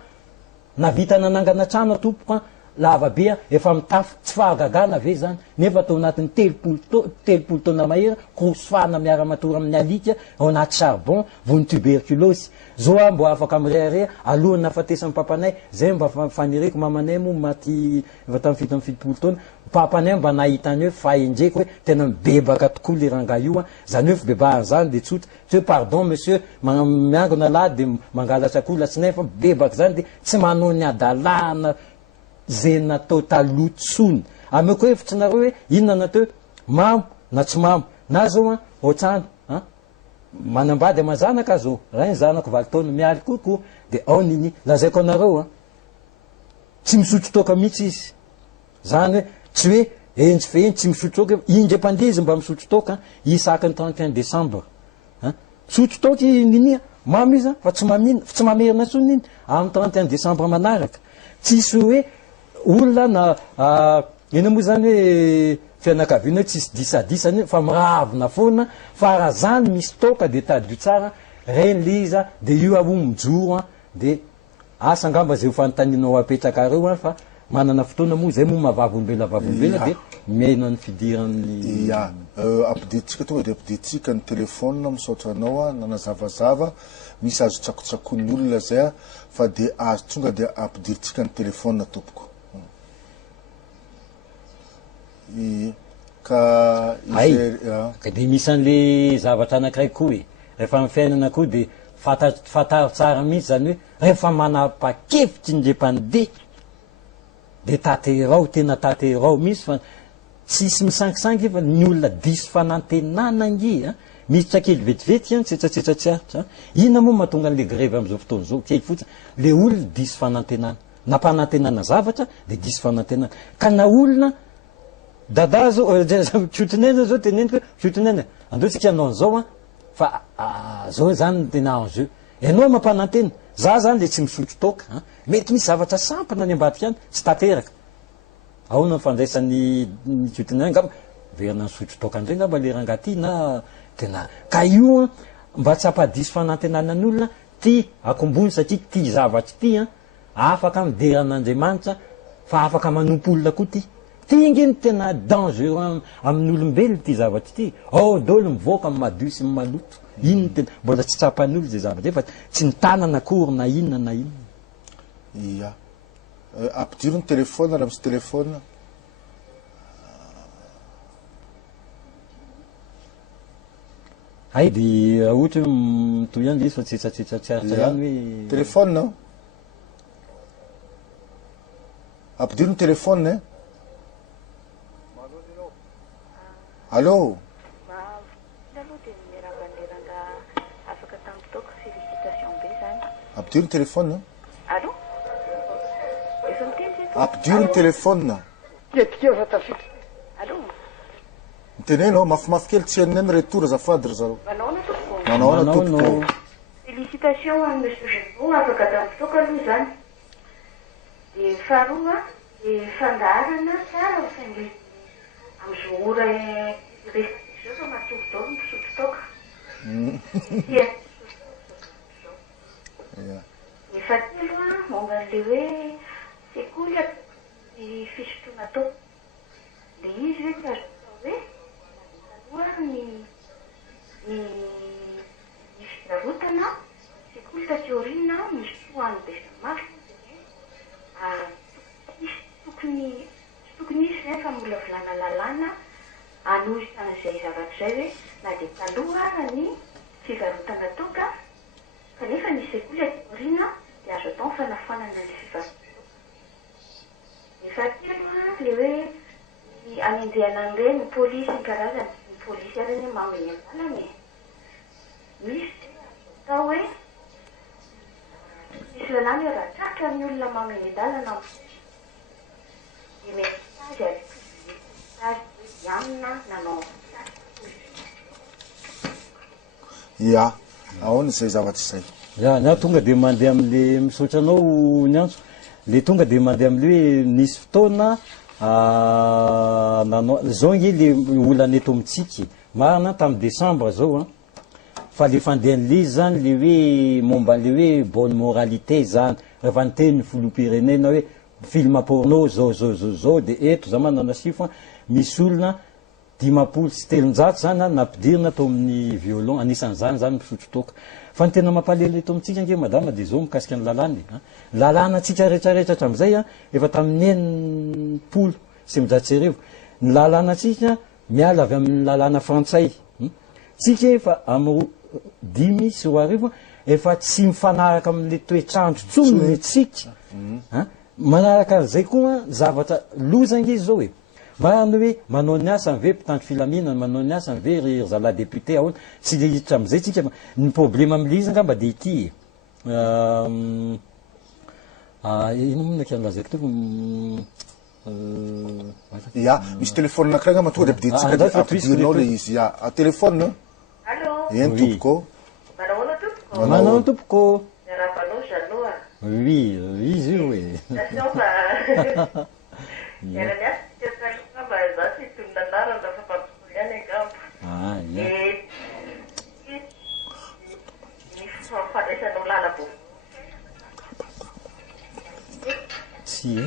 navita nanangana trano tompoko lavabe efa mitafo tsy fahagagana ve zany nefa atao anatin'ny telopolo taona mahery korosofana miara-matory amin'ny alika ao anaty charbon vony tuberculose zao mbo afaka mirearea alohany nafatesan'ny papanay zay mba fanireko mamanay moa maty efa tamin'ny fito amin'ny fitopolo taona papanay mba nahitany hoe fahendreko hoe tena mibebaka tokoa le ranga io zany hoe fibebahany zany de tsotra tsy hoe pardon monsieur miangona lahy de mangalatra akoho latsinainy fa mibebaka zany de tsy manao ny adalana zay natao talotsony ameko hevitry nareo hoe inona natao mamo na tsy mamo na zao ohatrano manambady amazanaka zao raha ny zanako 20 taona mialy kokoa de ao niny lazaiko anareo tsy misotro toka mihitsy izy zany hoe tsy hoe enjy fe eny tsy misotro toka indre mpandeha izy mba misotro toka isaka ny 31 décembre sotro toka niny mamo izy fa tsy mamina tsy mamerina tsony iny amin'ny 31 décembre manaraka tsisy hoe olona na ena moa zany hoe fianakaviana hoe tsisy disadisany fa miravina foana fa raha zany misy toka de tadio tsara reny le iza de io ao mijoro de asa ngamba zay ho fanotaninao apetrakareo fa manana fotoana moa zay moa mavavombela de mena ny fidiran'ny ampiditsika tonga de ampiditsika ny telefona misaotra anao nanazavazava misy azo tsakotsakon'ny olona zay fa de azo tonga de ampidiritsika ny telefona tompoko ka de misy an'le zavatra anankiray koa rehefa mifiainana koa de fataro tsara mihitsy zany hoe rehefa manapa-kevitry ndre mpandeha de taterao tena taterao mihitsy fa tsisy misangisangy fa ny olona diso fanantenanangy misy tsakely vetivety tsetratsetra tsy aritra inona moa mahatonga an'le grève am'izao fotoana zao kely fotsiny le olona diso fanantenana na mpanantenana zavatra de diso fanantenana ka na olona dada zao fiotinena zao teneniko hoe fiotinena andreo tsika anao an'izao fa zao zany tena enjeu ianao mampanantena za zany le tsy misotro toka mety misy zavatra sampana ny ambadika any tsy tanteraka aona fandraisan'ny fiotinena ngamba verina ny sotro toka andrey ngamba le rangaty na tena ka io mba tsy hampadiso fanantenanan'olona ty akombony satria ty zavatra ty afaka mideran'andriamanitra fa afaka manompo olona koa ty ingeny tena dangereux amin'ny olombelona ty zavatra ty dolo mivoaka amin'ny madio sy ny maloto ino tena mbola tsy tsapan'olo zay zavatra fa tsy nitanana akory na inona na inona ampidiro ny telefona raha misy telefona ay de ohatra hoe mitoy ihany le izy fa tsetratsetra tsy aritra ihany hoe telefona ampidiro ny telefona Allô ampidiro ny telefona ampidiro ny telefona miteneno mafimafy kely tsy haninany retour azafady ry zareo manaona tompoko Félicitations à monsieur Gévon, afaka tampitoka aloha zany. De faharoa de fandarana tsara saingy am'izao ora resiko fa matovy daholo ny fisotro toka. Efa telo momba an'le hoe sekoly ny fisotroana tao. Le izy hoe tsy azo atao hoe taloha ny fivarotana sekoly tateorina misy toany besamafy tokony izy rehefa mbola volana lalàna anohisan'izay zavatra izay hoe na dia taloha ara ny fivarotana toka kanefa ny sekoly tateorina dia azo atao fanafanana ny fivarotana. Ny fahatelo le hoe anenjehana an'ireny ny polisy ny karazany ny polisy areny mameny an-dalana misy atao hoe misy lalàna hoe raha tratra ny olona mameny an-dalana dia mety tazy iamina nanao ia ahoana izay zavatra izay ya na tonga dia mandeha amin'le misaotra anao ny antso le tonga dia mandeha amin'le hoe nisy fotoana nanao zao nge le olana eto amitsika marina tamin'ny décembre zao fa le fandehan'le izy zany le hoe momba le hoe bonne moralité zany rehefa niteny filoham-pirenena hoe film porno zao dia eto za manana sifo misy olona 10 sy 300 zany nampidirina tao amin'ny violon anisan'izany zany misotro toka fa ny tena mampalelo eto amitsika nge madama dia zao mikasika ny lalàna lalàna atsika rehetrarehetra hatram'izay efa tamin'ny 90 sy mijatsy arivo ny lalàna atsika miala avy amin'ny lalàna frantsay tsika efa amin'ny 10 sy 10 efa tsy mifanaraka amin'le toetrandro tsony tsika manaraka zay koa zavatra lozange izy zao hoe marano hoe manao ny asa ve mpitandro filaminana manao ny asa ve ry zala député ahoana tsy le hiditra am'izay tsika ny problème amin'le izy angamba dia ity ino moa nakany lazaiko toko ia misy telefône anankiray angamba tonga dia ampidirinao le izy ia telefône eny tompoko manao tompoko Ravanao Janoa. oui izy io hoe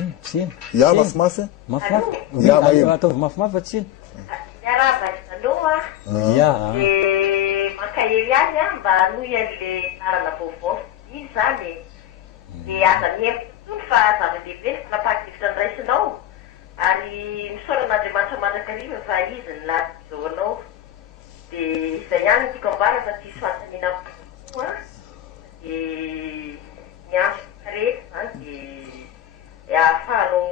tsy ia mafimafy ataovy mafimafy tsy Miarahaba Janoa. ia Makahery azy mba hanohy an'le tarana vaovao izy zany dia aza mihery fa zava-dehibe ny fanapahan-kevitra ny raisinao ary misaoran'Andriamanitra mandrakariva fa izy ny lahatizao anao dia izay ihany tiako ambara fa tsisy fahantaniana koa dia miantso rehetra zany dia ahafahanao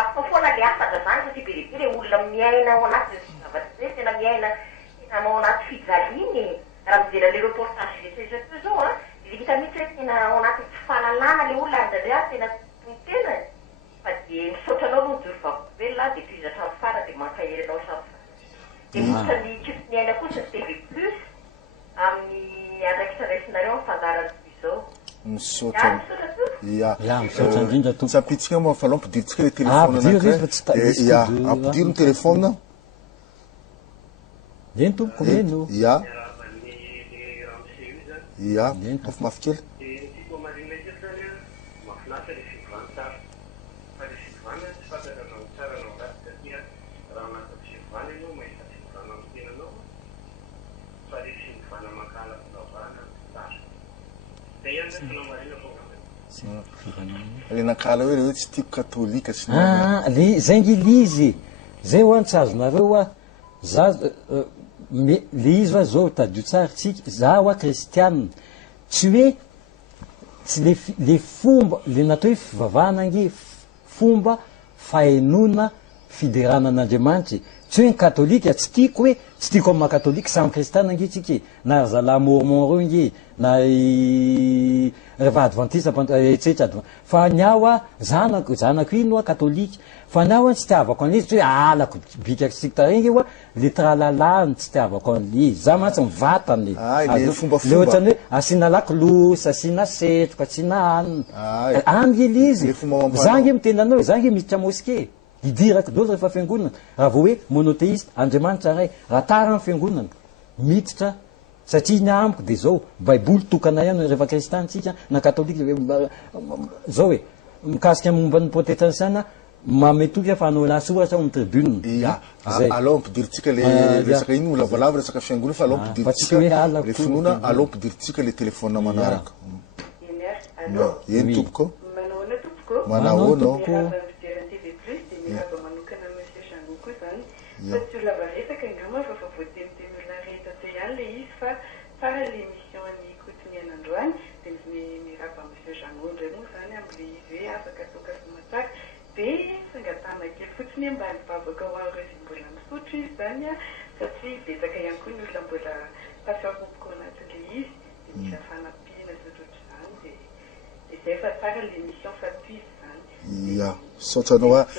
ampafoana le afatra zany satria beribe le olona miaina ao anaty zavatra zay tena miaina anao anaty fijaliany raha mijery le reportage rehetrarehetra teo zao dia hita mihitsy hoe tena ao anaty tsy fahalalana le olona andradrea tena tontena fa dia misaotra anao aloha jory vakovelona dia toizatra amin'ny fara dia mankahery anao samy dia motra ny kisoniaina kosa ny TV plus amin'ny andraikitra raisinareo amin'ny fandarany izao misaotra ia misaotra indrindra tompo tsy ampitsika moa fa aloha ampidiritsika le telefône anankiray ia ampidiro ny telefône eny tompoko meno ia ia mafimafy kely le nakala hoe le tsy tiako katolika sy le zay ngy lizy zay hoany tsy azonareo za le izy va zao tadio tsara tsika za hoa kristianina tsy hoe tsy le fomba le natao hoe fivavahana nge fomba fahenona fideranan'Andriamanitra tsy hoe ny katolika tsy tiako hoe tsy tiako amin'ny makatolika samy kristianina nge tsika na zala mormon reo nge na rehefa adventiste etsetra fa ny aho zanako ino katolika fa ny aho tsy tiavako an'izy tsy hoe alako bika siktarenge hoa le tralalany tsy tiavako an'izy za mantsy mivatany le ohatrany hoe asina lakilosy asina setroka asina anina any le izy za nge miteny anao za nge miditra moske idirako dolo rehefa fiangonana raha vao hoe monotéiste andriamanitra ray raha tara amin'ny fiangonana miditra satria ny amiko dia zao baiboly tokana ihany rehefa kristiantsika na katolika zao hoe mikasika momba ny potetra ny sana mametoky fa anao lasoratra amin'ny tribune. Ia, alao ampidiritsika le resaka iny olavalava resaka fiangonana fa alao ampidiritsika le finoana, alao ampidiritsika le telefona manaraka. Eny tompoko? Manahoana tompoko? Sur la variété que nous avons fait voter la réalité sociale, les ISFA, par l'émission Écoute Mien Andouane, mes rapports M. Jean-Maud Remous, un amblivé, à ce que tout cas, mon sac, et ce gâteau qui est foutu, n'est pas beaucoup à résoudre la souche, Dania, ça suit, des accueillants nous l'ont pas faire beaucoup qu'on a tous les IS, et la femme à pine, et tout ça, et c'est fait par l'émission Fatui, Ia, Sotanoa.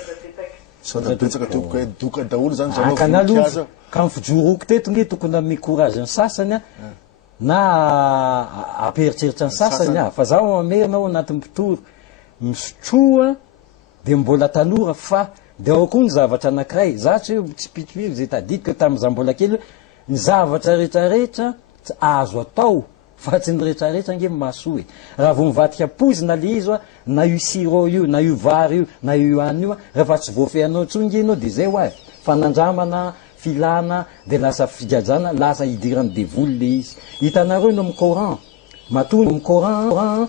Akanaloha ka mifijoroko teto nge tokony amin'ny courage ny sasany a na aperitseritra ny sasany a fa zaho ameranao anatin'ny mpitoro misotroa de mbola tanora fa de ao koa ny zavatra anankiray zatsy hoe tsy pitoivy zay tadidiko tamin'iza mbola kely ny zavatra rehetrarehetra tsy azo atao fa tsy ny rehetrarehetra nge mahasoa raha vo mivadika pozina le izy a na io sirop io na io vary io na io any io rehefa tsy voafehanao tsongy ianao de zay hoavy fanandramana filana de lasa figajana lasa idirany devoly le izy hitanareo no amin'ny coran matony amin'ny coran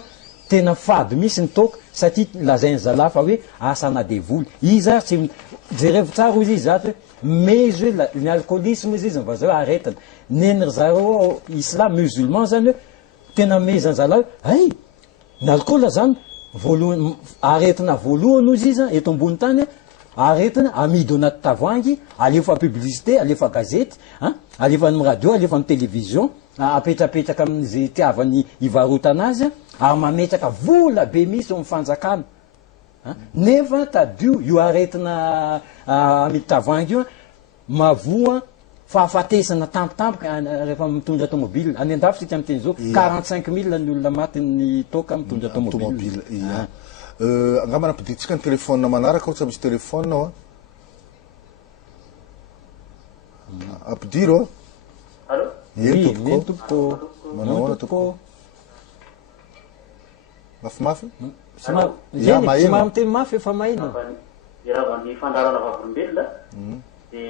tena fady misy ny toka satria lazainy zala fa hoe asana devoly izy ary tsy jerevo tsara izy zato hoe mais hoe ny alcoolisme izy izy vazao aretana nenry zareo islam musulman zany hoe tena mezany zala hoe ay ny alcool zany voalohany aretina voalohany izy izy eto ambony tany aretina amidy anaty tavoangy alefa publicité alefa gazety alefa amin'ny radio alefa amin'ny télévision apetrapetraka amin'izay tiavany ivarotana azy ary mametraka vola be misy amin'ny fanjakana nefa tadio io aretina amidy tavoangy io mavoa fahafatesana tampotampoka rehefa mitondra tomobile any andafo sika am'teny zao 45 000 ny olona maty ny toka mitondra tomobile. Angamba nampiditsika ny telefona manaraka ohatsy misy telefona ao ampidiro eny tompoko manahoana tompoko mafimafy tsy mamiteny mafy efa mahina raha ny fandarana vavolombelona de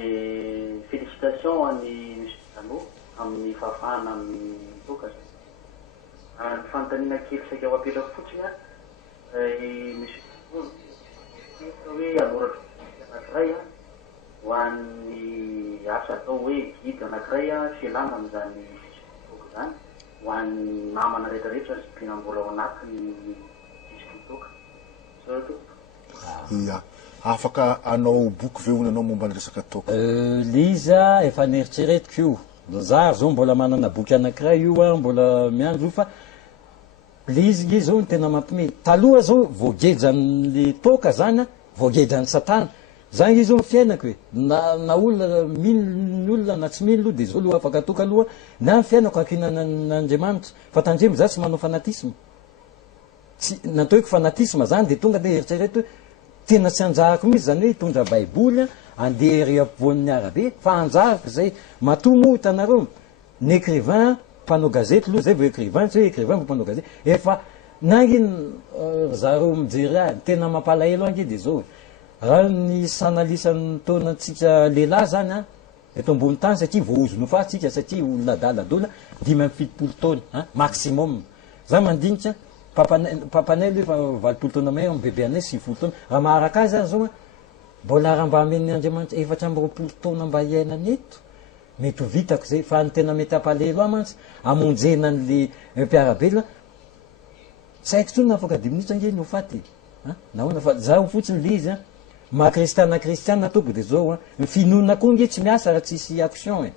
félicitation any Monsieur Tano amin'ny fahafahana amin'ny toka ny fanontaniana kely saika ao apetraka fotsiny Monsieur Tano hoe anoratra anankiray ho an'ny asa atao hoe guide anankiray fialana amin'izany toka zany ho an'ny namana rehetrarehetra sy mpinambola ao anatiny disy toka zao toka. Ia. Afaka anao boky ve hono anao momba ny resaka toka? Liza efa neritreretiko io zary zao mbola manana boky anankiray io mbola miandro io fa lizy izy zao ny tena mampimety taloha zao voagejany toka zany voagejany satana zany izy zao ny fiainako hoe na olona mino olona na tsy mino aloha de zao aloha afaka toka aloha na ny fiainako ankinan'Andriamanitra fa tandremo za tsy manao fanatisme tsy nataoko fanatisme zany de tonga de eritrereto tena tsy anjarako mihitsy zany hoe hitondra baiboly andeha ery ampovoan'ny arabe fa anjarako zay matomo hitanareo ny écrivain mpanao gazety aloha zay vo écrivain tsy hoe écrivain vo mpanao gazety efa nanginy zareo mijery tena mampalahelo ange de zao raha ny sanalisan'ny taonatsika lehilahy zany eto ambony tany satria voaozony fa tsika satria olona daladola 5-7 taona maximum za mandinika papanay aloha efa 20 taona may bebe anay 7 taona raha maharaka azy zao mbola raha mba amen'ny Andriamanitra 420 taona mba iainany eto mety ho vitako zay fa ny tena mety ampalahelo mantsy amonjenan'le mpiarabelona tsy haiko tsony na afaka 10 minitra nge no faty nahoana fa zaho fotsiny le izy kristiana tompoko de zao ny finoana koa nge tsy miasa raha tsisy action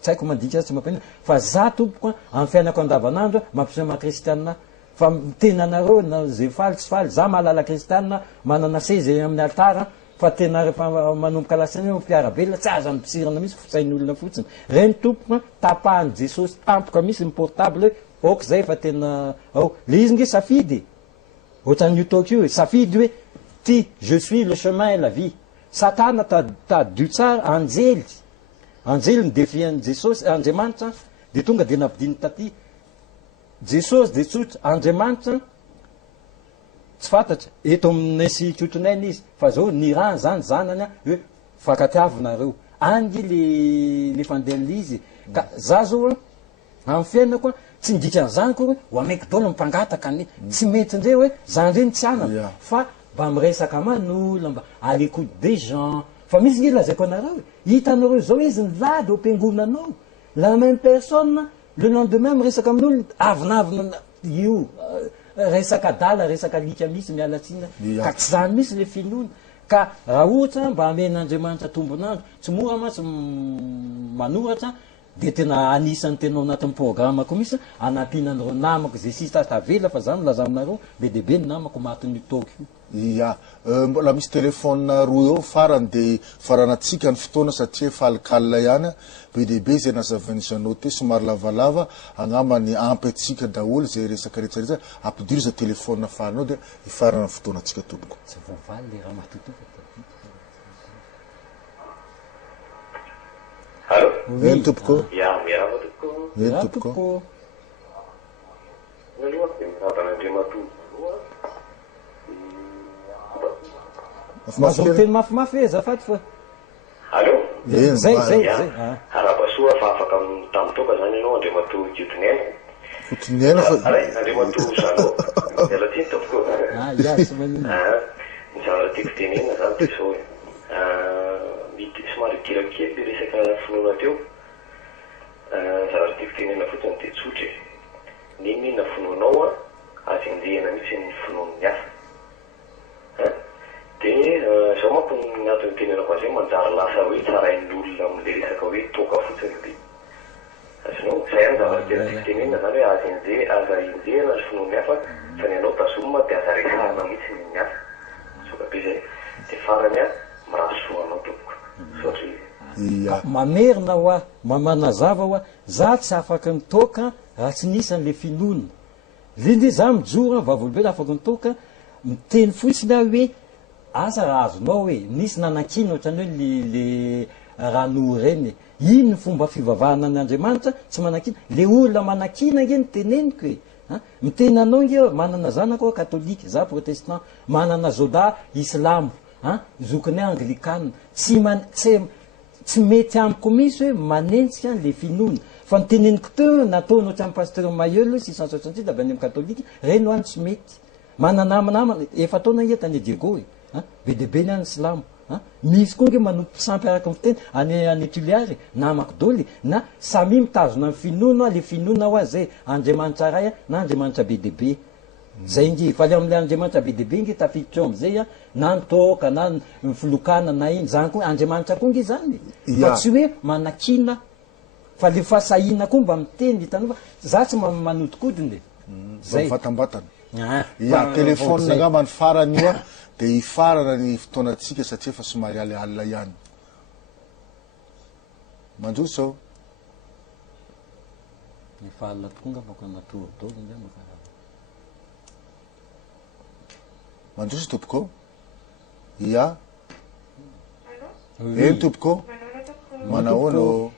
tsy haiko mandika azy tsy mampahina fa za tompoko amin'ny fiainako andavanandro mampiseho makristiana fa tena anareo na zay faly tsy faly za mahalala kristiana manana sezy amin'ny altara fa tena rehefa manomboka lasany mpiarabelona tsy aza mipitsirana misy fotsain'ny olona fotsiny reny tompoko tapahany jesosy tampoka misy ny portable hoe ok zay fa tena ao le izy nge safidy ohatran'io toka io safidy hoe ty je suis le chemin et la vie satana tadio tsara anjely ny defian'ny jesosy Andriamanitra de tonga de nampidiny taty jesosy de tsotra Andriamanitra tsy fantatra eto aminay sy trotronaina izy fa zao ny rano zany zanany hoe fakatiavinareo angy le fandehan'le izy ka za zao amin'ny fiainako tsy miditra an'izany koa hoe ho amaiky dolo mipangataka ny tsy mety ndre hoe zany reny tsy anana fa mba miresaka man'olona mba à l'écoute des gens fa misy nge lazaiko anareo hitanareo zao izy nilady ao am-piangonanao la même personne le lendemain miresaka amin'olona avinavina io resaka adala resaka lika misy mialatsina ka tsy zany misy le finoana ka raha ohatra mba amen'Andriamanitra tombonandro tsy mora matsy manoratra de tena anisan'ny tena anatin'ny programmako misy anampinanareo namako zay sisa tavela fa zany laza aminareo be deaibe ny namako matin'ny toko ia mbola misy telefône roa eo farany de faranatsika ny fotoana satria efa alkalina ihany be deaibe zay nazavanisy te somary lavalava angambany ampy atsika daholo zay resaka rehetrarehetra ampidiro za telefône faranao de ifarana fotoana atsika tompoko tsy voavaly le raha matotoka Allô? Oui, tompoko. Ya, miarahaba tompoko. Oui, tompoko. Aloha dia mitavana mahazo teny mafimafy e zafady fa Allô? Zay. Arabasoa fa afaka tamitoka zany ianao Andriamatoa Diotinena. Diotinena fa Andriamatoa Zano. Miala tsiny tompoko. Ya, tsy manino. Ny zavatra tiako tenena zany dia zao mity somary kirakely resaka finoana teo. Zavatra tiako tenena fotsiny dia tsotra e. Ninona finoanao azy anjehana mihitsy ny finoan'ny hafa. Dia zao manko ny antony tenenako azy manjary lasa hoe tsarain'olona amin'ilay resaka hoe toka fotsiny dia azonao zay any zavatra tiako tenena zany hoe aza enjehana ny finoan'ny hafa fa ny anao tazomina dia aza resahana mihitsy ny hafa. Soka be zay. Dia farany mirasoanao tompoko. Sotry mamerina hoa mamanazava hoa za tsy afaka nitoka raha tsy nisan'le finoana lindry za mijoro vavolobe afaka nitoka miteny fotsiny aho hoe asa raha azonao hoe nisy nanakina ohatrany hoe le rano reny ino ny fomba fivavahana an'Andriamanitra tsy manakina le olona manakina nge niteneniko e mitenanao nge manana zanako katolika za protestant manana zoda islamo zokony anglikana tsy mety amiko misy hoe manentsika le finoana fa niteneniko teo nataony ohatrany pasteur Mayele 666 da avy any amin'ny katolika reno any tsy mety mananamana efa taona nge tany Diego e be deaibe ny any silamo misy koa nge manompo sampy araka miteny any Tuliary namako doly na samy mitazona ny finoana le finoana ho azy zay Andriamanitra ray na Andriamanitra be deaibe zay nge fa le amin'le Andriamanitra be deaibe nge tafiditra eo am'izay na nitoka na ny filokana na iny zany koa Andriamanitra koa nge zany fa tsy hoe manakina fa le fahasahina koa mba miteny hitanao fa za tsy manodikodiny zay vatambatana ia telefône angamba ny farany io dia hifarana ny fotoanatsika satria fa somary alialina ihany mandroso ao efa alina tokoa ngafako anatorodolo mandroso tompoko ia eny tompoko manahoana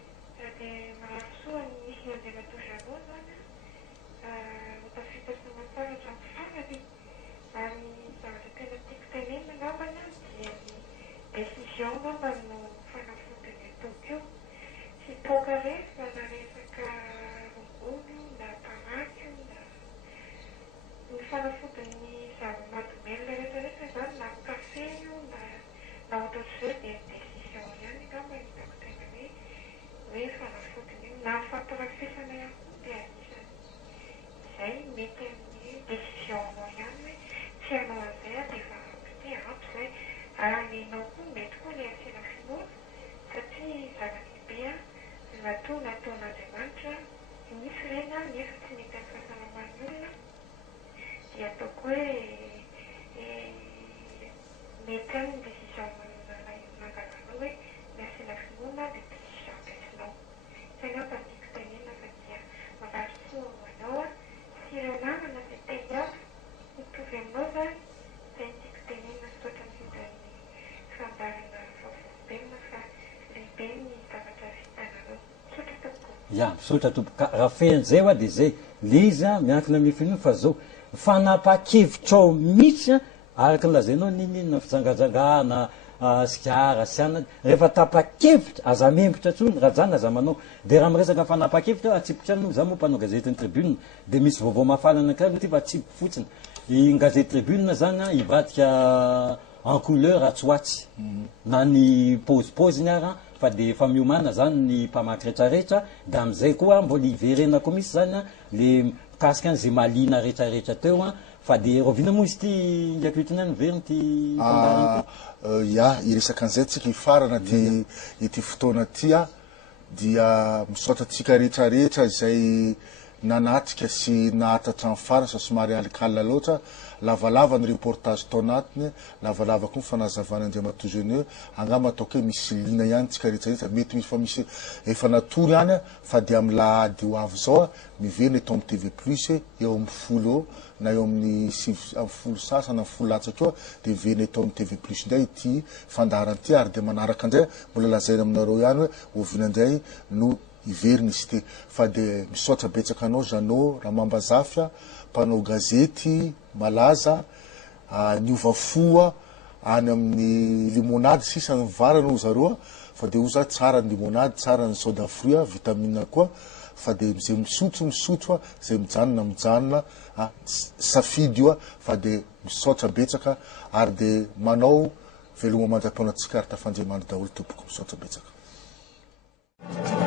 ya misotra tompoka raha fean'izay hoa dia zay le izy miankina amin'ny finoana fa zao fanapa-kevitrao mihitsy araka nylazainao ninina fijangajangana sikara siana rehefa tapa-kevitra aza membotra tsony raha zany aza manao de raha miresaka fanapa-kevitra atsipitra no za moa mpanao gazety ny tribune de misy vaovao mafalana ankiray ty fa atsipy fotsiny i gazety tribune zany ivadika en couleur atsoatsy na ny pose-pose ara fa de efa miomana zany ny mpamaky rehetrarehetra da amizay koa mbola iverena koa misy zany le mikasika an'izay malina rehetrarehetra teo fa de rovina moa izy ty ndraiky ohatrinany veriny ty fandarana ty ya iresaka an'izay tsika ifarana ty ity fotoana ty dia misaotra tsika rehetrarehetra zay nanatrika sy nahatatra ny farany sa somary alikala loatra lavalava ny reportage tao anatiny lavalava koa ny fanazavana Andriamatoa angamba ataoko hoe misy lina ihany tsika rehetrarehetra mety misy fa misy efa natory ihany fa dia amin'ny lahady ho avy zao miverina eto amin'ny TV Plus eo amin'ny folo na eo amin'ny folo sasana amin'ny folo latsaka eo dia miverina eto amin'ny TV Plus indray ity fandaharana ity ary dia manaraka indray mbola lazaina aminareo ihany hoe ovina indray no iverina izy ty fa de misaotra betsaka anao Jeannot Ramambazafy mpanao gazety malaza ny ovafoa any amin'ny limonade sisa ny varana ho zareo fa de oza tsara ny limonade tsara ny soda fruit vitamine koa fa de zay misotro zay mijanona safidy io fa de misaotra betsaka ary de manao veloma mandram-paonantsika ary tafandriamandry daholo tompoko misaotra betsaka